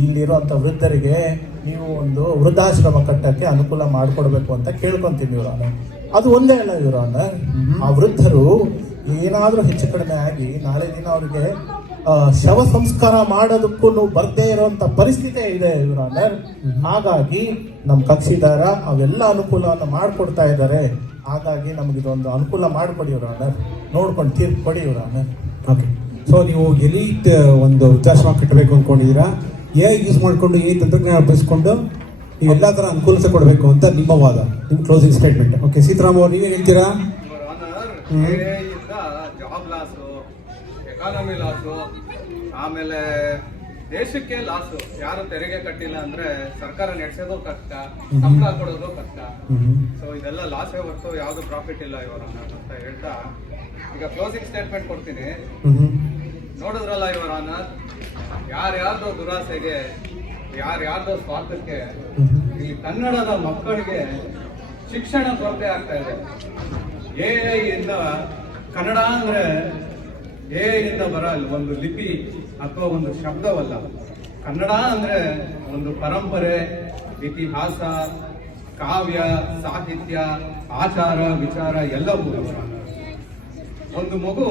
ಇಲ್ಲಿರುವಂಥ ವೃದ್ಧರಿಗೆ ನೀವು ಒಂದು ವೃದ್ಧಾಶ್ರಮ ಕಟ್ಟಕ್ಕೆ ಅನುಕೂಲ ಮಾಡಿಕೊಡ್ಬೇಕು ಅಂತ ಕೇಳ್ಕೊತೀನಿ ಇವ್ರ. ಅದು ಒಂದೇ ಅಲ್ಲ ಇವ್ರ, ಆ ವೃದ್ಧರು ಏನಾದರೂ ಹೆಚ್ಚು ಕಡಿಮೆ ಆಗಿ ನಾಳೆ ದಿನ ಅವ್ರಿಗೆ ಶವ ಸಂಸ್ಕಾರ ಮಾಡೋದಕ್ಕೂ ಬರ್ದೇ ಇರುವಂತ ಪರಿಸ್ಥಿತಿ ಇದೆ ಇವ್ರ. ಹಾಗಾಗಿ ನಮ್ಮ ಕಕ್ಷಿದಾರ ಅವೆಲ್ಲ ಅನುಕೂಲವನ್ನು ಮಾಡಿಕೊಡ್ತಾ ಇದ್ದಾರೆ. ಹಾಗಾಗಿ ನಮಗಿದೊಂದು ಅನುಕೂಲ ಮಾಡಿಕೊಡಿ ಇವ್ರ, ನೋಡ್ಕೊಂಡು ತೀರ್ಪು ಕೊಡಿ ಇವ್ರ. ಓಕೆ, ಸೊ ನೀವು ಎಲೀಟ್ ಒಂದು ವೃದ್ಧಾಶ್ರಮ ಕಟ್ಟಬೇಕು ಅಂದ್ಕೊಂಡಿದ್ದೀರಾ. ಯೂಸ್ ಮಾಡಿಕೊಂಡು ತಂತ್ರಜ್ಞಾನ ಬಳಸ್ಕೊಂಡು ನೀವು ಎಲ್ಲ ಥರ ಅನುಕೂಲತೆ ಕೊಡಬೇಕು ಅಂತ ನಿಮ್ಮ ವಾದ, ನಿಮ್ಮ ಕ್ಲೋಸಿಂಗ್ ಸ್ಟೇಟ್ಮೆಂಟ್. ಓಕೆ, ಸೀತಾರಾಮ್ ಅವ್ರು ನೀವೇನು ಹೇಳ್ತೀರಾ? ಜಾಬ್ ಲಾಸು, ಎಕಾನಮಿ ಲಾಸು, ಆಮೇಲೆ ದೇಶಕ್ಕೆ ಲಾಸು. ಯಾರು ತೆರಿಗೆ ಕಟ್ಟಿಲ್ಲ ಅಂದ್ರೆ ಸರ್ಕಾರ ನಡೆಸೋದು ಕಷ್ಟ, ಸಂಬಳ ಕೊಡೋದು ಕಷ್ಟ. ಸೊ ಇದೆಲ್ಲ ಲಾಸೇ ಹೊರತು ಯಾವ್ದು ಪ್ರಾಫಿಟ್ ಇಲ್ಲ ಇವರ ಅಂತ ಹೇಳ್ತಾ ಈಗ ಕ್ಲೋಸಿಂಗ್ ಸ್ಟೇಟ್ಮೆಂಟ್ ಕೊಡ್ತೀನಿ. ನೋಡಿದ್ರಲ್ಲ ಇವರ ಯಾರ್ಯಾರ್ದೋ ದುರಾಸೆಗೆ, ಯಾರ್ಯಾರ್ದೋ ಸ್ವಾರ್ಥಕ್ಕೆ ಇಲ್ಲಿ ಕನ್ನಡದ ಮಕ್ಕಳಿಗೆ ಶಿಕ್ಷಣ ಕೊರತೆ ಆಗ್ತಾ ಇದೆ. ಎಐ ಇಂದ ಕನ್ನಡ ಅಂದ್ರೆ ಎಐ ಇಂದ ಬರಲ್ಲ ಒಂದು ಲಿಪಿ ಅಥವಾ ಒಂದು ಶಬ್ದವಲ್ಲ. ಕನ್ನಡ ಅಂದ್ರೆ ಒಂದು ಪರಂಪರೆ, ಇತಿಹಾಸ, ಕಾವ್ಯ, ಸಾಹಿತ್ಯ, ಆಚಾರ, ವಿಚಾರ ಎಲ್ಲವೂ. ಒಂದು ಮಗು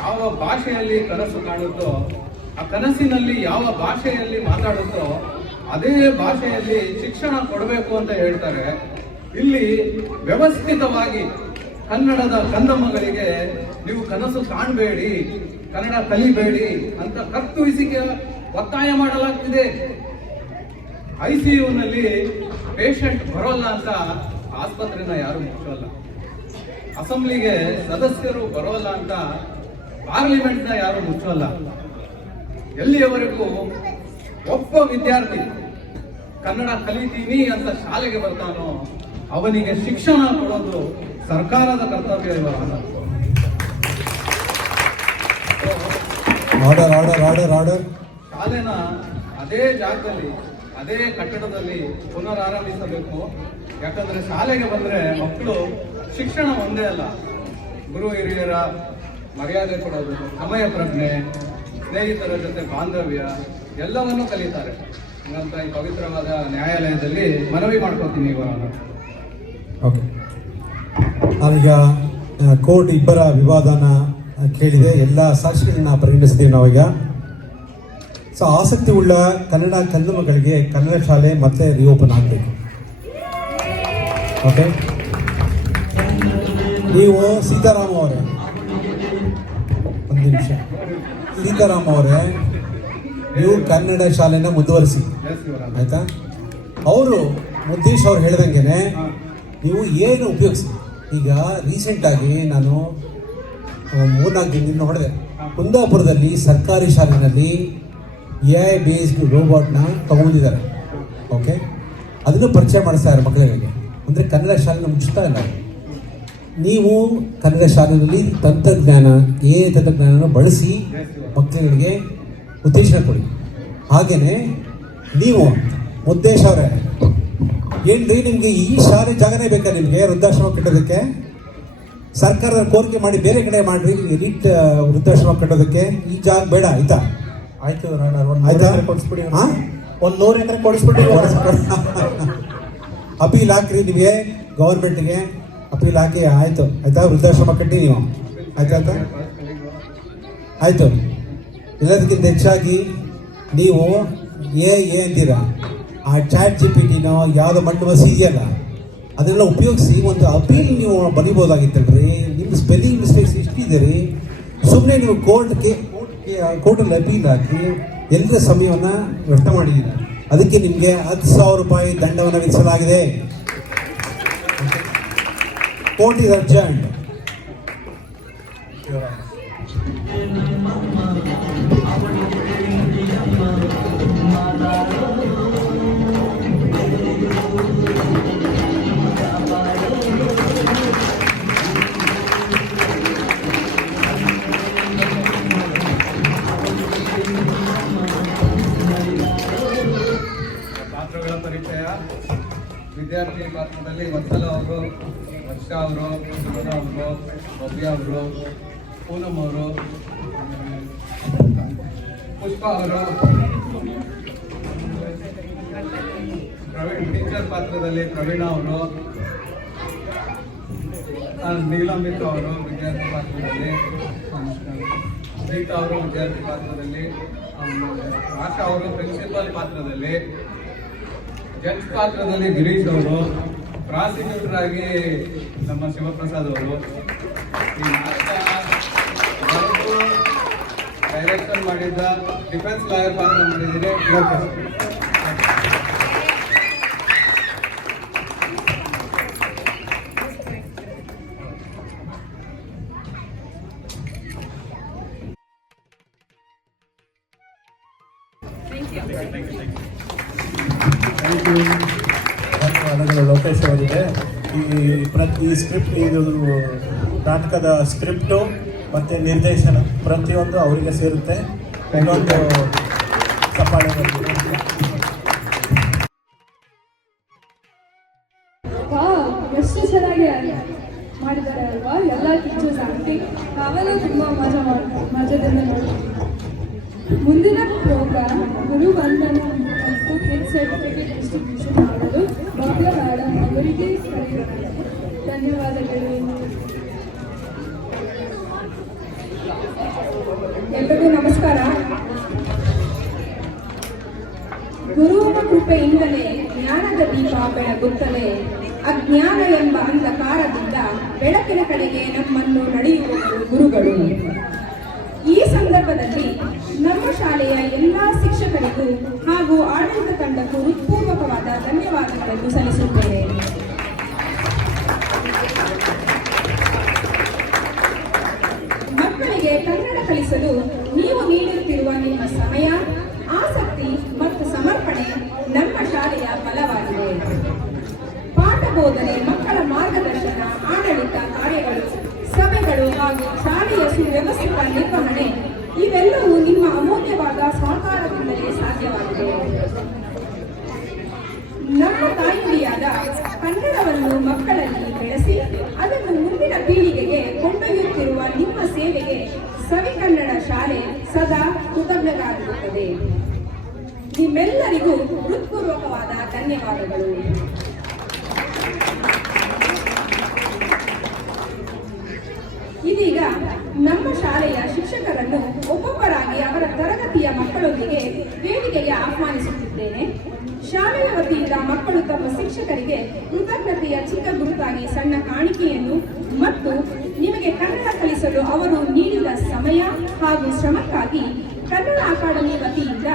ಯಾವ ಭಾಷೆಯಲ್ಲಿ ಕನಸು ಕಾಣುತ್ತೋ, ಆ ಕನಸಿನಲ್ಲಿ ಯಾವ ಭಾಷೆಯಲ್ಲಿ ಮಾತಾಡುತ್ತೋ ಅದೇ ಭಾಷೆಯಲ್ಲಿ ಶಿಕ್ಷಣ ಕೊಡಬೇಕು ಅಂತ ಹೇಳ್ತಾರೆ. ಇಲ್ಲಿ ವ್ಯವಸ್ಥಿತವಾಗಿ ಕನ್ನಡದ ಕಂದಮ್ಮಗಳಿಗೆ ನೀವು ಕನಸು ಕಾಣಬೇಡಿ, ಕನ್ನಡ ಕಲಿಬೇಡಿ ಅಂತ ಕತ್ತುಹಿಸಿಕೆ ಒತ್ತಾಯ ಮಾಡಲಾಗ್ತಿದೆ. ICUನಲ್ಲಿ ಪೇಷಂಟ್ ಬರೋಲ್ಲ ಅಂತ ಆಸ್ಪತ್ರೆನ ಯಾರು ಮುಚ್ಚೋಲ್ಲ, ಅಸೆಂಬ್ಲಿಗೆ ಸದಸ್ಯರು ಬರೋಲ್ಲ ಅಂತ ಪಾರ್ಲಿಮೆಂಟ್ನ ಯಾರು ಮುಚ್ಚೋಲ್ಲ. ಎಲ್ಲಿಯವರೆಗೂ ಒಬ್ಬ ವಿದ್ಯಾರ್ಥಿ ಕನ್ನಡ ಕಲಿತೀನಿ ಅಂತ ಶಾಲೆಗೆ ಬರ್ತಾನೋ ಅವನಿಗೆ ಶಿಕ್ಷಣ ಕೊಡೋದು ಸರ್ಕಾರದ ಕರ್ತವ್ಯ. ಶಾಲೆನ ಅದೇ ಜಾಗದಲ್ಲಿ, ಅದೇ ಕಟ್ಟಡದಲ್ಲಿ ಪುನರಾರಂಭಿಸಬೇಕು. ಯಾಕಂದ್ರೆ ಶಾಲೆಗೆ ಬಂದ್ರೆ ಮಕ್ಕಳು ಶಿಕ್ಷಣ ಒಂದೇ ಅಲ್ಲ, ಗುರು ಹಿರಿಯರ ಮರ್ಯಾದೆ ಕೊಡೋದು, ಸಮಯ ಪ್ರಜ್ಞೆ, ಸ್ನೇಹಿತರ ಜೊತೆ ಬಾಂಧವ್ಯ ಎಲ್ಲವನ್ನೂ ಕಲಿತಾರೆ ಅಂತ ಈ ಪವಿತ್ರವಾದ ನ್ಯಾಯಾಲಯದಲ್ಲಿ ಮನವಿ ಮಾಡ್ಕೊತೀನಿ ಇವಾಗ. ಓಕೆ, ನಾವೀಗ ಕೋರ್ಟ್ ಇಬ್ಬರ ವಿವಾದನ ಕೇಳಿದೆ, ಎಲ್ಲ ಸಾಕ್ಷಿಗಳನ್ನ ಪರಿಗಣಿಸಿದ್ದೀವಿ ನಾವೀಗ. ಸೊ ಆಸಕ್ತಿ ಉಳ್ಳ ಕನ್ನಡ ಕಂದಮ್ಮಗಳಿಗೆ ಕನ್ನಡ ಶಾಲೆ ಮತ್ತೆ ರಿಓಪನ್ ಆಗಬೇಕು. ಓಕೆ, ನೀವು ಸೀತಾರಾಮ್ ಅವರೇ, ಒಂದು ನಿಮಿಷ. ಸೀತಾರಾಮ್ ಅವರೇ, ನೀವು ಕನ್ನಡ ಶಾಲೆನ ಮುಂದುವರಿಸಿ, ಆಯ್ತಾ? ಅವರು ಮುದ್ದೇಶ್ ಅವ್ರು ಹೇಳ್ದಂಗೆ ನೀವು ಏನು ಉಪಯೋಗಿಸಿ. ಈಗ ರೀಸೆಂಟಾಗಿ ನಾನು 3-4 ದಿನದಿಂದ ಹೊಡೆದೆ, ಕುಂದಾಪುರದಲ್ಲಿ ಸರ್ಕಾರಿ ಶಾಲೆಯಲ್ಲಿ AI ಬೇಸ್ಡ್ ರೋಬೋಟ್ನ ತಗೊಂಡಿದ್ದಾರೆ. ಓಕೆ, ಅದನ್ನು ಪರಿಚಯ ಮಾಡಿಸ್ತಾ ಇದ್ದಾರೆ ಮಕ್ಕಳಿಗೆ. ಅಂದರೆ ಕನ್ನಡ ಶಾಲೆನ ಮುಗಿಸ್ತಾ ಇಲ್ಲ. ನೀವು ಕನ್ನಡ ಶಾಲೆಯಲ್ಲಿ ತಂತ್ರಜ್ಞಾನನ ಬಳಸಿ ಮಕ್ಕಳಿಗೆ ಉತ್ತೇಜನ ಕೊಡಿ. ಹಾಗೆಯೇ ನೀವು ಮುದ್ದೇಶ್ ಅವರೇ ಏನ್ರಿ, ನಿಮಗೆ ಈ ಶಾಲೆ ಜಾಗನೇ ಬೇಕಾ ನಿಮಗೆ ವೃದ್ಧಾಶ್ರಮ ಕಟ್ಟೋದಕ್ಕೆ? ಸರ್ಕಾರದ ಕೋರಿಕೆ ಮಾಡಿ ಬೇರೆ ಕಡೆ ಮಾಡ್ರಿ ಎಲಿಟ್ ವೃದ್ಧಾಶ್ರಮ ಕಟ್ಟೋದಕ್ಕೆ. ಈ ಜಾಗ ಬೇಡ ಆಯ್ತಾ? ಆಯ್ತು ರಾನರ್, ಒಂದು ಆಯ್ತಾ? ಕೊಡಿಸ್ಬಿಡಿ. ಹಾ, ಒಂದು 100 ಎಕರೆ ಕೊಡಿಸ್ಬಿಡಿ. ಅಪೀಲ್ ಹಾಕ್ರಿ ನಿಮಗೆ, ಗೌರ್ಮೆಂಟ್ಗೆ ಅಪೀಲ್ ಹಾಕಿ. ಆಯ್ತು ಆಯ್ತಾ? ವೃದ್ಧಾಶ್ರಮ ಕಟ್ಟಿ ನೀವು. ಆಯ್ತಾ? ಆಯ್ತು. ಎಲ್ಲದಕ್ಕಿಂತ ಹೆಚ್ಚಾಗಿ ನೀವು ಎ ಅಂತೀರಾ, ಆ ಚಾಟ್ GPT-ನೋ ಯಾವುದೋ ಮಣ್ಣು ಮಸಿ ಇದೆಯಲ್ಲ ಅದನ್ನೆಲ್ಲ ಉಪಯೋಗಿಸಿ ಒಂದು ಅಪೀಲ್ ನೀವು ಬರೀಬೋದಾಗಿತ್ತಲ್ರಿ. ನಿಮ್ಮ ಸ್ಪೆಲ್ಲಿಂಗ್ ಮಿಸ್ಟೇಕ್ಸ್ ಇಷ್ಟಿದೆ ರೀ. ಸುಮ್ಮನೆ ನೀವು ಕೋರ್ಟಲ್ಲಿ ಅಪೀಲ್ ಹಾಕಿ ಎಲ್ಲರ ಸಮಯವನ್ನು ವ್ಯರ್ಥ ಮಾಡಿದ್ದೀರಿ. ಅದಕ್ಕೆ ನಿಮಗೆ 10,000 ರೂಪಾಯಿ ದಂಡವನ್ನು ವಿಧಿಸಲಾಗಿದೆ. Court is urgent. ಪಾತ್ರಗಳ ಪರಿಚಯ. ವಿದ್ಯಾರ್ಥಿ ಪಾತ್ರದಲ್ಲಿ ವತ್ಸಲ ಅವರು, ವರ್ಷ ಅವರು, ಸುಮನ ಅವರು, ಭವ್ಯ ಅವರು, ಪೂನಮ್ ಅವರು, ಪುಷ್ಪ ಅವರು. ಟೀಚರ್ ಪಾತ್ರದಲ್ಲಿ ಪ್ರವೀಣ ಅವರು, ನೀಲಂಬಿತ ಅವರು ವಿದ್ಯಾರ್ಥಿ ಪಾತ್ರದಲ್ಲಿ, ಗೀತಾ ಅವರು ವಿದ್ಯಾರ್ಥಿ ಪಾತ್ರದಲ್ಲಿ, ಆಶಾ ಅವರು ಪ್ರಿನ್ಸಿಪಲ್ ಪಾತ್ರದಲ್ಲಿ, ಜಡ್ಜ್ ಪಾತ್ರದಲ್ಲಿ ಗಿರೀಶ್ ಅವರು, ಪ್ರಾಸಿಕ್ಯೂಟರ್ ಆಗಿ ನಮ್ಮ ಶಿವಪ್ರಸಾದ್ ಅವರು. ಈ ನಾಟಕ ಡೈರೆಕ್ಷನ್ ಮಾಡಿದ್ದ ಡಿಫೆನ್ಸ್ ಲಾಯರ್ ಪಾತ್ರ ಮಾಡಿದರೆ ಲೋಕೇಶ್. ಧನ್ಯವಾದಗಳು ಲೋಕೇಶ್ ಅವರಿಗೆ. ಈ ಸ್ಕ್ರಿಪ್ಟ್, ಇದು ನಾಟಕದ ಸ್ಕ್ರಿಪ್ಟು ಮತ್ತು ನಿರ್ದೇಶನ ಪ್ರತಿಯೊಂದು ಅವರಿಗೆ ಸೇರುತ್ತೆ. ಇನ್ನೊಂದು ಚಪ್ಪಾಳೆ ಎಷ್ಟು ಚೆನ್ನಾಗಿ ಮಾಡಿದ್ದಾರೆ ಅಲ್ವಾ ಎಲ್ಲ ಟೀಚರ್ಸ್ ಆಕ್ಟಿಂಗ್. ನಾವೆಲ್ಲ ತುಂಬ ಮಜಾದಿಂದ ಮಾಡ್ತೀವಿ. ಮುಂದಿನ ಪ್ರೋಗ್ರಾಮ್ ಗುರುವಂದನ ಮತ್ತು ಕಿಡ್ ಸರ್ಟಿಫಿಕೇಟ್ ಡಿಸ್ಟ್ರಿಬ್ಯೂಷನ್ ಮಾಡಲು ಭವ್ಯ ಮೇಡಮ್ ಅವರಿಗೆ ಕರೆಯುತ್ತಾರೆ. ಧನ್ಯವಾದಗಳು. ಎಲ್ಲರಿಗೂ ನಮಸ್ಕಾರ. ಗುರುವಿನ ಕೃಪೆಯಿಂದಲೇ ಜ್ಞಾನದ ದೀಪ ಬೆಳಗುತ್ತಲೇ ಅಜ್ಞಾನ ಎಂಬ ಅಂಧಕಾರದಿಂದ ಬೆಳಕಿನ ಕಡೆಗೆ ನಮ್ಮನ್ನು ನಡೆಯುವವರು ಗುರುಗಳು. ಈ ಸಂದರ್ಭದಲ್ಲಿ ನಮ್ಮ ಶಾಲೆಯ ಎಲ್ಲ ಶಿಕ್ಷಕರಿಗೂ ಹಾಗೂ ಆಡಳಿತ ತಂಡಕ್ಕೂ ಹೃತ್ಪೂರ್ವಕವಾದ ಧನ್ಯವಾದಗಳನ್ನು ಸಲ್ಲಿಸುತ್ತೇನೆ. ಮಕ್ಕಳಿಗೆ ಕನ್ನಡ ಕಲಿಸಲು ನೀವು ನೀಡುತ್ತಿರುವ ನಿಮ್ಮ ಸಮಯ, ಆಸಕ್ತಿ ಮತ್ತು ಸಮರ್ಪಣೆ ನಮ್ಮ ಶಾಲೆಯ ಬಲವಾಗಿದೆ. ಪಾಠ ಬೋಧನೆ, ಮಕ್ಕಳ ಮಾರ್ಗದರ್ಶನ, ಆಡಳಿತ ಕಾರ್ಯಗಳು, ಸಭೆಗಳು ಹಾಗೂ ಶಾಲೆಯ ಸುವ್ಯವಸ್ಥಿತ ನಿರ್ವಹಣೆ ಇವೆಲ್ಲವೂ ನಿಮ್ಮ ಅಮೂಲ್ಯವಾದ ಸಹಕಾರದಿಂದಲೇ ಸಾಧ್ಯವಾಗಿದೆ. ನಮ್ಮ ತಾಯಿನುಡಿಯಾದ ಕನ್ನಡವನ್ನು ಮಕ್ಕಳಲ್ಲಿ ಬೆಳೆಸಿ ಅದನ್ನು ಮುಂದಿನ ಪೀಳಿಗೆಗೆ ಕೊಂಡೊಯ್ಯುತ್ತಿರುವ ನಿಮ್ಮ ಸೇವೆಗೆ ಸವಿಕನ್ನಡ ಶಾಲೆ ಸದಾ ಕೃತಜ್ಞರಾಗಿರುತ್ತದೆ. ನಿಮ್ಮೆಲ್ಲರಿಗೂ ಹೃತ್ಪೂರ್ವಕವಾದ ಧನ್ಯವಾದಗಳು. ಇದೀಗ ನಮ್ಮ ಶಾಲೆಯ ಶಿಕ್ಷಕರನ್ನು ಒಬ್ಬೊಬ್ಬರಾಗಿ ಅವರ ತರಗತಿಯ ಮಕ್ಕಳೊಂದಿಗೆ ವೇದಿಕೆಗೆ ಆಹ್ವಾನಿಸುತ್ತಿದ್ದೇನೆ. ಶಾಲೆಯ ವತಿಯಿಂದ ಮಕ್ಕಳು ತಮ್ಮ ಶಿಕ್ಷಕರಿಗೆ ಕೃತಜ್ಞತೆಯ ಚಿಕ್ಕ ಗುರುತಾಗಿ ಸಣ್ಣ ಕಾಣಿಕೆಯನ್ನು ಮತ್ತು ನಿಮಗೆ ಕನ್ನಡ ಕಲಿಸಲು ಅವರು ನೀಡಿದ ಸಮಯ ಹಾಗೂ ಶ್ರಮಕ್ಕಾಗಿ ಕನ್ನಡ ಅಕಾಡೆಮಿ ವತಿಯಿಂದ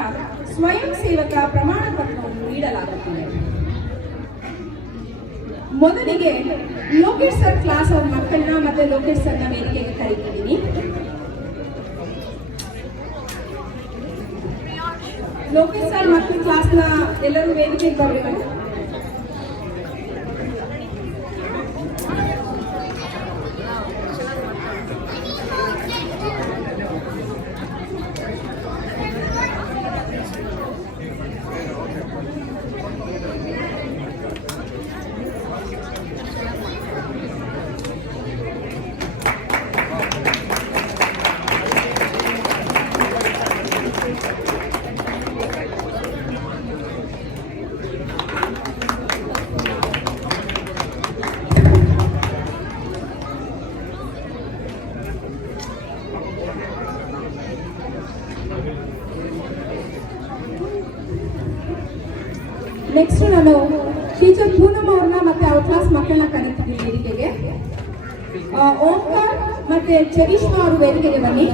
ಸ್ವಯಂ ಸೇವಕ ಪ್ರಮಾಣ ಪತ್ರವನ್ನು ನೀಡಲಾಗುತ್ತದೆ. ಮೊದಲಿಗೆ ಲೋಕೇಶ್ ಸರ್ ಕ್ಲಾಸ್ ಅವ್ರ ಮಕ್ಕಳನ್ನ ಮತ್ತೆ ಲೋಕೇಶ್ ಸರ್ನ ವೇದಿಕೆಗೆ ಕರೀತಿದ್ದೀನಿ. ಲೋಕೇಶ್ ಸರ್ ಮತ್ತು ಕ್ಲಾಸ್ನ ಎಲ್ಲರೂ ವೇದಿಕೆಗೆ ಬರಬೇಕು. ನೆಕ್ಸ್ಟ್ ನಾನು ಟೀಚರ್ ಪೂನಮ್ ಅವ್ರನ್ನ ಮತ್ತೆ ಅವ್ರ ಕ್ಲಾಸ್ ಮಕ್ಕಳನ್ನ ಕರೀತಿದ್ದೀನಿ ವೇದಿಕೆಗೆ. ಓಂಕಾರ್ ಮತ್ತೆ ಚರಿಷ್ಮಾ ಅವರು ವೇದಿಕೆಗೆ ಬನ್ನಿ.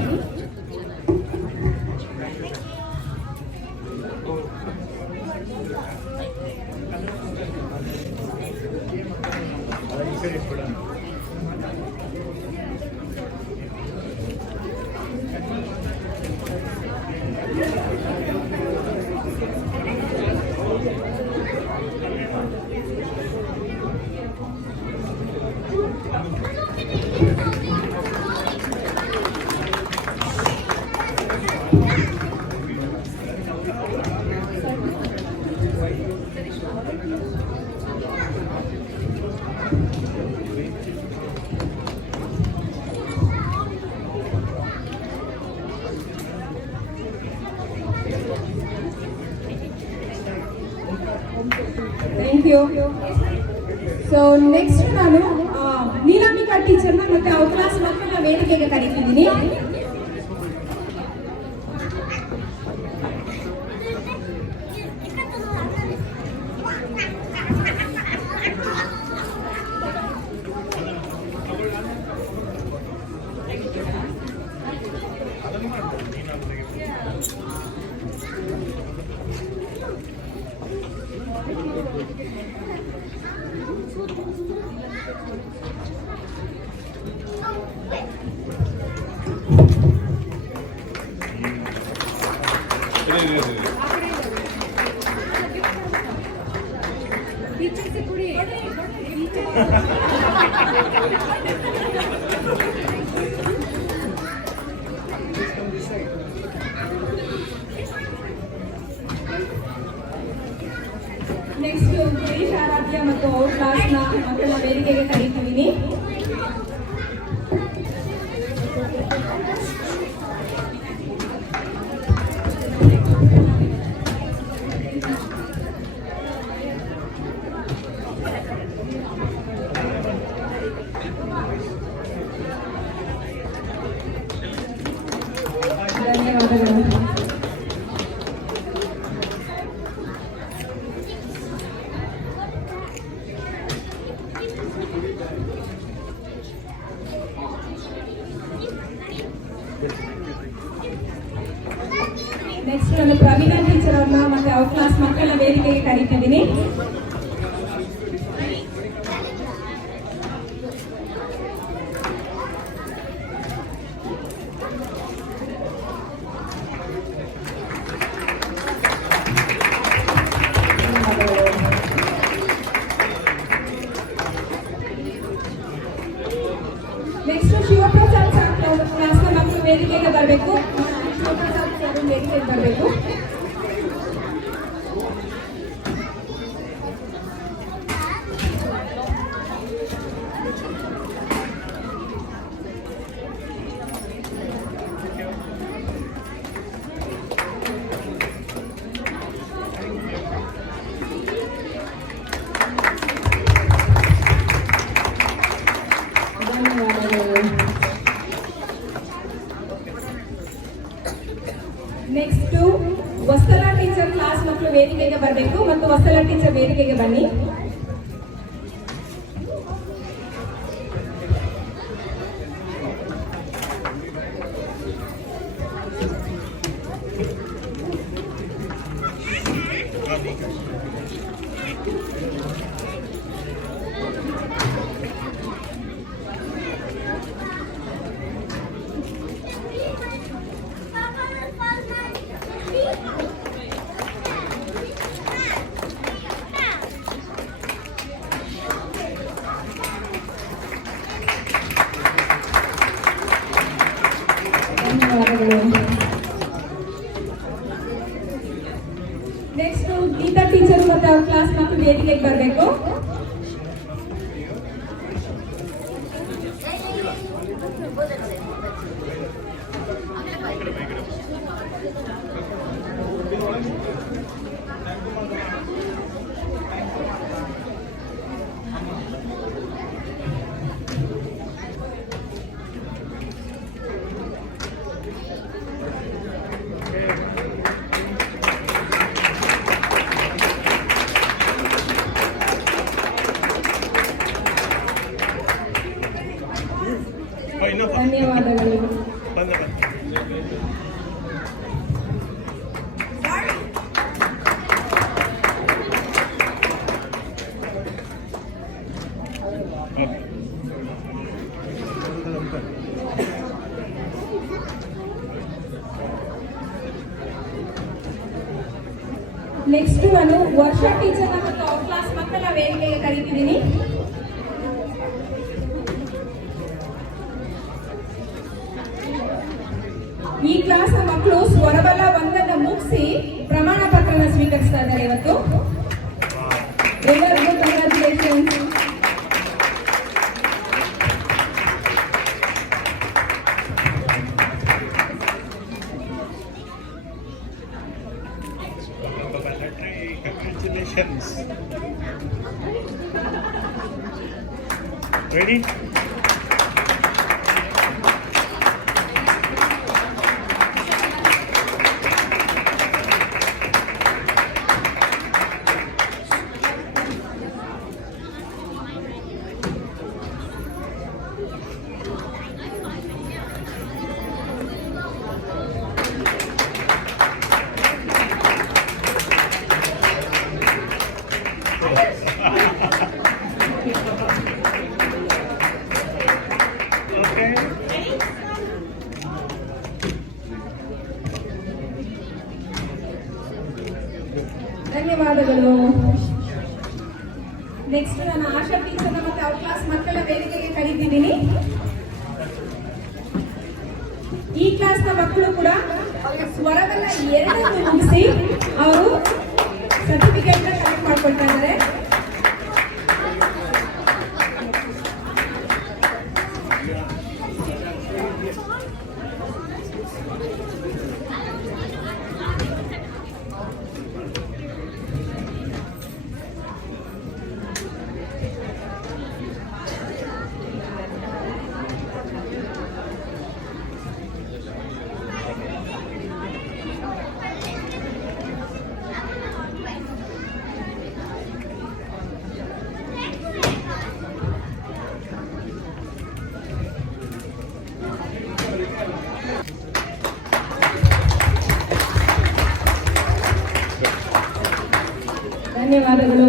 Thank you. ಸೊ ನೆಕ್ಸ್ಟ್ ನಾನು ನೀಲಾಂಬಿಕಾ ಟೀಚರ್ನ ಮತ್ತೆ ಅವ್ರ ಕ್ಲಾಸ್ ಮಕ್ಕಳನ್ನ ವೇದಿಕೆಗೆ ಕರೀತಿದ್ದೀನಿ. ನೆಕ್ಸ್ಟ್ ಗಿರೀಶ್ ಆರಾಧ್ಯ ಮತ್ತು ಅವ್ರ ಕ್ಲಾಸ್ನ ಮಕ್ಕಳನ್ನ ವೇದಿಕೆಗೆ ಕರೀತಿದ್ದೀನಿ. ಧನ್ಯವಾದಗಳು. ನೆಕ್ಸ್ಟ್ ನಾನು ಪ್ರವೀಣಾ ಟೀಚರ್ ಅವ್ರನ್ನ ಮತ್ತೆ ಅವ್ರ ಕ್ಲಾಸ್ ಮಕ್ಕಳನ್ನ ವೇದಿಕೆಗೆ ಕರೀತಿದ್ದೀನಿ. ನೆಕ್ಸ್ಟ್ ಶಿವಪ್ರಸಾದ್ ಸರ್ ಅವ್ರ ಕ್ಲಾಸ್ನ ಮಕ್ಕಳು ವೇದಿಕೆಗೆ ಬರಬೇಕು. ಶಿವಪ್ರಸಾದ್ ಸರ್ ವೇದಿಕೆಗೆ ಬರಬೇಕು. ನೆಕ್ಸ್ಟ್ ವಸ್ತಲ ಟೀಚರ್ ಕ್ಲಾಸ್ ಮಕ್ಕಳು ವೇದಿಕೆಗೆ ಬರಬೇಕು ಮತ್ತು ವಸ್ತಲ ಟೀಚರ್ ವೇದಿಕೆಗೆ ಬನ್ನಿ. ನೆಕ್ಸ್ಟ್ ಗೀತಾ ಟೀಚರ್ ಮತ್ತು ಅವ್ರ ಕ್ಲಾಸ್ ಮಕ್ಕಳು ವೇದಿಕೆಗೆ ಬರಬೇಕು. ನೆಕ್ಸ್ಟ್ ನಾನು ವರ್ಷ ಟೀಚರ್ ಮತ್ತು ಅವ್ರ ಕ್ಲಾಸ್ ಮಕ್ಕಳ ವೇದಿಕೆಗೆ ಕರೀತಿದ್ದೀನಿ. ಈ ಕ್ಲಾಸ್ ಮಕ್ಕಳು ಸ್ವರಬಲ ಒಂದನ್ನು ಮುಗಿಸಿ ಪ್ರಮಾಣ ಪತ್ರನ ಸ್ವೀಕರಿಸ್ತಾ ಇದ್ದಾರೆ ಇವತ್ತು. ಎಲ್ಲರಿಗೂ ಕಂಗ್ರಾಚುಲೇಷನ್ಸ್. Ready? ಧನ್ಯವಾದಗಳು. ನೆಕ್ಸ್ಟ್ ನಾನು ಆಶಾ ಟೀಚರ್ ಮತ್ತು ಅವ್ರ ಕ್ಲಾಸ್ ಮಕ್ಕಳ ವೇದಿಕೆಗೆ ಕರೀತಿದ್ದೀನಿ. ಈ ಕ್ಲಾಸ್ನ ಮಕ್ಕಳು ಕೂಡ ಸ್ವರವನ್ನ ಎರಡನ್ನು ಮುಗಿಸಿ ಅವರು ಸರ್ಟಿಫಿಕೇಟ್ ಕಲೆಕ್ಟ್ ಮಾಡ್ಕೊಳ್ತಾ ಇದ್ದಾರೆ. ಧನ್ಯವಾದಗಳು.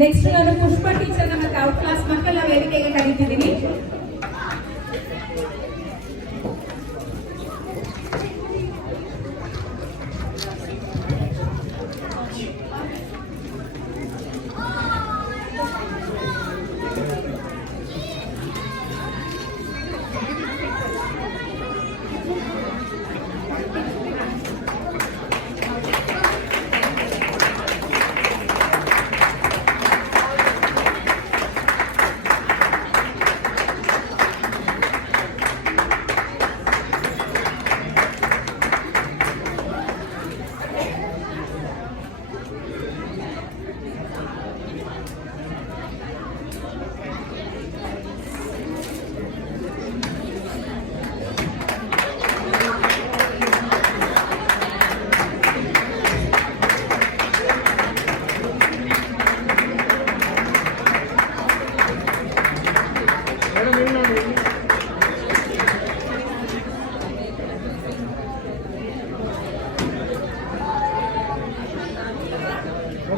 ನೆಕ್ಸ್ಟ್ ನಾನು ಪುಷ್ಪ ಟೀಚರ್ ಮತ್ತು ಅವ್ರ ಕ್ಲಾಸ್ ಮಕ್ಕಳ ವೇದಿಕೆಗೆ ಕರೀತಿದ್ದೀನಿ.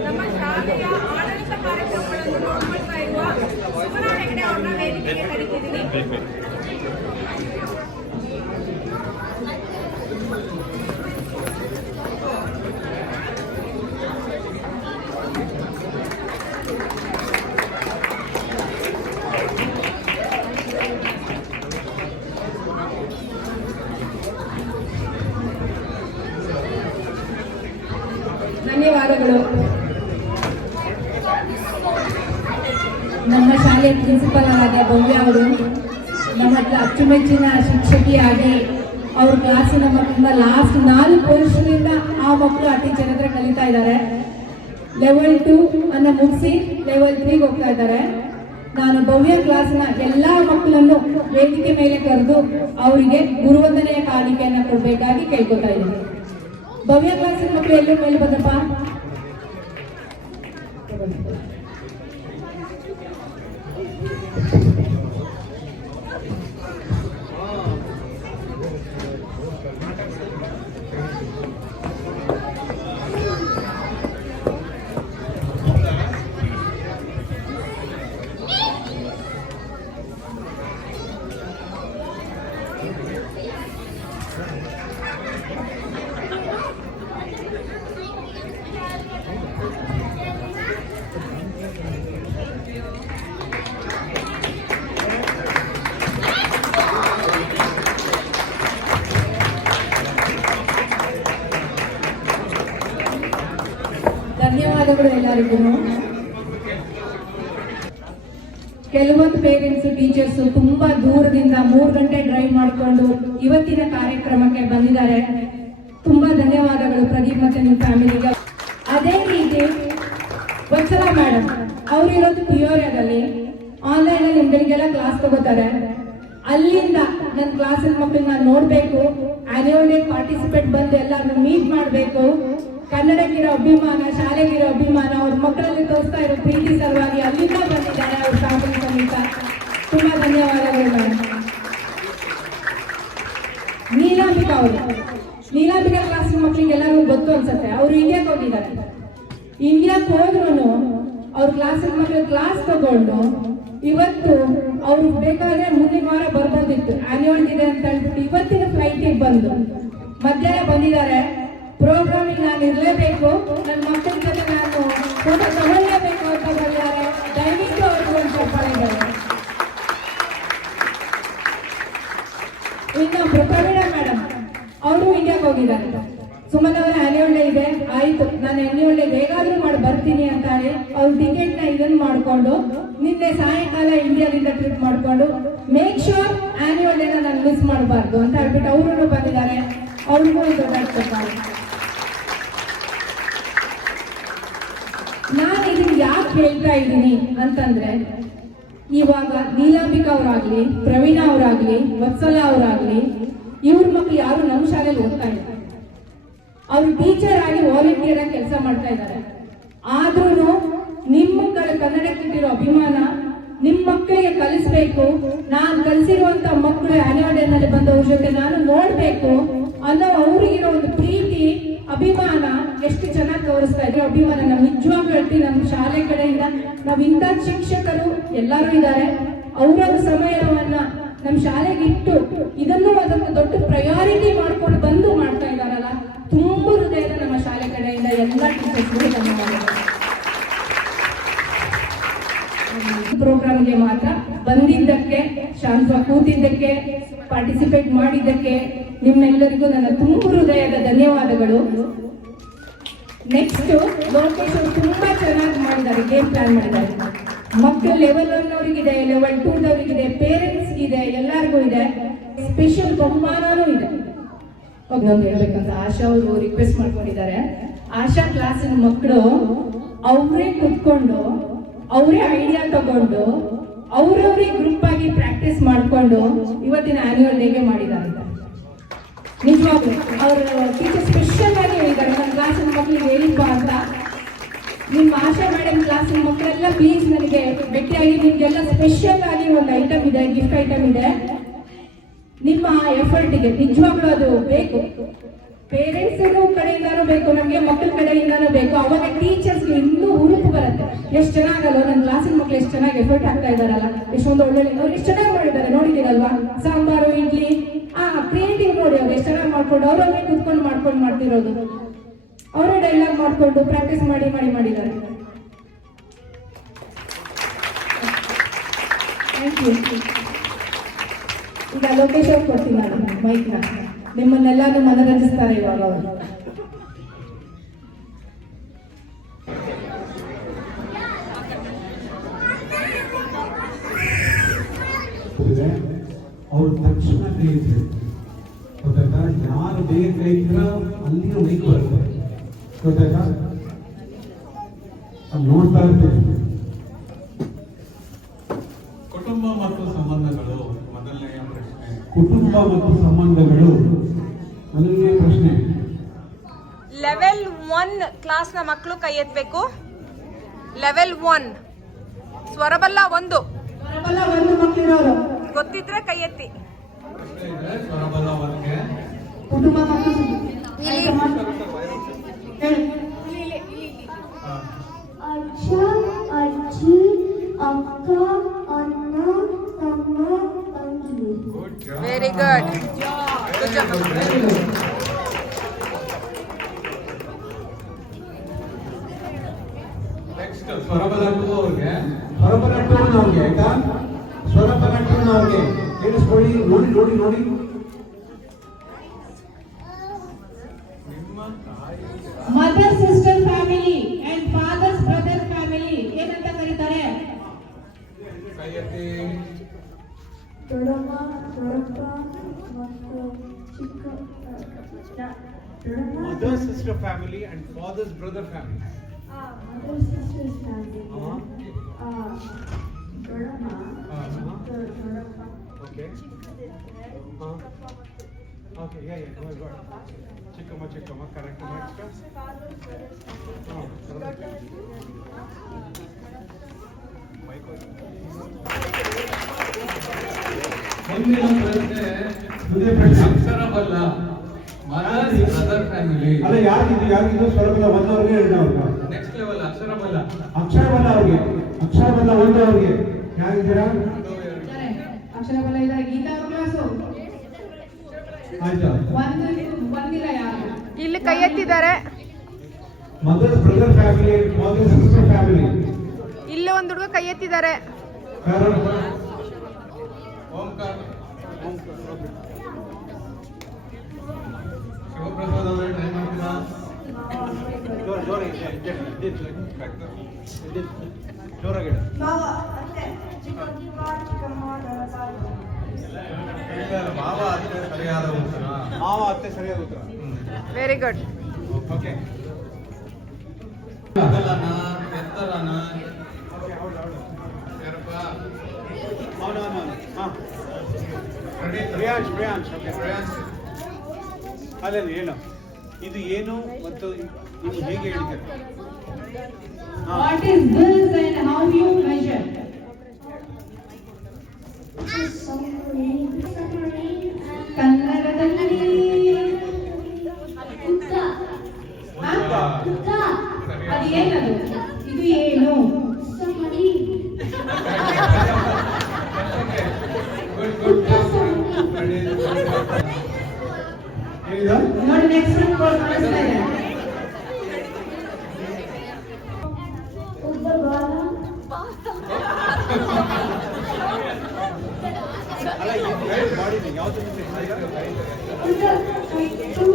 ನಮ್ಮ ಶಾಲೆಯ ಆಡಳಿತ ಕಾರ್ಯಕ್ರಮಗಳನ್ನು ನೋಡ್ಕೊಳ್ತಾ ಇರುವ ಸುಮನಾ ಹೆಗಡೆ ಅವ್ರನ್ನ ವೇದಿಕೆಗೆ ಕರೀತಿದ್ದೀನಿ. ಧನ್ಯವಾದಗಳು. ನಮ್ಮ ಶಾಲೆಯ ಪ್ರಿನ್ಸಿಪಲ್ ಆದ ಭವ್ಯ ಅವರು ನಮ್ಮ ಅಚ್ಚುಮೆಚ್ಚಿನ ಶಿಕ್ಷಕಿಯಾಗಿ ಅವ್ರ ಕ್ಲಾಸಿನ ಮಕ್ಕಳನ್ನ ಲಾಸ್ಟ್ 4 ವರ್ಷದಿಂದ ಆ ಮಕ್ಕಳು ಆ ಟೀಚರ್ ಹತ್ರ ಕಲಿತಾ ಇದ್ದಾರೆ. ಲೆವೆಲ್ 2 ಅನ್ನು ಮುಗಿಸಿ ಲೆವೆಲ್ 3 ಹೋಗ್ತಾ ಇದ್ದಾರೆ. ನಾನು ಭವ್ಯ ಕ್ಲಾಸ್ನ ಎಲ್ಲ ಮಕ್ಕಳನ್ನು ವೇದಿಕೆ ಮೇಲೆ ಕರೆದು ಅವರಿಗೆ ಗುರುವಂದನೆಯ ಕಾಣಿಕೆಯನ್ನು ಕೊಡಬೇಕಾಗಿ ಕೇಳ್ಕೊತಾ ಇದ್ದೀನಿ. ಭವ್ಯ ಕ್ಲಾಸಿನ ಮಕ್ಕಳು ಎಲ್ಲರೂ ಮೇಲೆ ಬಂದಪ್ಪ. ಎಲ್ಲರಿಗೂ. ಕೆಲವೊಂದು ಪೇರೆಂಟ್ಸ್ ಟೀಚರ್ಸ್ ತುಂಬಾ ದೂರದಿಂದ 3 ಗಂಟೆ ಡ್ರೈವ್ ಮಾಡಿಕೊಂಡು ಇವತ್ತಿನ ಕಾರ್ಯಕ್ರಮಕ್ಕೆ ಬಂದಿದ್ದಾರೆ. ತುಂಬಾ ಧನ್ಯವಾದಗಳು ಪ್ರದೀಪ್ ಮತ್ತೆ ನಿಮ್ಮ ಫ್ಯಾಮಿಲಿಗೆ. ಅದೇ ರೀತಿ ವತ್ಸಲ ಮೇಡಮ್ ಅವರಿರೋದು ಪಿಯೋರಿಯಾದಲ್ಲಿ ಆನ್ಲೈನ್ ಅಲ್ಲಿ ನಿಮ್ಗಳಿಗೆಲ್ಲ ಕ್ಲಾಸ್ ತಗೋತಾರೆ. ಅಲ್ಲಿಂದ ನನ್ನ ಕ್ಲಾಸಿನ ಮಕ್ಕಳನ್ನ ನಾನು ನೋಡ್ಬೇಕು, ಆನ್ಯುವಲ್ ಡೇ ಪಾರ್ಟಿಸಿಪೇಟ್ ಬಂದು ಎಲ್ಲರನ್ನು ಮೀಟ್ ಮಾಡಬೇಕು. ಕನ್ನಡಕ್ಕಿರೋ ಅಭಿಮಾನ, ಶಾಲೆಗಿರೋ ಅಭಿಮಾನ, ಅವ್ರ ಮಕ್ಕಳಲ್ಲಿ ತೋರಿಸ್ತಾ ಇರೋ ಪ್ರೀತಿ ಸಲುವಾಗಿ ಅಲ್ಲಿಂದ ಬಂದಿದ್ದಾರೆ ಅವ್ರ ಫ್ಯಾಮಿಲಿ ಸಮೇತ. ತುಂಬಾ ಧನ್ಯವಾದಗಳು ಮೇಡಮ್. ನೀಲಾಂಬಿಕಾ ಕ್ಲಾಸಿನ ಮಕ್ಕಳಿಗೆಲ್ಲರಿಗೂ ಗೊತ್ತು ಅನ್ಸುತ್ತೆ, ಅವರು ಇಂಡಿಯಾಕ್ಕೆ ಹೋಗಿದ್ದಾರೆ. ಇಂಡಿಯಾಕ್ಕೆ ಹೋದ್ರು ಅವ್ರ ಕ್ಲಾಸಿನ ಮಕ್ಕಳು ಕ್ಲಾಸ್ ತಗೊಂಡು ಇವತ್ತು ಅವ್ರು ಬೇಕಾದ್ರೆ ಮುಂದಿನ ವಾರ ಬರ್ಬೋದಿತ್ತು, ಆನ್ಯುವಲ್ ಇದೆ ಅಂತ ಹೇಳ್ಬಿಟ್ಟು ಇವತ್ತಿನ ಫ್ಲೈಟಿಗೆ ಬಂದು ಮಧ್ಯಾಹ್ನ ಬಂದಿದ್ದಾರೆ. ಪ್ರೋಗ್ರಾಮಿಗೆ ನಾನು ಇರಲೇಬೇಕು, ನನ್ನ ಮಕ್ಕಳ ಜೊತೆ ನಾನು ಫೋಟೋ ತಗೊಳ್ಳೇಬೇಕು ಅಂತ ಬಂದಿದ್ದಾರೆ. ದಯವಿಟ್ಟು ಅವ್ರಿಗೆ ಒಂದು ಚಪ್ಪಾಳೆ. ಇನ್ನೊಬ್ರು ಪ್ರವೀಣ ಮೇಡಮ್ ಅವರು ಇಂಡಿಯಾಕ್ಕೆ ಹೋಗಿದ್ದಾರೆ. ಸುಮನ್ ಅವರ ಆನ್ಯುವಲ್ ಡೇ ಇದೆ, ಆಯ್ತು ನಾನು ಆನ್ಯುವಲ್ ಡೇ ಹೇಗಾದ್ರೂ ಮಾಡಿ ಬರ್ತೀನಿ ಅಂತಾನೆ ಅವ್ರ ಟಿಕೆಟ್ ನ ಇದನ್ನ ಮಾಡ್ಕೊಂಡು ನಿನ್ನೆ ಸಾಯಂಕಾಲ ಇಂಡಿಯಾದಿಂದ ಟ್ರಿಪ್ ಮಾಡ್ಕೊಂಡು ಮೇಕ್ ಶೋರ್ ಆನ್ಯುವಲ್ ಡೇನ ನಾನು ಮಿಸ್ ಮಾಡಬಾರ್ದು ಅಂತ ಹೇಳ್ಬಿಟ್ಟು ಅವರು ಬಂದಿದ್ದಾರೆ. ಅವ್ರಿಗೂ ದೊಡ್ಡ ನಾನು ಇದನ್ನ ಯಾಕೆ ಹೇಳ್ತಾ ಇದ್ದೀನಿ ಅಂತಂದ್ರೆ, ಇವಾಗ ನೀಲಾಂಬಿಕಾ ಅವರಾಗ್ಲಿ, ಪ್ರವೀಣ ಅವರಾಗ್ಲಿ, ವತ್ಸಲ ಅವರಾಗ್ಲಿ, ಇವ್ರ ಮಕ್ಕಳು ಯಾರು ನಮ್ಮ ಶಾಲೆಯಲ್ಲಿ ಓದ್ತಾ ಇಲ್ಲ. ಅವ್ರು ಟೀಚರ್ ಆಗಿ ವಾಲಂಟಿಯರ್ ಆಗಿ ಕೆಲಸ ಮಾಡ್ತಾ ಇದ್ದಾರೆ. ಆದ್ರೂ ನಿಮ್ಮ ಮಕ್ಕಳ ಕನ್ನಡಕ್ಕಿಟ್ಟಿರೋ ಅಭಿಮಾನ ನಿಮ್ಮ ಮಕ್ಕಳಿಗೆ ಕಲಿಸ್ಬೇಕು, ನಾನು ಕಲಿಸಿರುವಂತ ಮಕ್ಕಳು ಆನ್ಯುವಲ್ ಡೇ ನಲ್ಲಿ ಬಂದವ್ರ ಜೊತೆ ನಾನು ನೋಡ್ಬೇಕು ಅನ್ನೋ ಅವ್ರಿಗಿರೋ ಒಂದು ಪ್ರೀತಿ, ಅಭಿಮಾನ ಎಷ್ಟು ಚೆನ್ನಾಗಿ ತೋರಿಸ್ತಾ ಇದ್ರು. ಅಭಿಮಾನ ನಾವು ನಿಜವಾಗ್ಲೂ ಹೇಳ್ತೀವಿ, ನಮ್ಮ ಶಾಲೆ ಕಡೆಯಿಂದ ನಾವು ಇಂಥ ಶಿಕ್ಷಕರು ಎಲ್ಲರೂ ಇದ್ದಾರೆ. ಅವರ ಸಮಯವನ್ನ ನಮ್ಮ ಶಾಲೆಗೆ ಇಟ್ಟು ಇದನ್ನು ಅದನ್ನು ದೊಡ್ಡ ಪ್ರಯಾರಿಟಿ ಮಾಡ್ಕೊಂಡು ಬಂದು ಮಾಡ್ತಾ ಇದ್ದಾರಲ್ಲ, ತುಂಬ ಹೃದಯದ ನಮ್ಮ ಶಾಲೆ ಕಡೆಯಿಂದ ಎಲ್ಲ ಟೀಚರ್ಸ್ಗೆ ಧನ್ಯವಾದಗಳು. ಪ್ರೋಗ್ರಾಮ್ಗೆ ಮಾತ್ರ ಬಂದಿದ್ದಕ್ಕೆ, ಶಾಂತವಾಗಿ ಕೂತಿದ್ದಕ್ಕೆ, ಪಾರ್ಟಿಸಿಪೇಟ್ ಮಾಡಿದ್ದಕ್ಕೆ ನಿಮ್ಮೆಲ್ಲರಿಗೂ ನನ್ನ ತುಂಬ ಹೃದಯದ ಧನ್ಯವಾದಗಳು. ನೆಕ್ಸ್ಟ್ ಲೋಕೇಶ್ ಅವರು ತುಂಬಾ ಚೆನ್ನಾಗಿ ಮಾಡಿದ್ದಾರೆ, ಗೇಮ್ ಪ್ಲಾನ್ ಮಾಡಿದ್ದಾರೆ. ಮಕ್ಕಳು ಲೆವೆಲ್ 1 ಅವರಿಗಿದೆ, ಲೆವೆಲ್ 2 ಅವರಿಗಿದೆ, ಪೇರೆಂಟ್ಸ್ ಇದೆ, ಎಲ್ಲರಿಗೂ ಇದೆ. ಸ್ಪೆಷಲ್ ಬಹುಮಾನನೂ ಇದೆ. ಒಂದೊಂದು ಹೇಳ್ಬೇಕಂತ ಆಶಾ ಅವರು ರಿಕ್ವೆಸ್ಟ್ ಮಾಡ್ಕೊಂಡಿದ್ದಾರೆ. ಆಶಾ ಕ್ಲಾಸಿನ ಮಕ್ಕಳು ಅವರೇ ಕುತ್ಕೊಂಡು ಅವರೇ ಐಡಿಯಾ ತಗೊಂಡು ಅವ್ರವ್ರೇ ಗ್ರೂಪ್ ಆಗಿ ಪ್ರಾಕ್ಟೀಸ್ ಮಾಡಿಕೊಂಡು ಇವತ್ತಿನ ಆನ್ಯುವಲ್ ಡೇಗೆ ಮಾಡಿದ್ದಾರೆ. ನಿಜವಾಗ್ಲೂ ಅವ್ರ ಟೀಚರ್ ಸ್ಪೆಷಲ್ ಆಗಿ ಹೇಳಿದ್ದಾರೆ, ನನ್ನ ಕ್ಲಾಸಿನ ಮಕ್ಕಳಿಗೆ ಹೇಳಿಪ್ಪ ಅಂತ. ನಿಮ್ಮ ಆಶಾ ಮೇಡಮ್ ಕ್ಲಾಸಿನ ಮಕ್ಕಳೆಲ್ಲ ಪ್ಲೀಸ್ ನನಗೆ ಭೇಟಿಯಾಗಿ, ನಿಮ್ಗೆಲ್ಲ ಸ್ಪೆಷಲ್ ಆಗಿ ಒಂದು ಐಟಮ್ ಇದೆ, ಗಿಫ್ಟ್ ಐಟಮ್ ಇದೆ. ನಿಮ್ಮ ಎಫರ್ಟ್ಗೆ ನಿಜವಾಗ್ಲೂ ಅದು ಬೇಕು. ಪೇರೆಂಟ್ಸ್ ಕಡೆಯಿಂದಾನು ಬೇಕು, ನಮಗೆ ಮಕ್ಕಳ ಕಡೆಯಿಂದಾನು ಬೇಕು. ಅವಾಗ ಟೀಚರ್ಸ್ಗೆ ಇನ್ನೂ ಹುರುಪು ಬರುತ್ತೆ. ಎಷ್ಟು ಚೆನ್ನಾಗಲ್ಲ ನನ್ನ ಕ್ಲಾಸಿನ ಮಕ್ಕಳು ಎಷ್ಟು ಚೆನ್ನಾಗಿ ಎಫರ್ಟ್ ಹಾಕ್ತಾ ಇದಾರಲ್ಲ, ಎಷ್ಟೊಂದು ಒಳ್ಳೊಳ್ಳೆ ಅವ್ರು ಎಷ್ಟು ಚೆನ್ನಾಗಿ ಮಾಡಿದ್ದಾರೆ ನೋಡಿದ್ದೀರಲ್ವಾ. ಸಾಂಬಾರು, ಇಡ್ಲಿ, ಕ್ರಿಯೇಟಿವ್ ನೋಡಿ ಅವ್ರು ಎಷ್ಟು ಚೆನ್ನಾಗಿ ಮಾಡ್ಕೊಂಡು ಅವ್ರವ್ರಿಗೆ ಕುತ್ಕೊಂಡು ಮಾಡ್ತಿರೋದು. ಅವರೇ ಡೈಲಾಗ್ ಮಾಡ್ಕೊಂಡು ಪ್ರಾಕ್ಟೀಸ್ ಮಾಡಿದ್ದಾರೆ. Thank you. ಈಗ ಲೋಕೇಶ್ ಅವ್ರು ಕೊಡ್ತೀನಿ ನಾನು ಮೈಕ್ನ, ನಿಮ್ಮನ್ನೆಲ್ಲಾನು ಮನರಂಜಿಸ್ತಾರೆ ಇವಾಗ ಅವರು. ಅವ್ರ ತಕ್ಷಣ ಕೈ ಇದ್ರು ಗೊತ್ತಾಯ್ತಾ, ಯಾರು ಬೇಗ ಕೈ ಇದ್ರ ಅಲ್ಲಿನ ಮೈಕ್ ಬರುತ್ತೆ ಗೊತ್ತಾಯ್ತಾ. ನೋಡ್ತಾ ಇರ್ತೀವಿ. ಕುಟುಂಬ ಮತ್ತು ಸಂಬಂಧಗಳು ಮೊದಲನೆಯ ಪ್ರಶ್ನೆ. ಕುಟುಂಬ ಮತ್ತು ಸಂಬಂಧಗಳು ಮೊದಲನೇ ಪ್ರಶ್ನೆ. ಲೆವೆಲ್ 1 ಕ್ಲಾಸ್ನ ಮಕ್ಕಳು ಕೈ ಎತ್ತಬೇಕು. ಲೆವೆಲ್ 1 ಸ್ವರಬಲ್ಲ 1 ಮಕ್ಕಳಿರೋರು ಗೊತ್ತಿದ್ರೆ ಕೈ ಎತ್ತಿ. ಸ್ವರಬಲ್ಲ 1ಗೆ ಕುಟುಂಬ ಮತ್ತು ಅಜ್ಜ, ಅಜ್ಜಿ, ಅಕ್ಕ, ಅಣ್ಣ, ತಮ್ಮ, ತಂಗಿ. Very good. ನೆಕ್ಸ್ಟ್ ಸ್ವರಬಲ್ಲ 2 ಅವ್ರಿಗೆ. ಸ್ವರಬಲ 2 ಅವ್ರಿಗೆ ಆಯ್ತಾ. ಸ್ವರಬಲ 2 ಅವ್ರಿಗೆ ಕೇಳಿಸ್ಕೊಳ್ಳಿ, ನೋಡಿ. mother, sister, family and father's brother ಕೈ ಎತ್ತಿ. ದೊಡ್ಡಮ್ಮ ದೊಡ್ಡಪ್ಪ ಮತ್ತು ಚಿಕ್ಕ ದೊಡ್ಡಮ್ಮ Mother, sister family and father's brother family. Mother sisters family ದೊಡ್ಡಮ್ಮ ಮತ್ತು ದೊಡ್ಡಪ್ಪ Okay. Okay, yeah, go ahead. Chikkama, correct. Next. ಮುಂದಿನ ಪ್ರಶ್ನೆ ಅಕ್ಷರ ಬಲ್ಲ ಮದರ್ ಬ್ರದರ್ ಫ್ಯಾಮಿಲಿ. ಅಲ್ಲ ಯಾರಿಗಿದು ಸ್ವರಬಲ ಒಂದವ್ರಿಗೆ ಎರಡವ್ರಿಗೆ ನೆಕ್ಸ್ಟ್ ಲೆವೆಲ್ ಅಕ್ಷರ ಬಲ್ಲ. ಅಕ್ಷರ ಬಲ್ಲ ಒಂದವ್ರಿಗೆ ಯಾರಿದ್ದೀರಾ? ಅಕ್ಷರಬಲ ಇದ್ದಾರೆ. ಗೀತಾ ಅವ್ರ ಕ್ಲಾಸು ಆಯ್ತಾ? ಒಂದಿಲ್ಲ ಯಾರು ಇಲ್ಲಿ ಕೈ ಎತ್ತಿದ್ದಾರೆ. Mother brother family, father sister family. ಇಲ್ಲಿ ಒಂದು ಹುಡುಗ ಕೈ ಎತ್ತಿದ್ದಾರೆ. ಓಂಕಾರ ಶಿವಪ್ರಸಾದ್ ಅವರೇ ಟ್ರೈ ಮಾಡ್ತೀರಾ? ಜೋರಾಗಿ ಮಾವ ಅತ್ತೆ ಸರಿಯಾದ ಉತ್ತರ. ಸರಿಯಾದ ಉತ್ತರ. Very good. ಓಕೆ. ಅಗಲನ ಎತ್ತರನ ಯಾರಪ್ಪ? ಪ್ರಿಯಾಂಶ್. ಪ್ರಯಾಸ್ ಅಲ್ಲ ಏನು ಇದು ಏನು ಮತ್ತು ನೀವು ಹೇಗೆ ಹೇಳ್ತೀರ? What is this and how you measure? ಕನ್ನಡದಲ್ಲಿ ಉದ್ದ ಅದು ಏನದು? ಇದು ಏನು? ಸಮಡಿ ನೋಡಿ ನೆಕ್ಸ್ಟ್ ಕಾಣಿಸ್ತಾ ಇದೆ. ಉದ್ದ ಬಾಲ ಉದ್ದ ಕೈತು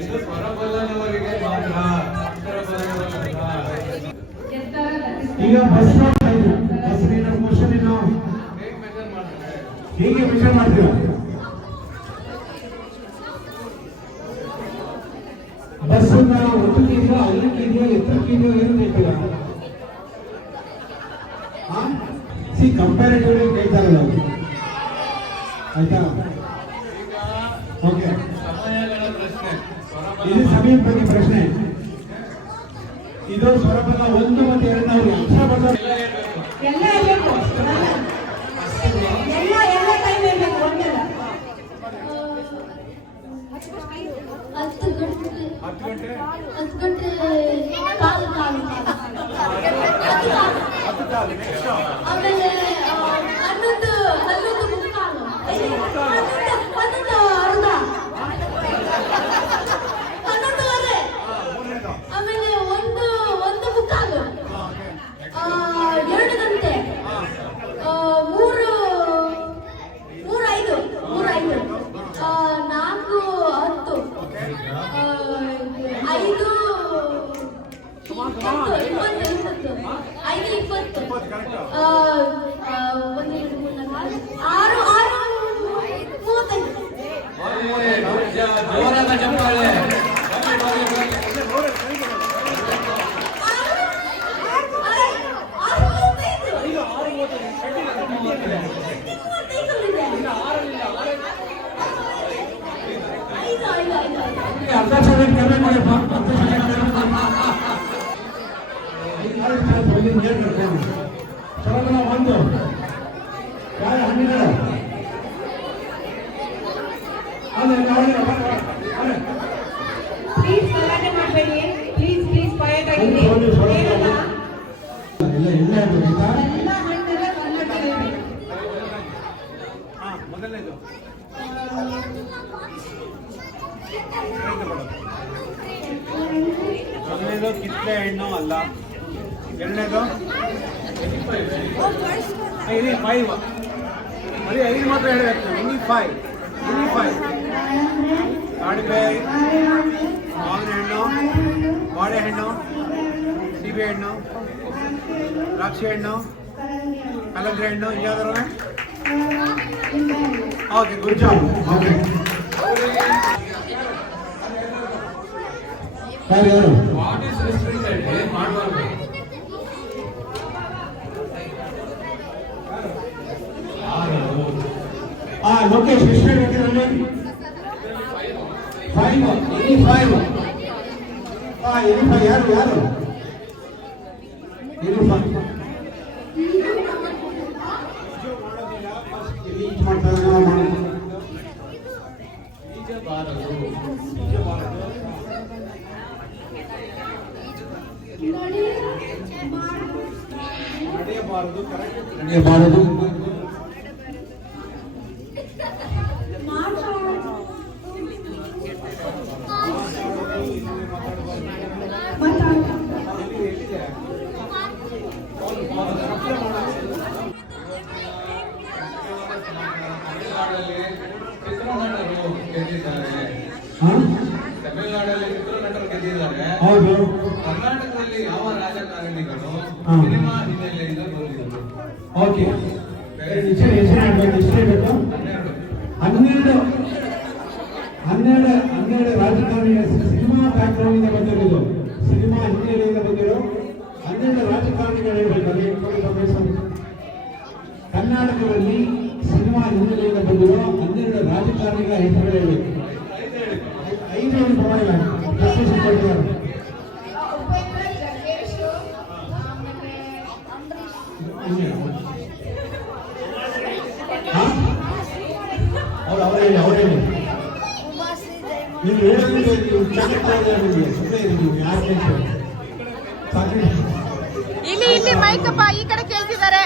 ಇದು ಸ್ವರಬಲ್ಲನವರಿಗೆ ಮಾತ್ರ, ಅಕ್ಷರ ಬಲ್ಲನವರಲ್ಲ. ಈಗ ಕ್ವಶನ್ ಏನು? ಹೇಗೆ ಮೆಜರ್ ಮಾಡ್ತಾರೆ? ಹೇಗೆ ಮೆಷರ್ ಮಾಡ್ತೀರಾ? ಬಸ್ಸನ್ನ ಒತ್ತಕ್ಕಿದೆಯೋ ಅಲ್ಲಕ್ಕಿದೆಯೋ ಎತ್ತರಕ್ಕಿದೆಯೋ ಏನು ಬೇಕಿಲ್ಲ. ಕಂಪ್ಯಾರಿಟಿವ್ಲಿ ಕೇಳ್ತಾರೆ ನಾವು. ಆಯ್ತಾ? ಓಕೆ. ಸಮಯಗಳ ಪ್ರಶ್ನೆ. ಇದು ಸಮಯದ ಬಗ್ಗೆ ಪ್ರಶ್ನೆ. ಇದು ಸ್ವರಬಲ 1 ಮತ್ತು 2 ನಾವು ಅಕ್ಷರ ಬಲ್ಲ ಎಲ್ಲ ಇರಬೇಕು. ಎಲ್ಲ ಟೈಮ್ ಇರಬೇಕು. ಒಂದಲ್ಲ 10 ಗಂಟೆ ಕಾಲು ಆಮೇಲೆ 11 ಮುಕ್ಕಾಲು 11 ಅರ್ಧ 11:30 ಆಮೇಲೆ 1 ಮುಕ್ಕಾಲು 2 ಗಂಟೆ 3:05 4:10 ಜೋರಾದ ಚಪ್ಪಾಳೆ. ಅರ್ಧ ಸೆಕೆಂಡ್ ಕಡಿಮೆ ಮಾಡಿಪ್ಪ. ಸ್ವರಬಲ 1 ಯಾರು 12 ಪ್ಲೀಸ್ ಗಲಾಟೆ ಮಾಡಬೇಡಿ. ಪ್ಲೀಸ್ ಕ್ವಯಟ್ ಆಗಿರಿ. ಏನಲ್ಲ ಎಲ್ಲ ಎಲ್ಲ ಹಣ್ಣೆಲ್ಲ ಕನ್ನಡದಲ್ಲಿ. ಮೊದಲನೇದು ಕಿತ್ತಳೆ ಹಣ್ಣು ಅಲ್ಲ. ಎರಡನೇದು 5 ಬರೀ 5 ಮಾತ್ರ ಹೇಳಬೇಕು. 5 ದಾಳಿಂಬೆ, ಮಾವಿನ ಹಣ್ಣು, ಬಾಳೆಹಣ್ಣು, ಸೀಬೆಹಣ್ಣು, ದ್ರಾಕ್ಷಿ ಹಣ್ಣು, ಕಲ್ಲಂಗಡಿ ಹಣ್ಣು, ಯಾವ್ದಾರ? Okay, good job. ಓಕೆ, ಯಾರು ಮಾಡಬಾರ್ದು. ಲೋಕೇಶ್ ಎಷ್ಟು ಹೇಳ್ಬೇಕಿರಲ್ಲಿ? 5 ಯಾರು ಯಾರು ನಡೆಯಬಾರದು. ತಮಿಳುನಾಡಲ್ಲಿ ಚಿತ್ರನಟರು ಗೆದ್ದಿದ್ದಾರೆ. ಹೌದು. ಕರ್ನಾಟಕದಲ್ಲಿ ಯಾವ ರಾಜಕಾರಣಿಗಳು ಸಿನಿಮಾ ಹಿನ್ನೆಲೆಯಿಂದ ಬಂದಿದ್ರು? ಓಕೆ, ಹೆಸರು ಬೇಕು. 12 ರಾಜಕಾರಣಿಗಳ ಸಿನಿಮಾ ಬ್ಯಾಕ್ಗ್ರೌಂಡ್ ಇಂದ ಬಂದಿರೋದು, ಸಿನಿಮಾ ಹಿನ್ನೆಲೆಯಿಂದ ಬಂದಿರೋ 12 ರಾಜಕಾರಣಿಗಳು ಹೇಳ್ಬೇಕು. ಕರ್ನಾಟಕದಲ್ಲಿ ಸಿನಿಮಾ ಹಿನ್ನೆಲೆಯಿಂದ ಬಂದಿರೋ 12 ರಾಜಕಾರಣಿಗಳ ಹೆಸರು ಹೇಳಬೇಕು. 5 ಪರವಾಗಿಲ್ಲ. ಅವರೇ ನೀವು ಹೇಳೋದು ಇಲ್ಲಿ ಮೈಕಪ್ಪ ಈ ಕಡೆ ಕೇಳ್ತಿದ್ದಾರೆ.